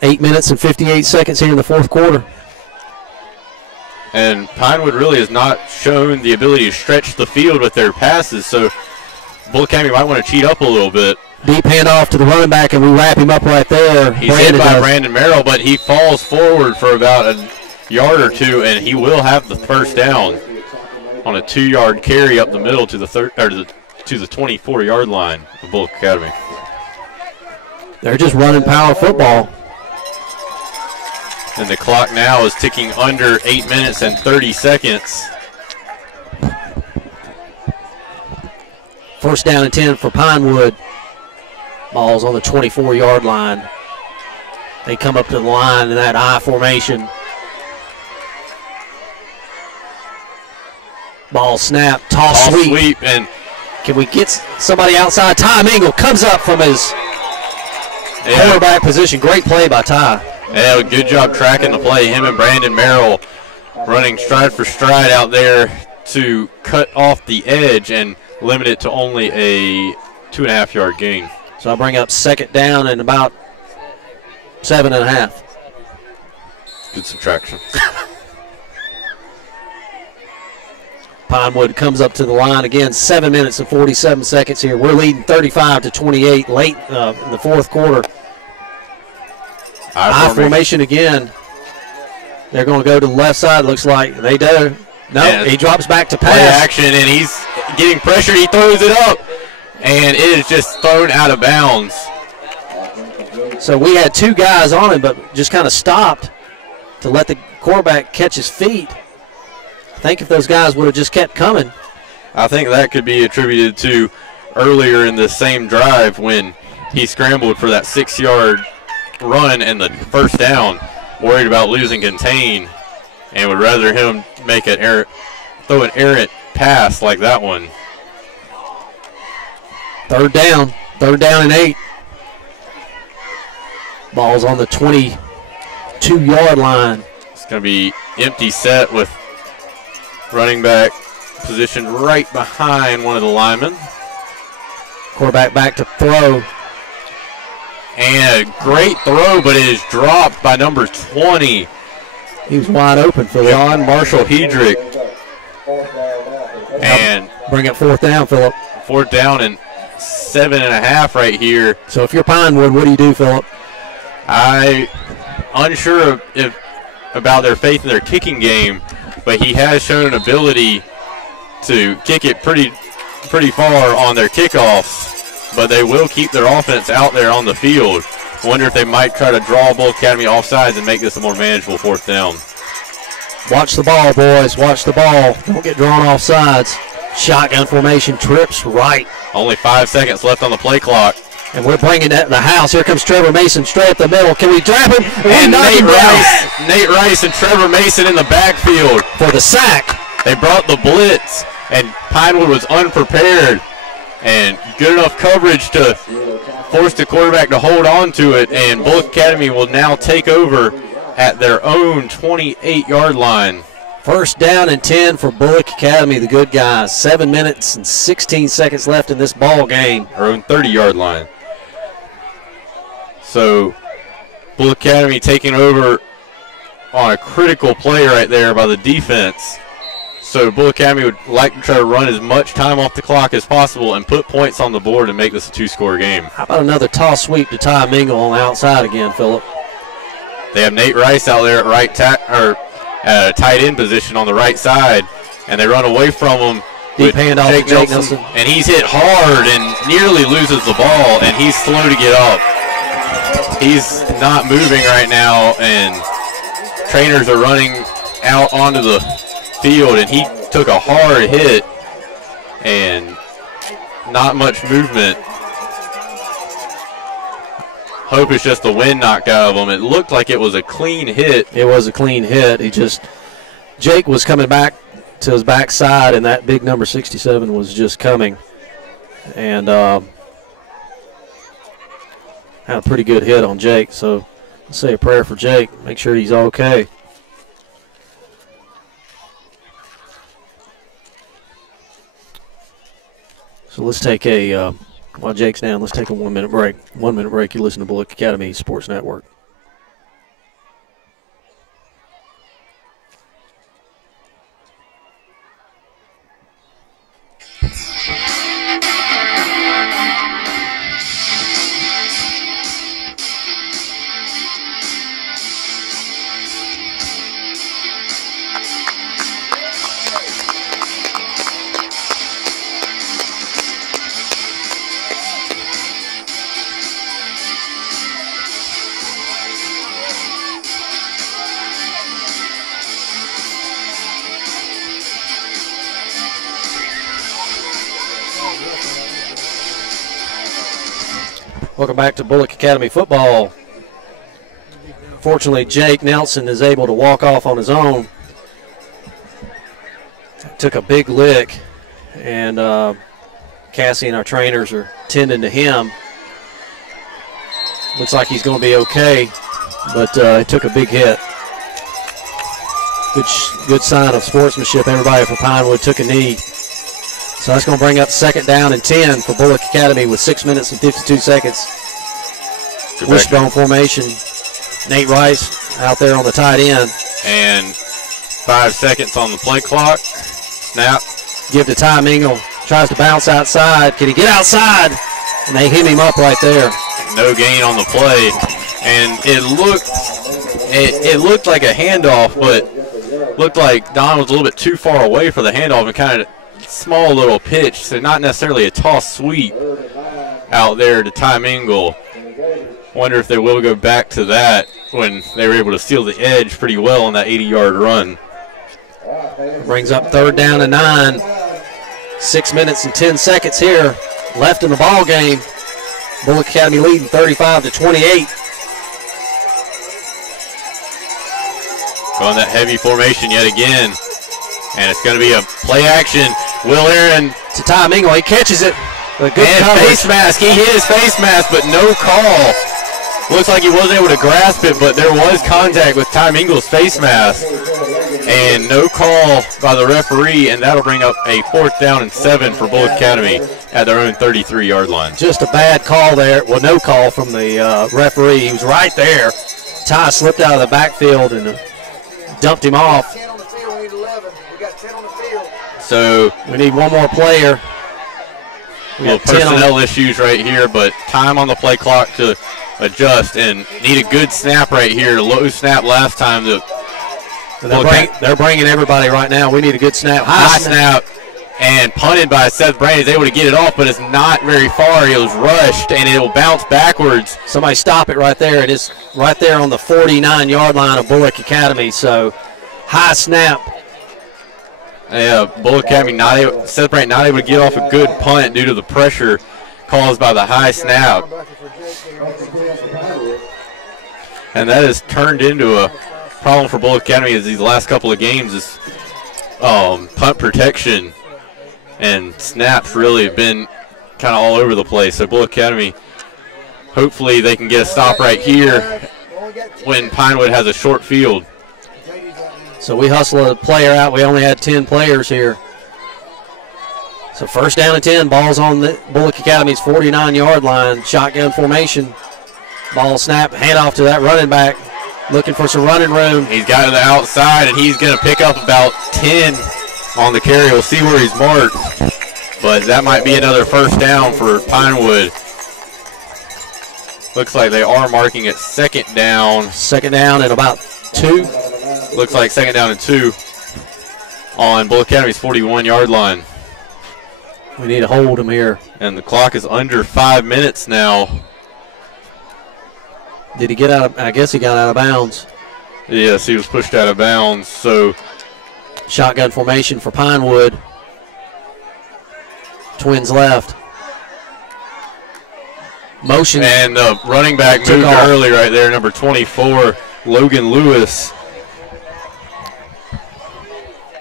8 minutes and 58 seconds here in the 4th quarter. And Pinewood really has not shown the ability to stretch the field with their passes, so Bulloch Academy might want to cheat up a little bit. Deep handoff to the running back, and we wrap him up right there. He's hit by Brandon Merrill, but he falls forward for about a yard or two, and he will have the 1st down on a 2-yard carry up the middle to the 24-yard line of Bulloch Academy. They're just running power football. And the clock now is ticking under 8 minutes and 30 seconds. 1st down and 10 for Pinewood. Ball's on the 24-yard line. They come up to the line in that I formation. Ball snap, toss sweep. And can we get somebody outside? Ty Mingle comes up from his quarterback position. Great play by Ty. Yeah, good job tracking the play. Him and Brandon Merrill running stride for stride out there to cut off the edge and limit it to only a 2.5-yard gain. So I bring up 2nd down and about 7.5. Good subtraction. Pinewood comes up to the line again. 7 minutes and 47 seconds here. We're leading 35-28 late in the 4th quarter. I formation again. They're going to go to the left side, looks like. They do. No, he drops back to pass. Play action, and he's getting pressured. He throws it up, and it is just thrown out of bounds. So we had 2 guys on him, but just kind of stopped to let the quarterback catch his feet. I think if those guys would have just kept coming. I think that could be attributed to earlier in the same drive when he scrambled for that 6-yard run and the 1st down, worried about losing contain, and would rather him make an error, throw an errant pass like that one. Third down and 8. Ball's on the 22-yard line. It's going to be empty set with running back positioned right behind one of the linemen. Quarterback back to throw. And a great throw, but it is dropped by number 20. He was wide open for John Marshall Hedrick. And bring it fourth down, Phillip. Fourth down and 7.5 right here. So if you're Pinewood, what do you do, Phillip? I unsure about their faith in their kicking game, but he has shown an ability to kick it pretty far on their kickoffs. But they will keep their offense out there on the field. Wonder if they might try to draw Bulloch Academy offsides and make this a more manageable fourth down. Watch the ball, boys. Watch the ball. Don't get drawn off sides. Shotgun formation, trips right. Only 5 seconds left on the play clock. And we're bringing that in the house. Here comes Trevor Mason straight up the middle. Can we trap him? And Nate Rice and Trevor Mason in the backfield for the sack. They brought the blitz, and Pinewood was unprepared. And good enough coverage to force the quarterback to hold on to it. And Bulloch Academy will now take over at their own 28-yard line. First down and 10 for Bulloch Academy, the good guys. 7 minutes and 16 seconds left in this ball game. Our own 30-yard line. So Bulloch Academy taking over on a critical play right there by the defense. So Bulloch Academy would like to try to run as much time off the clock as possible and put points on the board and make this a two-score game. How about another toss sweep to Ty Mingle on the outside again, Phillip? They have Nate Rice out there at tight end position on the right side, and they run away from him. Deep handoff to Jake Nelson. And he's hit hard and nearly loses the ball, and he's slow to get up. He's not moving right now, and trainers are running out onto the field, and he took a hard hit and not much movement. Hope it's just the wind knocked out of him. It looked like it was a clean hit. It was a clean hit. Jake was coming back to his backside, and that big number 67 was just coming. And had a pretty good hit on Jake. So let's say a prayer for Jake. Make sure he's okay. So let's take while Jake's down, let's take a 1 minute break. 1 minute break. You listen to Bulloch Academy Sports Network. Welcome back to Bulloch Academy football. Fortunately, Jake Nelson is able to walk off on his own. Took a big lick, and Cassie and our trainers are tending to him. Looks like he's going to be okay, but he took a big hit. Good sign of sportsmanship. Everybody for Pinewood took a knee. So that's going to bring up second down and 10 for Bulloch Academy with 6 minutes and 52 seconds. Wishbone formation. Nate Rice out there on the tight end. And 5 seconds on the play clock. Snap. Give to Ty Mingle. Tries to bounce outside. Can he get outside? And they hit him up right there. No gain on the play. And it looked like a handoff, but looked like Don was a little bit too far away for the handoff and kind of small little pitch, so not necessarily a toss sweep out there to Ty Mingle. Wonder if they will go back to that when they were able to steal the edge pretty well on that 80-yard run. Brings up third down and 9. 6 minutes and 10 seconds here left in the ball game. Bulloch Academy leading 35-28. Going that heavy formation yet again. And it's going to be a play action. Will Aaron to Ty Mingle. He catches it. A good and coverage. face mask. He hit his face mask, but no call. Looks like he wasn't able to grasp it, but there was contact with Ty Mingle's face mask. And no call by the referee, and that'll bring up a 4th down and 7 for Bulloch Academy at their own 33-yard line. Just a bad call there. Well, no call from the referee. He was right there. Ty slipped out of the backfield and dumped him off. 10 on the field, we need 11. We got 10 on the field. So we need one more player. We little got 10 on personnel issues right here, but time on the play clock to adjust and need a good snap right here. Low snap last time. They're bringing everybody right now. We need a good snap. High snap and punted by Seth Brannen. He's able to get it off, but it's not very far. It was rushed, and it will bounce backwards. Somebody stop it right there. It is right there on the 49-yard line of Bulloch Academy. So high snap. Yeah, Bulloch Academy Seth Brannen not able to get off a good punt due to the pressure caused by the high snap. And that has turned into a problem for Bulloch Academy as these last couple of games is punt protection and snaps really have been kind of all over the place. So Bulloch Academy, hopefully they can get a stop right here when Pinewood has a short field. So we hustle a player out. We only had 10 players here. So 1st down and 10. Ball's on the Bulloch Academy's 49-yard line. Shotgun formation. Ball snap. Handoff to that running back. Looking for some running room. He's got to the outside, and he's going to pick up about 10 on the carry. We'll see where he's marked. But that might be another 1st down for Pinewood. Looks like they are marking it 2nd down. 2nd down and about 2. Looks like 2nd down and 2 on Bulloch Academy's 41-yard line. We need to hold him here. And the clock is under 5 minutes now. Did he get out of, I guess he got out of bounds. Yes, he was pushed out of bounds. So shotgun formation for Pinewood. Twins left. Motion. And the running back moved early right there, number 24, Logan Lewis.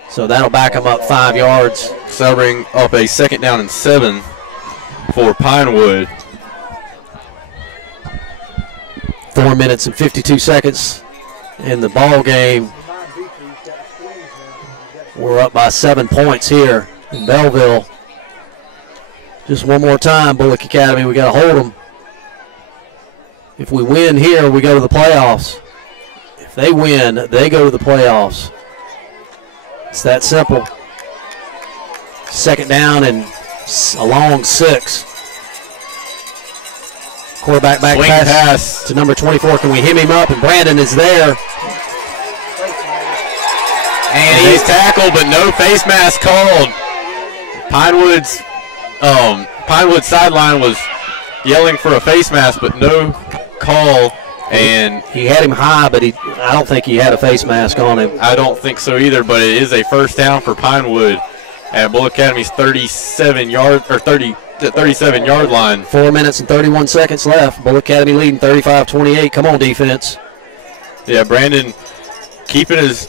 So that'll back him up 5 yards. So that'll bring up a 2nd down and 7 for Pinewood. 4 minutes and 52 seconds in the ball game. We're up by 7 points here in Belleville. Just one more time, Bulloch Academy. We got to hold them. If we win here, we go to the playoffs. If they win, they go to the playoffs. It's that simple. 2nd down and a long 6. Quarterback back pass to number 24. Can we hem him up? And Brannen is there. And he's tackled, but no face mask called. Pinewood's sideline was yelling for a face mask, but no call. And he had him high, but I don't think he had a face mask on him. I don't think so either, but it is a 1st down for Pinewood at Bulloch Academy's 37-yard line. 4 minutes and 31 seconds left. Bulloch Academy leading 35-28. Come on, defense. Yeah, Brannen keeping his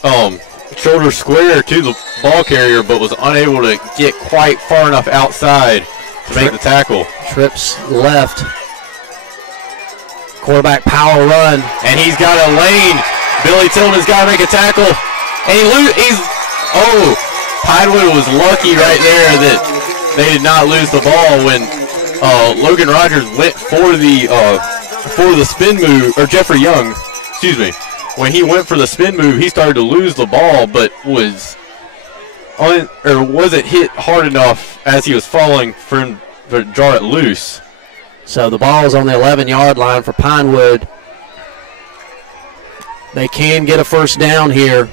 shoulder square to the ball carrier, but was unable to get quite far enough outside to make the tackle. Trips left. Quarterback power run. And he's got a lane. Billy Tillman's got to make a tackle. And Pinewood was lucky right there that they did not lose the ball when Logan Rogers went for the spin move, or Jeffrey Young, excuse me. When he went for the spin move, he started to lose the ball, but wasn't hit hard enough as he was falling for him to draw it loose. So the ball is on the 11-yard line for Pinewood. They can get a 1st down here.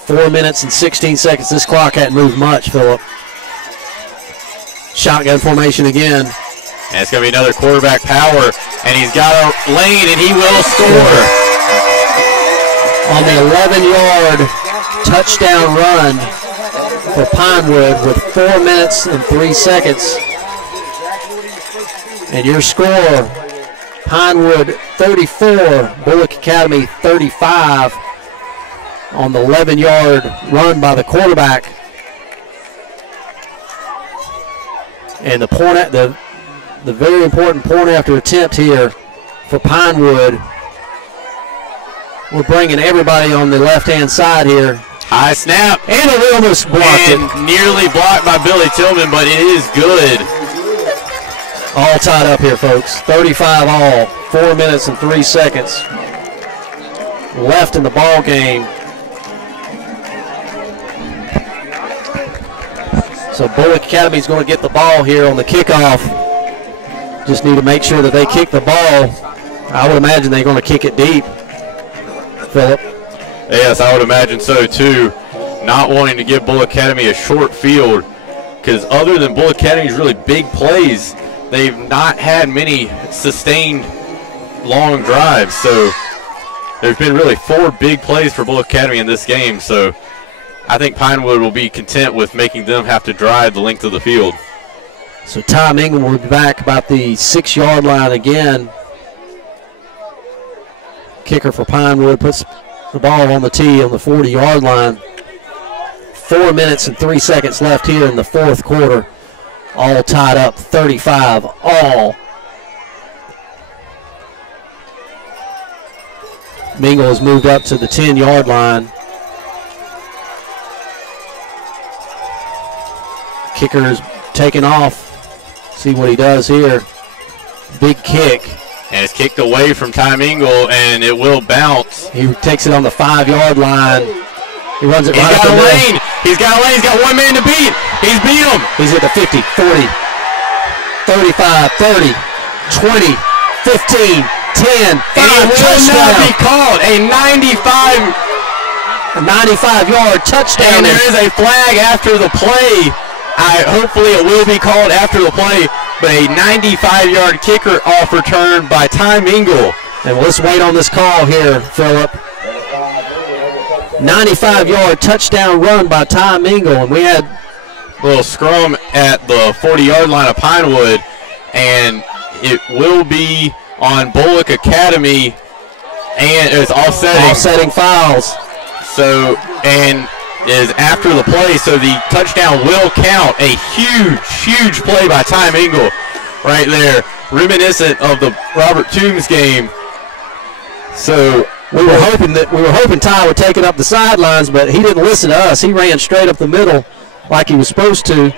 4 minutes and 16 seconds. This clock hadn't moved much, Phillip. Shotgun formation again. And it's going to be another quarterback power. And he's got a lane, and he will score. On the 11-yard touchdown run for Pinewood with 4 minutes and 3 seconds. And your score, Pinewood 34, Bulloch Academy 35. on the 11-yard run by the quarterback. And the very important point after attempt here for Pinewood. We're bringing everybody on the left-hand side here. High snap. And it almost blocked it. Nearly blocked by Billy Tillman, but it is good. All tied up here, folks. 35 all. 4 minutes and 3 seconds left in the ball game. So Bulloch Academy is going to get the ball here on the kickoff. Just need to make sure that they kick the ball. I would imagine they're going to kick it deep. Phillip. Yes, I would imagine so too. Not wanting to give Bulloch Academy a short field, because other than Bulloch Academy's really big plays, they've not had many sustained long drives. So there's been really 4 big plays for Bulloch Academy in this game. So I think Pinewood will be content with making them have to drive the length of the field. So Tom Ingram will be back about the 6-yard line again. Kicker for Pinewood puts the ball on the tee on the 40-yard line. 4 minutes and 3 seconds left here in the fourth quarter. All tied up, 35 all. Mingle has moved up to the 10-yard line. Kicker is taking off. See what he does here. Big kick. And it's kicked away from Ty Mingle, and it will bounce. He takes it on the 5-yard line. He runs it right He's up got the a middle. lane. He's got a lane. He's got one man to beat. He's beat him. He's at the 50, 40, 35, 30, 20, 15, 10, 5, It will touchdown. not be called. A 95-yard touchdown. And there is a flag after the play. Hopefully it will be called after the play, but a 95-yard kicker off return by Ty Mingle. And let's wait on this call here, Phillip. 95-yard touchdown run by Ty Mingle, and we had a little scrum at the 40-yard line of Pinewood, and it will be on Bulloch Academy, and it's offsetting fouls. So, and is after the play, so the touchdown will count. A huge play by Ty Mingle right there, reminiscent of the Robert Toombs game. So we were hoping Ty would take it up the sidelines, but he didn't listen to us. He ran straight up the middle like he was supposed to.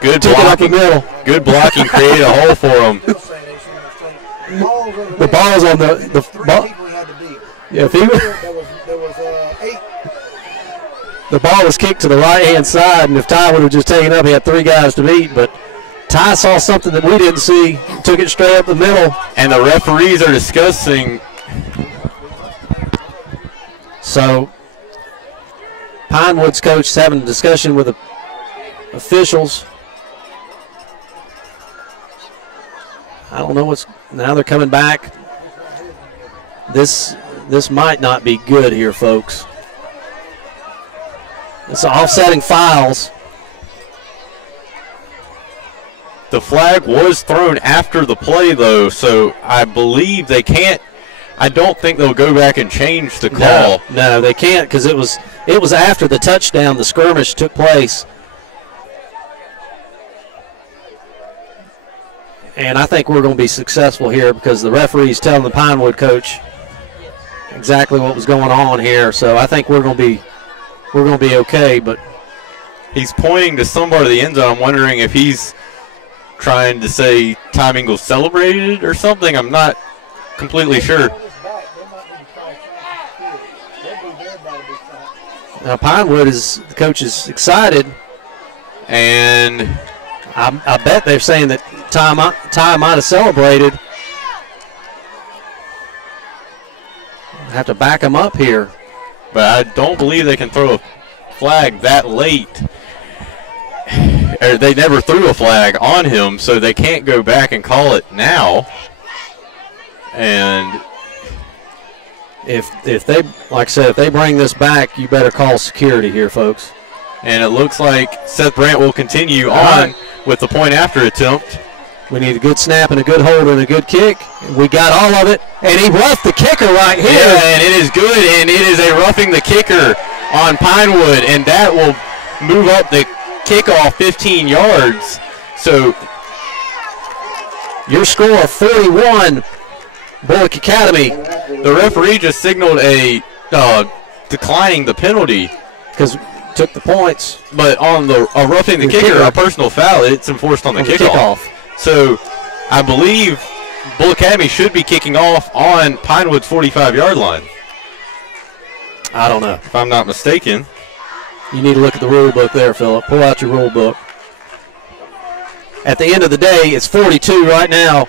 Good Took blocking. It up the middle. Good blocking created a hole for him. The ball's on the ball. Yeah, if he was, There was 8. the ball was kicked to the right-hand side, and if Ty would have just taken it up, he had 3 guys to beat. But Ty saw something that we didn't see, took it straight up the middle. And the referees are discussing. So Pinewood's coach is having a discussion with the officials. I don't know what's, now they're coming back. This might not be good here, folks. It's offsetting fouls. The flag was thrown after the play, though, so I believe they can't. I don't think they'll go back and change the call. No, they can't, because it was after the touchdown. The skirmish took place, and I think we're going to be successful here because the referee's telling the Pinewood coach exactly what was going on here. So I think we're going to be okay. But he's pointing to some part of the end zone. I'm wondering if he's trying to say Ty Mingle celebrated or something. I'm not completely sure. Now Pinewood the coach is excited, and I bet they're saying that Ty might have celebrated. I have to back him up here. But I don't believe they can throw a flag that late. Or they never threw a flag on him, so they can't go back and call it now. And if they, like I said, if they bring this back, you better call security here, folks. And it looks like Seth Brandt will continue on with the point after attempt. We need a good snap and a good hold and a good kick. We got all of it, and he roughed the kicker right here. Yeah, and it is good, and it is a roughing the kicker on Pinewood, and that will move up the kickoff 15 yards. So your score 41, Bulloch Academy. The referee just signaled a declining the penalty because took the points. But on the roughing the kicker, a personal foul, it's enforced on the kickoff. So I believe Bulloch Academy should be kicking off on Pinewood's 45-yard line. I don't know. If I'm not mistaken. You need to look at the rule book there, Phillip. Pull out your rule book. At the end of the day, it's 42 right now.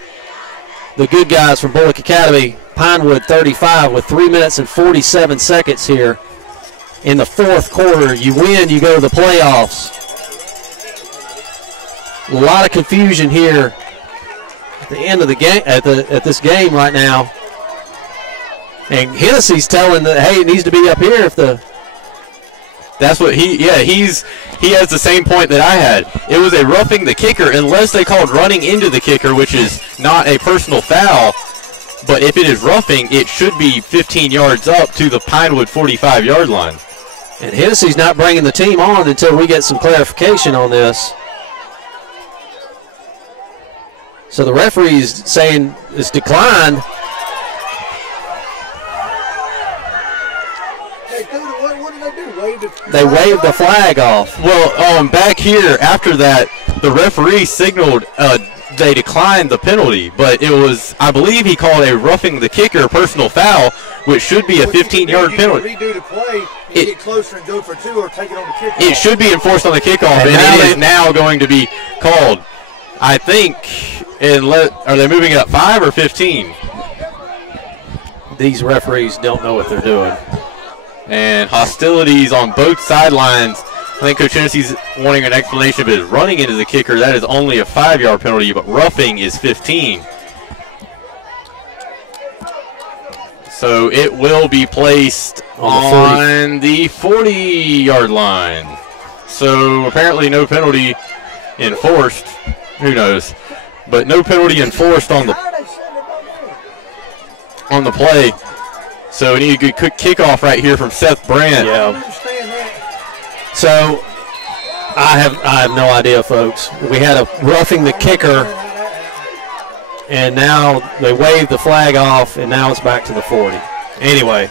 The good guys from Bulloch Academy, Pinewood 35 with 3 minutes and 47 seconds here in the fourth quarter. You win, you go to the playoffs. A lot of confusion here at the end of the game, at this game right now. And Hennessy's telling that, hey, it needs to be up here if the. That's what he has the same point that I had. It was a roughing the kicker unless they called running into the kicker, which is not a personal foul. But if it is roughing, it should be 15 yards up to the Pinewood 45-yard line. And Hennessy's not bringing the team on until we get some clarification on this. So the referee's saying it's declined. What did they do? They waved the flag off. Well, back here, after that, the referee signaled they declined the penalty, but it was, I believe he called a roughing the kicker personal foul, which should be a 15-yard penalty. Redo the play, get closer and go for two or take it on the kickoff. It should be enforced on the kickoff, and it is now going to be called. I think, are they moving it up 5 or 15? These referees don't know what they're doing. And hostilities on both sidelines. I think Coach Hennessy's wanting an explanation, but is running into the kicker. That is only a 5-yard penalty, but roughing is 15. So it will be placed on the 40-yard line. So apparently no penalty enforced. Who knows? But no penalty enforced on the play. So we need a good kickoff right here from Seth Brandt. Yeah. So I have no idea, folks. We had a roughing the kicker, and now they waved the flag off, and now it's back to the 40. Anyway,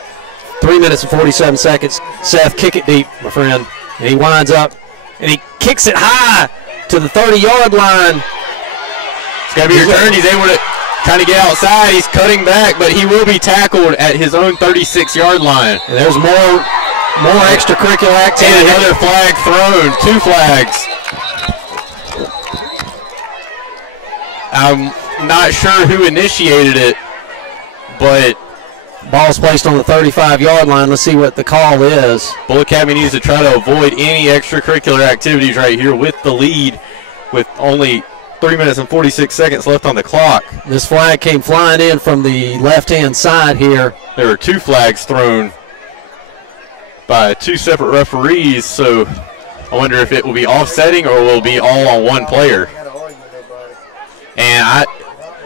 3 minutes and 47 seconds. Seth, kick it deep, my friend. And he winds up, and he kicks it high to the 30-yard line. It's got to be your turn. He's able to kind of get outside. He's cutting back, but he will be tackled at his own 36-yard line. And there's more extracurricular activity. And another flag thrown. 2 flags. I'm not sure who initiated it, but ball's placed on the 35-yard line. Let's see what the call is. Bulloch Academy needs to try to avoid any extracurricular activities right here with the lead, with only 3 minutes and 46 seconds left on the clock. This flag came flying in from the left-hand side here. There were 2 flags thrown by 2 separate referees, so I wonder if it will be offsetting or will be all on one player. And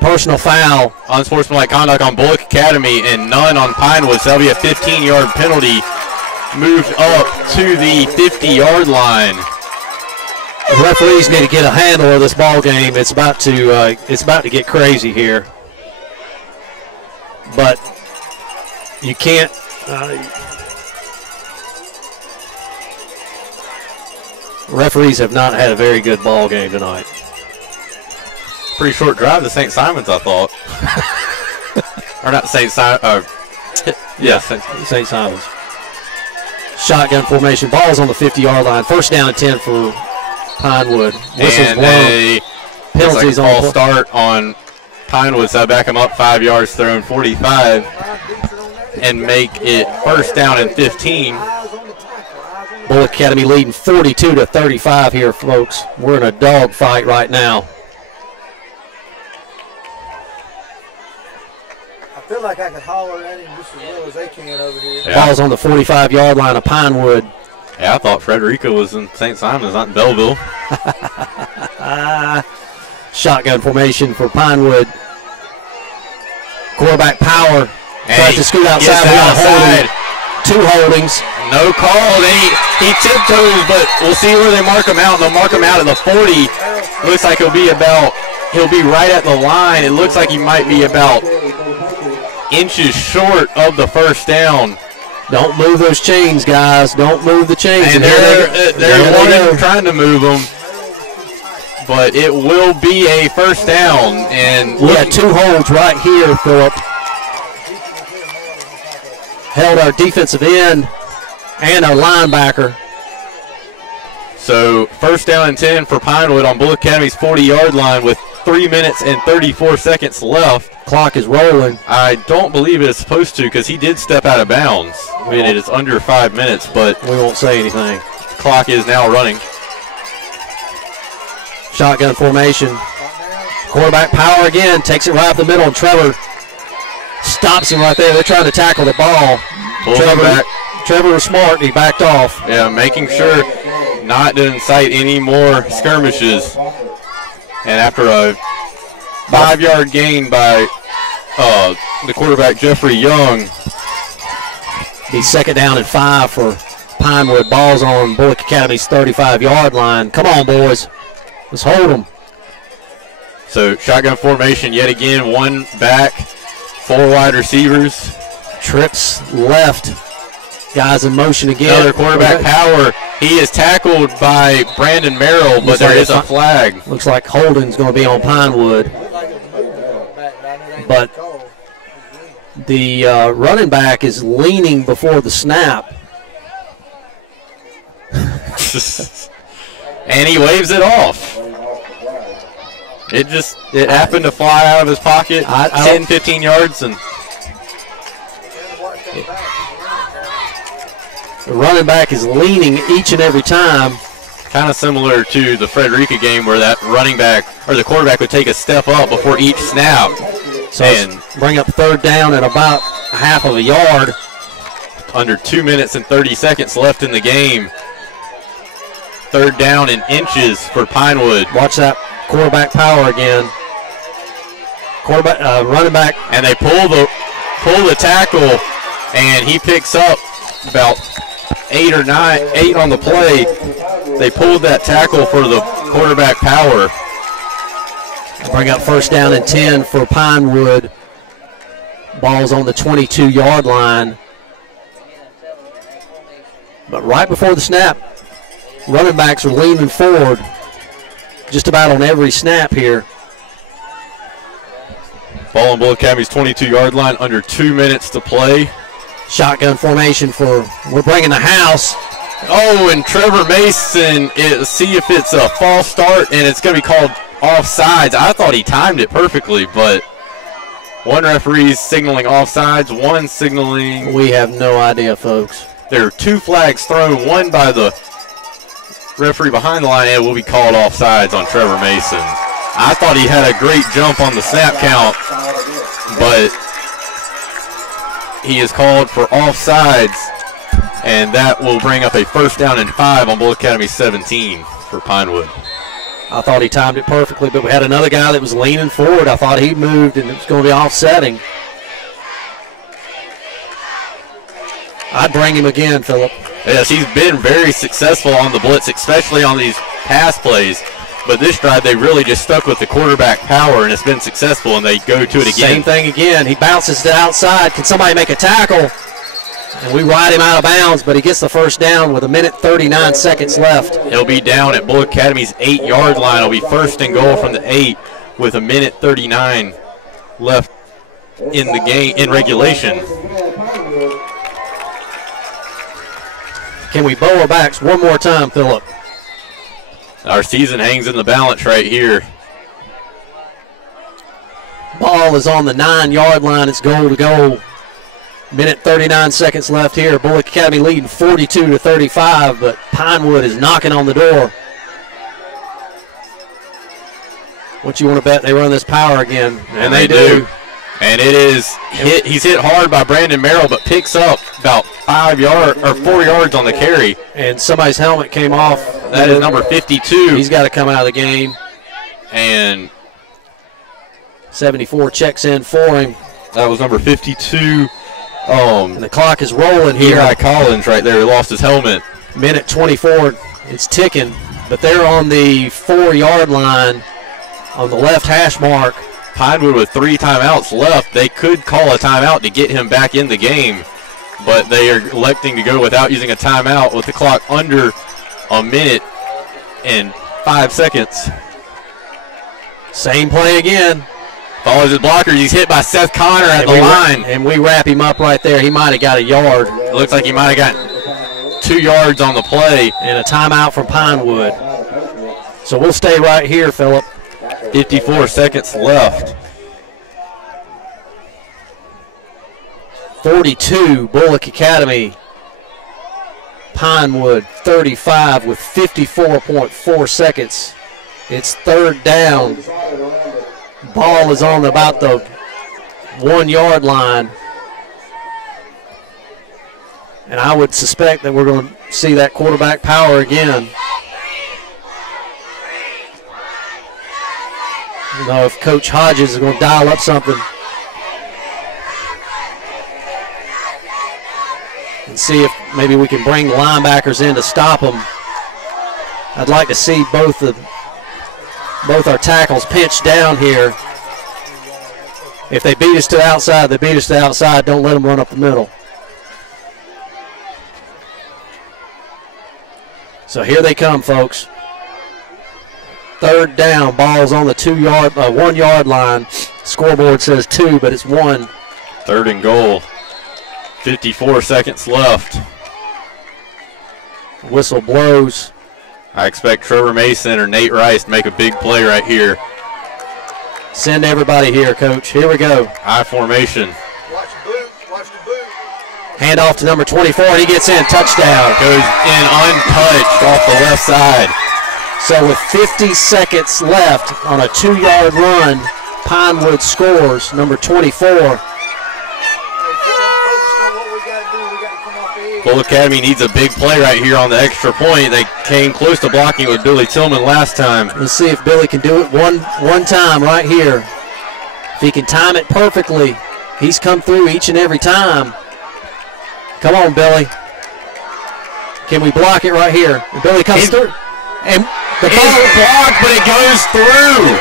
personal foul, unsportsmanlike conduct on Bulloch Academy and none on Pinewood, so that'll be a 15-yard penalty moved up to the 50-yard line. The referees need to get a handle of this ball game. It's about to get crazy here. But you can't. Referees have not had a very good ball game tonight. Pretty short drive to St. Simon's, I thought. Or not St. Simon. Yeah, St. Simon's. Shotgun formation. Ball's on the 50-yard line. First down and 10 for Pinewood. Whistles blown. Penalties on false start on Pinewood, so I back him up 5 yards, throwing 45, and make it first down and 15. Bulloch Academy leading 42-35 here, folks. We're in a dog fight right now. I feel like I could holler at him just as well as they can over here. Yeah. Ball's on the 45-yard line of Pinewood. Yeah, I thought Frederica was in St. Simon's, not in Belleville. Shotgun formation for Pinewood. Quarterback power. Tries to scoot outside. We got a holding. 2 holdings. No call. He tiptoes, but we'll see where they mark him out. They'll mark him out at the 40. Looks like he'll be right at the line. It looks like he might be about inches short of the first down. Don't move those chains, guys. Don't move the chains. And they're trying to move them. But it will be a first down. And we had 2 holds right here, Phillip. Held our defensive end and our linebacker. So first down and 10 for Pinewood on Bulloch Academy's 40-yard line with 3 minutes and 34 seconds left. Clock is rolling. I don't believe it is supposed to because he did step out of bounds. I mean, it is under 5 minutes, but we won't say anything. Clock is now running. Shotgun formation. Quarterback power again. Takes it right up the middle. And Trevor stops him right there. They're trying to tackle the ball. Trevor was smart. He backed off. Yeah, making sure not to incite any more skirmishes. And after a 5-yard gain by the quarterback, Jeffrey Young. Be second down and 5 for Pinewood. Ball's on Bulloch Academy's 35-yard line. Come on, boys. Let's hold them. So shotgun formation yet again. 1 back, 4 wide receivers. Trips left. Guys in motion again. Another quarterback power. He is tackled by Brandon Merrill, but there is a flag. Looks like holding's going to be on Pinewood. But the running back is leaning before the snap. And he waves it off. It happened to fly out of his pocket 10, 15 yards. And the running back is leaning each and every time. Kind of similar to the Frederica game where that running back or the quarterback would take a step up before each snap. So and bring up third down at about a half of a yard. Under 2 minutes and 30 seconds left in the game. Third down in inches for Pinewood. Watch that quarterback power again. Running back. And they pull the tackle, and he picks up about 8 on the play. They pulled that tackle for the quarterback power. Bring up first down and 10 for Pinewood. Ball's on the 22-yard line. But right before the snap, running backs are leaning forward just about on every snap here. Ball on Bulloch Academy's 22-yard line, under 2 minutes to play. Shotgun formation we're bringing the house. Oh, and Trevor Mason, see if it's a false start, and it's going to be called offsides. I thought he timed it perfectly, but one referee's signaling offsides, one signaling. We have no idea, folks. There are 2 flags thrown, one by the referee behind the line, and it will be called offsides on Trevor Mason. I thought he had a great jump on the snap count, but he is called for offsides, and that will bring up a first down and 5 on Bulloch Academy 17 for Pinewood. I thought he timed it perfectly, but we had another guy that was leaning forward. I thought he moved, and it was going to be offsetting. I'd bring him again, Phillip. Yes, he's been very successful on the blitz, especially on these pass plays. But this drive, they really just stuck with the quarterback power, and it's been successful, and they go to it again. Same thing again. He bounces to the outside. Can somebody make a tackle? And we ride him out of bounds, but he gets the first down with 1:39 seconds left. He'll be down at Bulloch Academy's 8-yard line. It'll be first and goal from the 8 with 1:39 left in the game in regulation. Can we bow our backs one more time, Phillip? Our season hangs in the balance right here. Ball is on the 9-yard line. It's goal to goal. 1:39 seconds left here. Bulloch Academy leading 42-35, but Pinewood is knocking on the door. What you want to bet they run this power again? And they do. And it is hit. He's hit hard by Brandon Merrill, but picks up about 4 yards on the carry. And somebody's helmet came off. That is number 52. He's got to come out of the game. And 74 checks in for him. That was number 52. And the clock is rolling here. Eli Collins right there. He lost his helmet. Minute 24. It's ticking. But they're on the 4-yard line on the left hash mark. Pinewood with 3 timeouts left. They could call a timeout to get him back in the game, but they are electing to go without using a timeout with the clock under a minute and 5 seconds. Same play again. Follows his blockers. He's hit by Seth Connor at the line. And we wrap him up right there. He might have got a yard. It looks like he might have got 2 yards on the play. And a timeout from Pinewood. So we'll stay right here, Phillip. 54 seconds left. 42, Bulloch Academy. Pinewood, 35 with 54.4 seconds. It's 3rd down. Ball is on about the 1-yard line. And I would suspect that we're going to see that quarterback power again. You know, if Coach Hodges is going to dial up something and see if maybe we can bring linebackers in to stop them. I'd like to see both our tackles pinched down here. If they beat us to the outside, they beat us to the outside. Don't let them run up the middle. So here they come, folks. 3rd down, ball's on the 1-yard line. Scoreboard says 2, but it's 1. 3rd and goal. 54 seconds left. Whistle blows. I expect Trevor Mason or Nate Rice to make a big play right here. Send everybody here, Coach. Here we go. I formation. Watch the boot. Watch the boot. Hand off to number 24, and he gets in. Touchdown. Goes in untouched off the left side. So with 50 seconds left on a 2-yard run, Pinewood scores. Number 24. Bulloch Academy needs a big play right here on the extra point. They came close to blocking with Billy Tillman last time. Let's see if Billy can do it one time right here. If he can time it perfectly, he's come through each and every time. Come on, Billy. Can we block it right here? And Billy comes through. And the ball is blocked, but it goes through.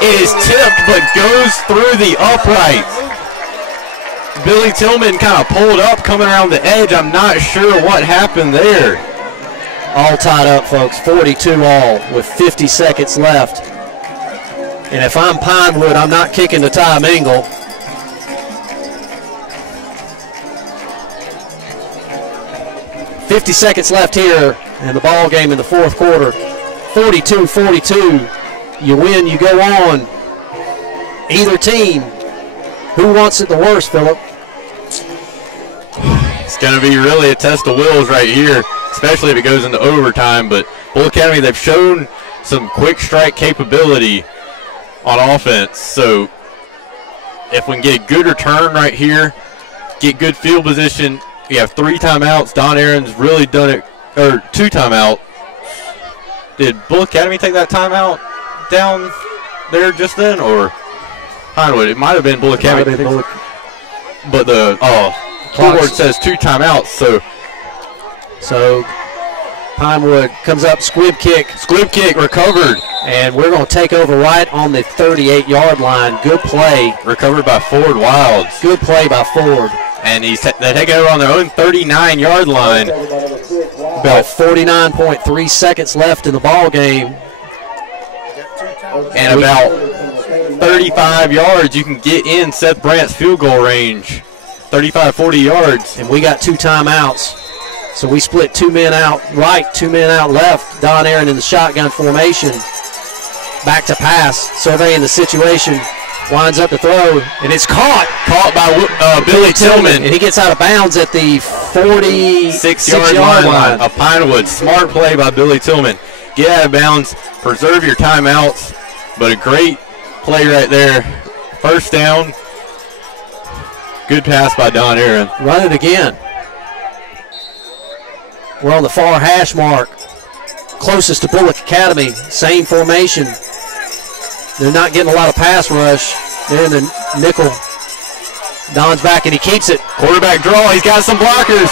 It is tipped, but goes through the uprights. Billy Tillman kind of pulled up, coming around the edge. I'm not sure what happened there. All tied up, folks. 42 all with 50 seconds left. And if I'm Pinewood, I'm not kicking to Ty Mingle. $50 seconds left here in the ball game in the 4th quarter. 42-42. You win, you go on. Either team. Who wants it the worst, Phillip? It's going to be really a test of wills right here, especially if it goes into overtime. But Bulloch Academy, they've shown some quick strike capability on offense. So if we can get a good return right here, get good field position, we have 3 timeouts. Don Aaron's really done it, or 2 timeout. Did Bulloch Academy take that timeout down there just then, or Pinewood? It might have been Bulloch Academy. But the scoreboard says 2 timeouts, so Pinewood comes up, squib kick recovered, and we're going to take over right on the 38-yard line. Good play. Recovered by Ford Wilds. Good play by Ford. And they take over on their own 39-yard line. About 49.3 seconds left in the ball game. And about 35 yards, you can get in Seth Brandt's field goal range. 35, 40 yards. And we got 2 timeouts. So we split 2 men out right, 2 men out left. Don Aaron in the shotgun formation. Back to pass, surveying the situation. Winds up to throw, and it's caught. Caught by Billy Tillman. And he gets out of bounds at the 46-yard line of Pinewood. Smart play by Billy Tillman. Get out of bounds, preserve your timeouts, but a great play right there. 1st down. Good pass by Don Aaron. Run it again. We're on the far hash mark. Closest to Bulloch Academy. Same formation. They're not getting a lot of pass rush. They're in the nickel. Don's back, and he keeps it. Quarterback draw. He's got some blockers.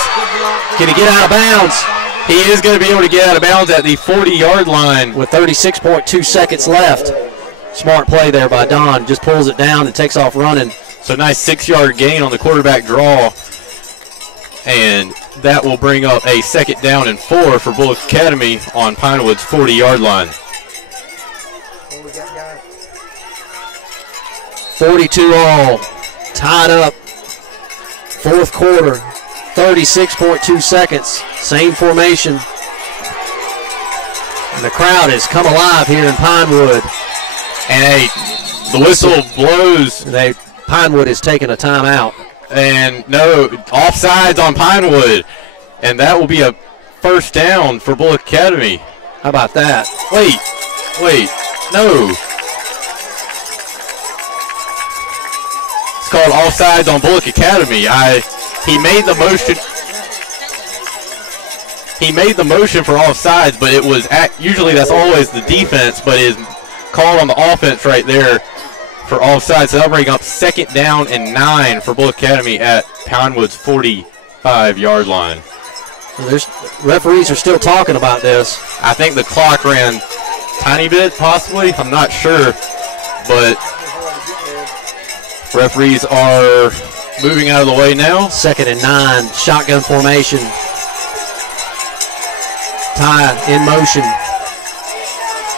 Can he get out of bounds? He is going to be able to get out of bounds at the 40-yard line. With 36.2 seconds left. Smart play there by Don. Just pulls it down and takes off running. So nice 6-yard gain on the quarterback draw. And that will bring up a 2nd down and 4 for Bulloch Academy on Pinewood's 40-yard line. 42 all. Tied up. 4th quarter. 36.2 seconds. Same formation. And the crowd has come alive here in Pinewood. And the whistle blows. Pinewood is taking a timeout. And no, offsides on Pinewood. And that will be a 1st down for Bulloch Academy. How about that? Wait, no. It's called offsides on Bulloch Academy. He made the motion. He made the motion for offsides, but it was usually that's always the defense, but it is called on the offense right there for offsides. So that'll bring up 2nd down and 9 for Bulloch Academy at Pinewood's 45-yard line. Well, referees are still talking about this. I think the clock ran tiny bit, possibly. I'm not sure, but referees are moving out of the way now. 2nd and 9, shotgun formation. Ty in motion.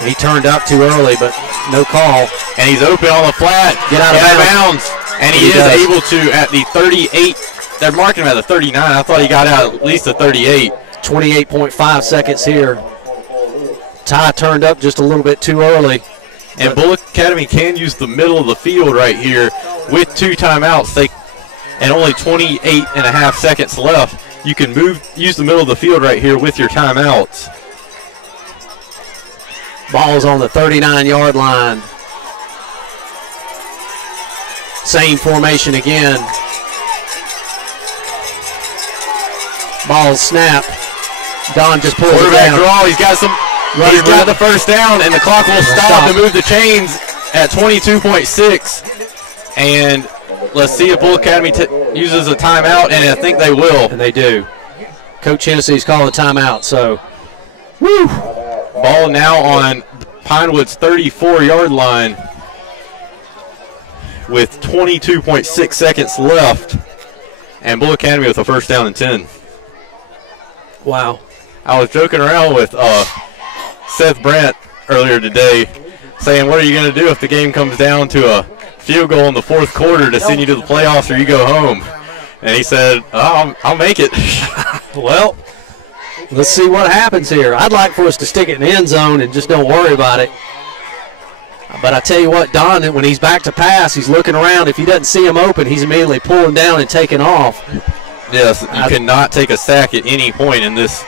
He turned up too early, but no call. And he's open on the flat. Get out of bounds. And he is able to at the 38. They're marking him at the 39. I thought he got out at least the 38. 28.5 seconds here. Ty turned up just a little bit too early. And Bulloch Academy can use the middle of the field right here with 2 timeouts. And only 28.5 seconds left. You can use the middle of the field right here with your timeouts. Ball's on the 39-yard line. Same formation again. Ball snap. Don just pulls it down. Draw. He's got the 1st down, and the clock will stop to move the chains at 22.6. And let's see if Bulloch Academy uses a timeout, and I think they will. And they do. Coach Hennessy's calling a timeout, so. Woo! Ball now on Pinewood's 34-yard line with 22.6 seconds left. And Bulloch Academy with a 1st down and 10. Wow. I was joking around with Seth Brandt earlier today saying, what are you going to do if the game comes down to a field goal in the 4th quarter to send you to the playoffs or you go home? And he said, I'll make it. Well, let's see what happens here. I'd like for us to stick it in the end zone and just don't worry about it. But I tell you what, Don, when he's back to pass, he's looking around. If he doesn't see him open, he's immediately pulling down and taking off. Yes, you cannot take a sack at any point in this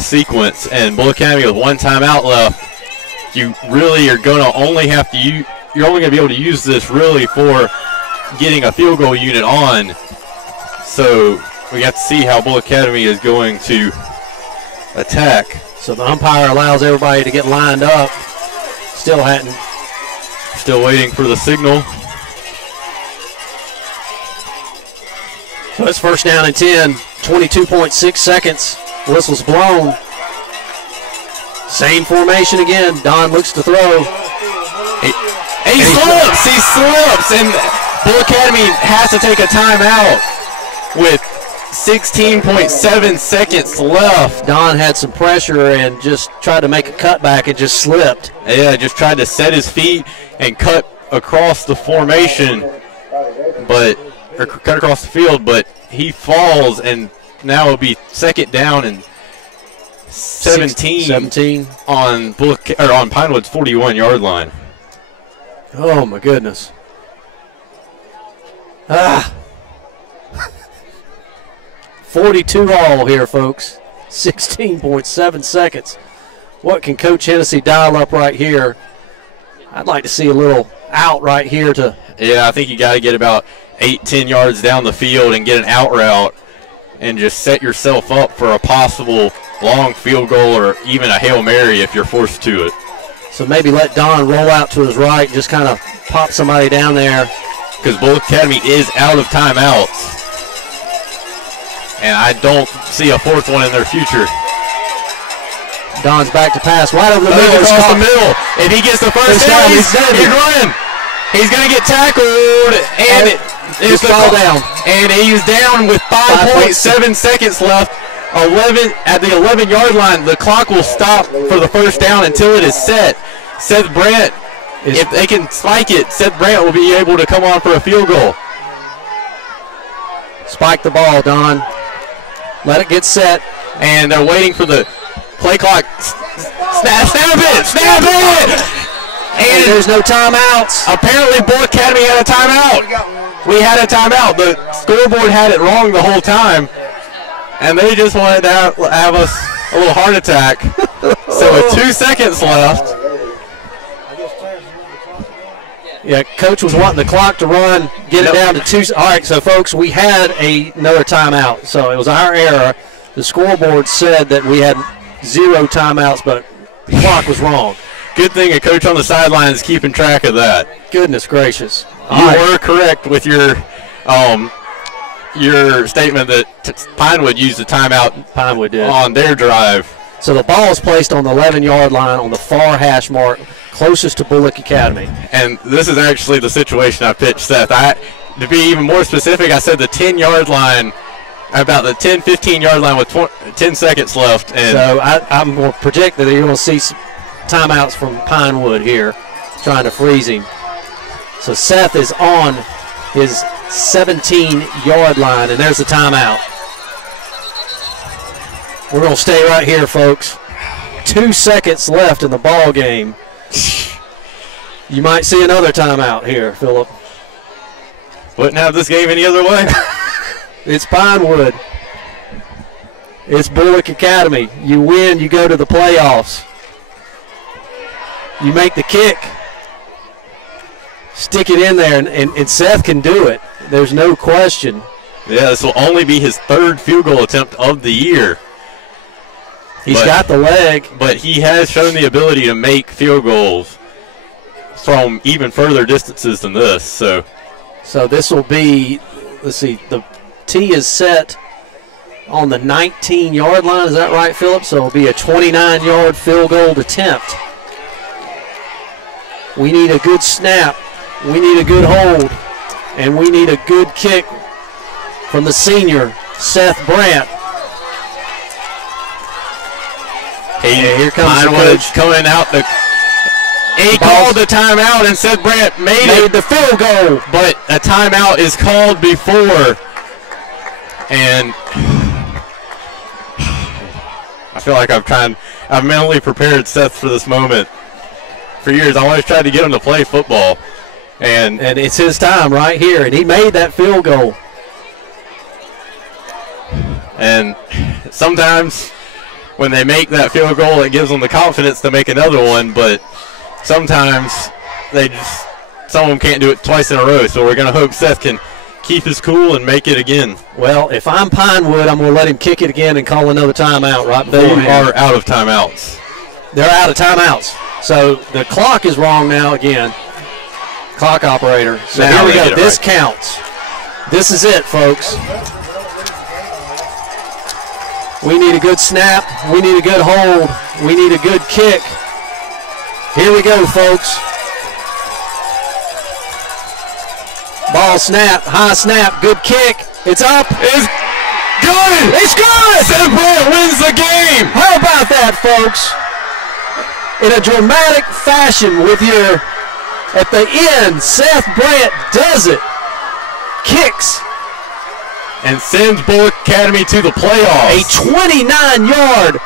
sequence. And Bulloch Academy with 1 timeout left, you really are going to only have to use. You're only going to be able to use this really for getting a field goal unit on. So we have to see how Bulloch Academy is going to attack. So the umpire allows everybody to get lined up. Still waiting for the signal. So it's 1st down and 10, 22.6 seconds. Whistle's blown. Same formation again. Don looks to throw. He slips, and Bulloch Academy has to take a timeout with 16.7 seconds left. Don had some pressure and just tried to make a cutback and just slipped. Yeah, just tried to set his feet and cut across the formation, or cut across the field, but he falls, and now it'll be 2nd down and 17 on Pinewood's 41-yard line. Oh my goodness. 42 all here, folks. 16.7 seconds. What can Coach Hennessy dial up right here? I'd like to see a little out right here to. Yeah, I think you got to get about 8-10 yards down the field and get an out route and just set yourself up for a possible long field goal or even a Hail Mary if you're forced to it. So maybe let Don roll out to his right, just kind of pop somebody down there. Because Bulloch Academy is out of timeouts. And I don't see a fourth one in their future. Don's back to pass right over the middle. Across the middle. If he gets the first down, he's running. He's going to get tackled. And it's fall down. And he's down with 5.7 seconds left. At the 11-yard line, the clock will stop for the first down until it is set. Seth Brandt, if they can spike it, Seth Brandt will be able to come on for a field goal. Spike the ball, Don. Let it get set. And they're waiting for the play clock. Snap it! And there's no timeouts. Apparently, Bulloch Academy had a timeout. We had a timeout. The scoreboard had it wrong the whole time. And they just wanted to have us a little heart attack. So with 2 seconds left. Yeah, Coach was wanting the clock to run, get it down to 2. All right, so folks, we had another timeout. So it was our error. The scoreboard said that we had 0 timeouts, but the clock was wrong. Good thing a coach on the sideline is keeping track of that. Goodness gracious. You were correct with your statement that Pinewood used a timeout. Pinewood did. On their drive. So the ball is placed on the 11-yard line on the far hash mark closest to Bulloch Academy. And this is actually the situation I pitched Seth. To be even more specific, I said the 10-yard line, about the 10, 15-yard line with 10 seconds left. And so I'm going to project that you're going to see some timeouts from Pinewood here, trying to freeze him. So Seth is on his 17-yard line, and there's the timeout. We're going to stay right here, folks. 2 seconds left in the ball game. You might see another timeout here, Phillip. Wouldn't have this game any other way. It's Pinewood. It's Bulloch Academy. You win, you go to the playoffs. You make the kick. Stick it in there, and Seth can do it. There's no question. Yeah, this will only be his 3rd field goal attempt of the year. He's got the leg. But he has shown the ability to make field goals from even further distances than this. So this will be, let's see, the tee is set on the 19-yard line. Is that right, Phillip? So it'll be a 29-yard field goal attempt. We need a good snap. We need a good hold. And we need a good kick from the senior, Seth Brandt. Hey, here comes the coach coming out. He called the timeout, and Seth Brandt made the field goal. But a timeout is called before. And I feel like I've mentally prepared Seth for this moment. For years, I always tried to get him to play football. And it's his time right here, and he made that field goal. And sometimes when they make that field goal, it gives them the confidence to make another one, but sometimes some of them can't do it twice in a row, so we're going to hope Seth can keep his cool and make it again. Well, if I'm Pinewood, I'm going to let him kick it again and call another timeout right beforehand. They are out of timeouts. They're out of timeouts. So the clock is wrong now again. Clock operator. So now here we go. This counts. This is it, folks. We need a good snap. We need a good hold. We need a good kick. Here we go, folks. Ball snap, high snap, good kick. It's up. It's good. It's good. Seth Brandt wins the game. How about that, folks? In a dramatic fashion with at the end, Seth Brandt does it. Kicks. And sends Bulloch Academy to the playoffs. A 29-yard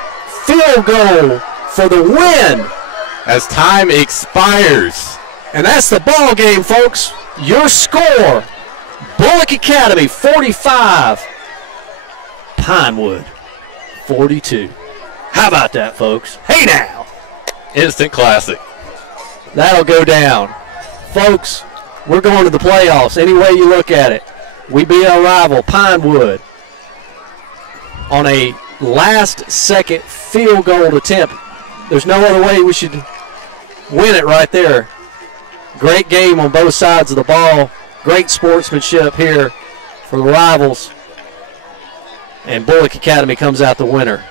field goal for the win. As time expires. And that's the ball game, folks. Your score, Bulloch Academy 45, Pinewood 42. How about that, folks? Hey now. Instant classic. That'll go down. Folks, we're going to the playoffs any way you look at it. We beat our rival, Pinewood, on a last-second field goal attempt. There's no other way we should win it right there. Great game on both sides of the ball. Great sportsmanship here for the rivals. And Bulloch Academy comes out the winner.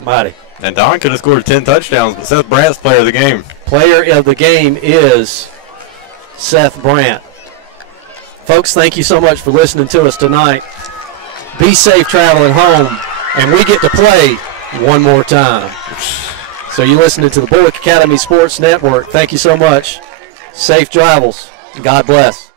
Mighty. And Don could have scored 10 touchdowns, but Seth Brandt's player of the game. Player of the game is Seth Brandt. Folks, thank you so much for listening to us tonight. Be safe traveling home, and we get to play one more time. So you're listening to the Bulloch Academy Sports Network. Thank you so much. Safe travels. God bless.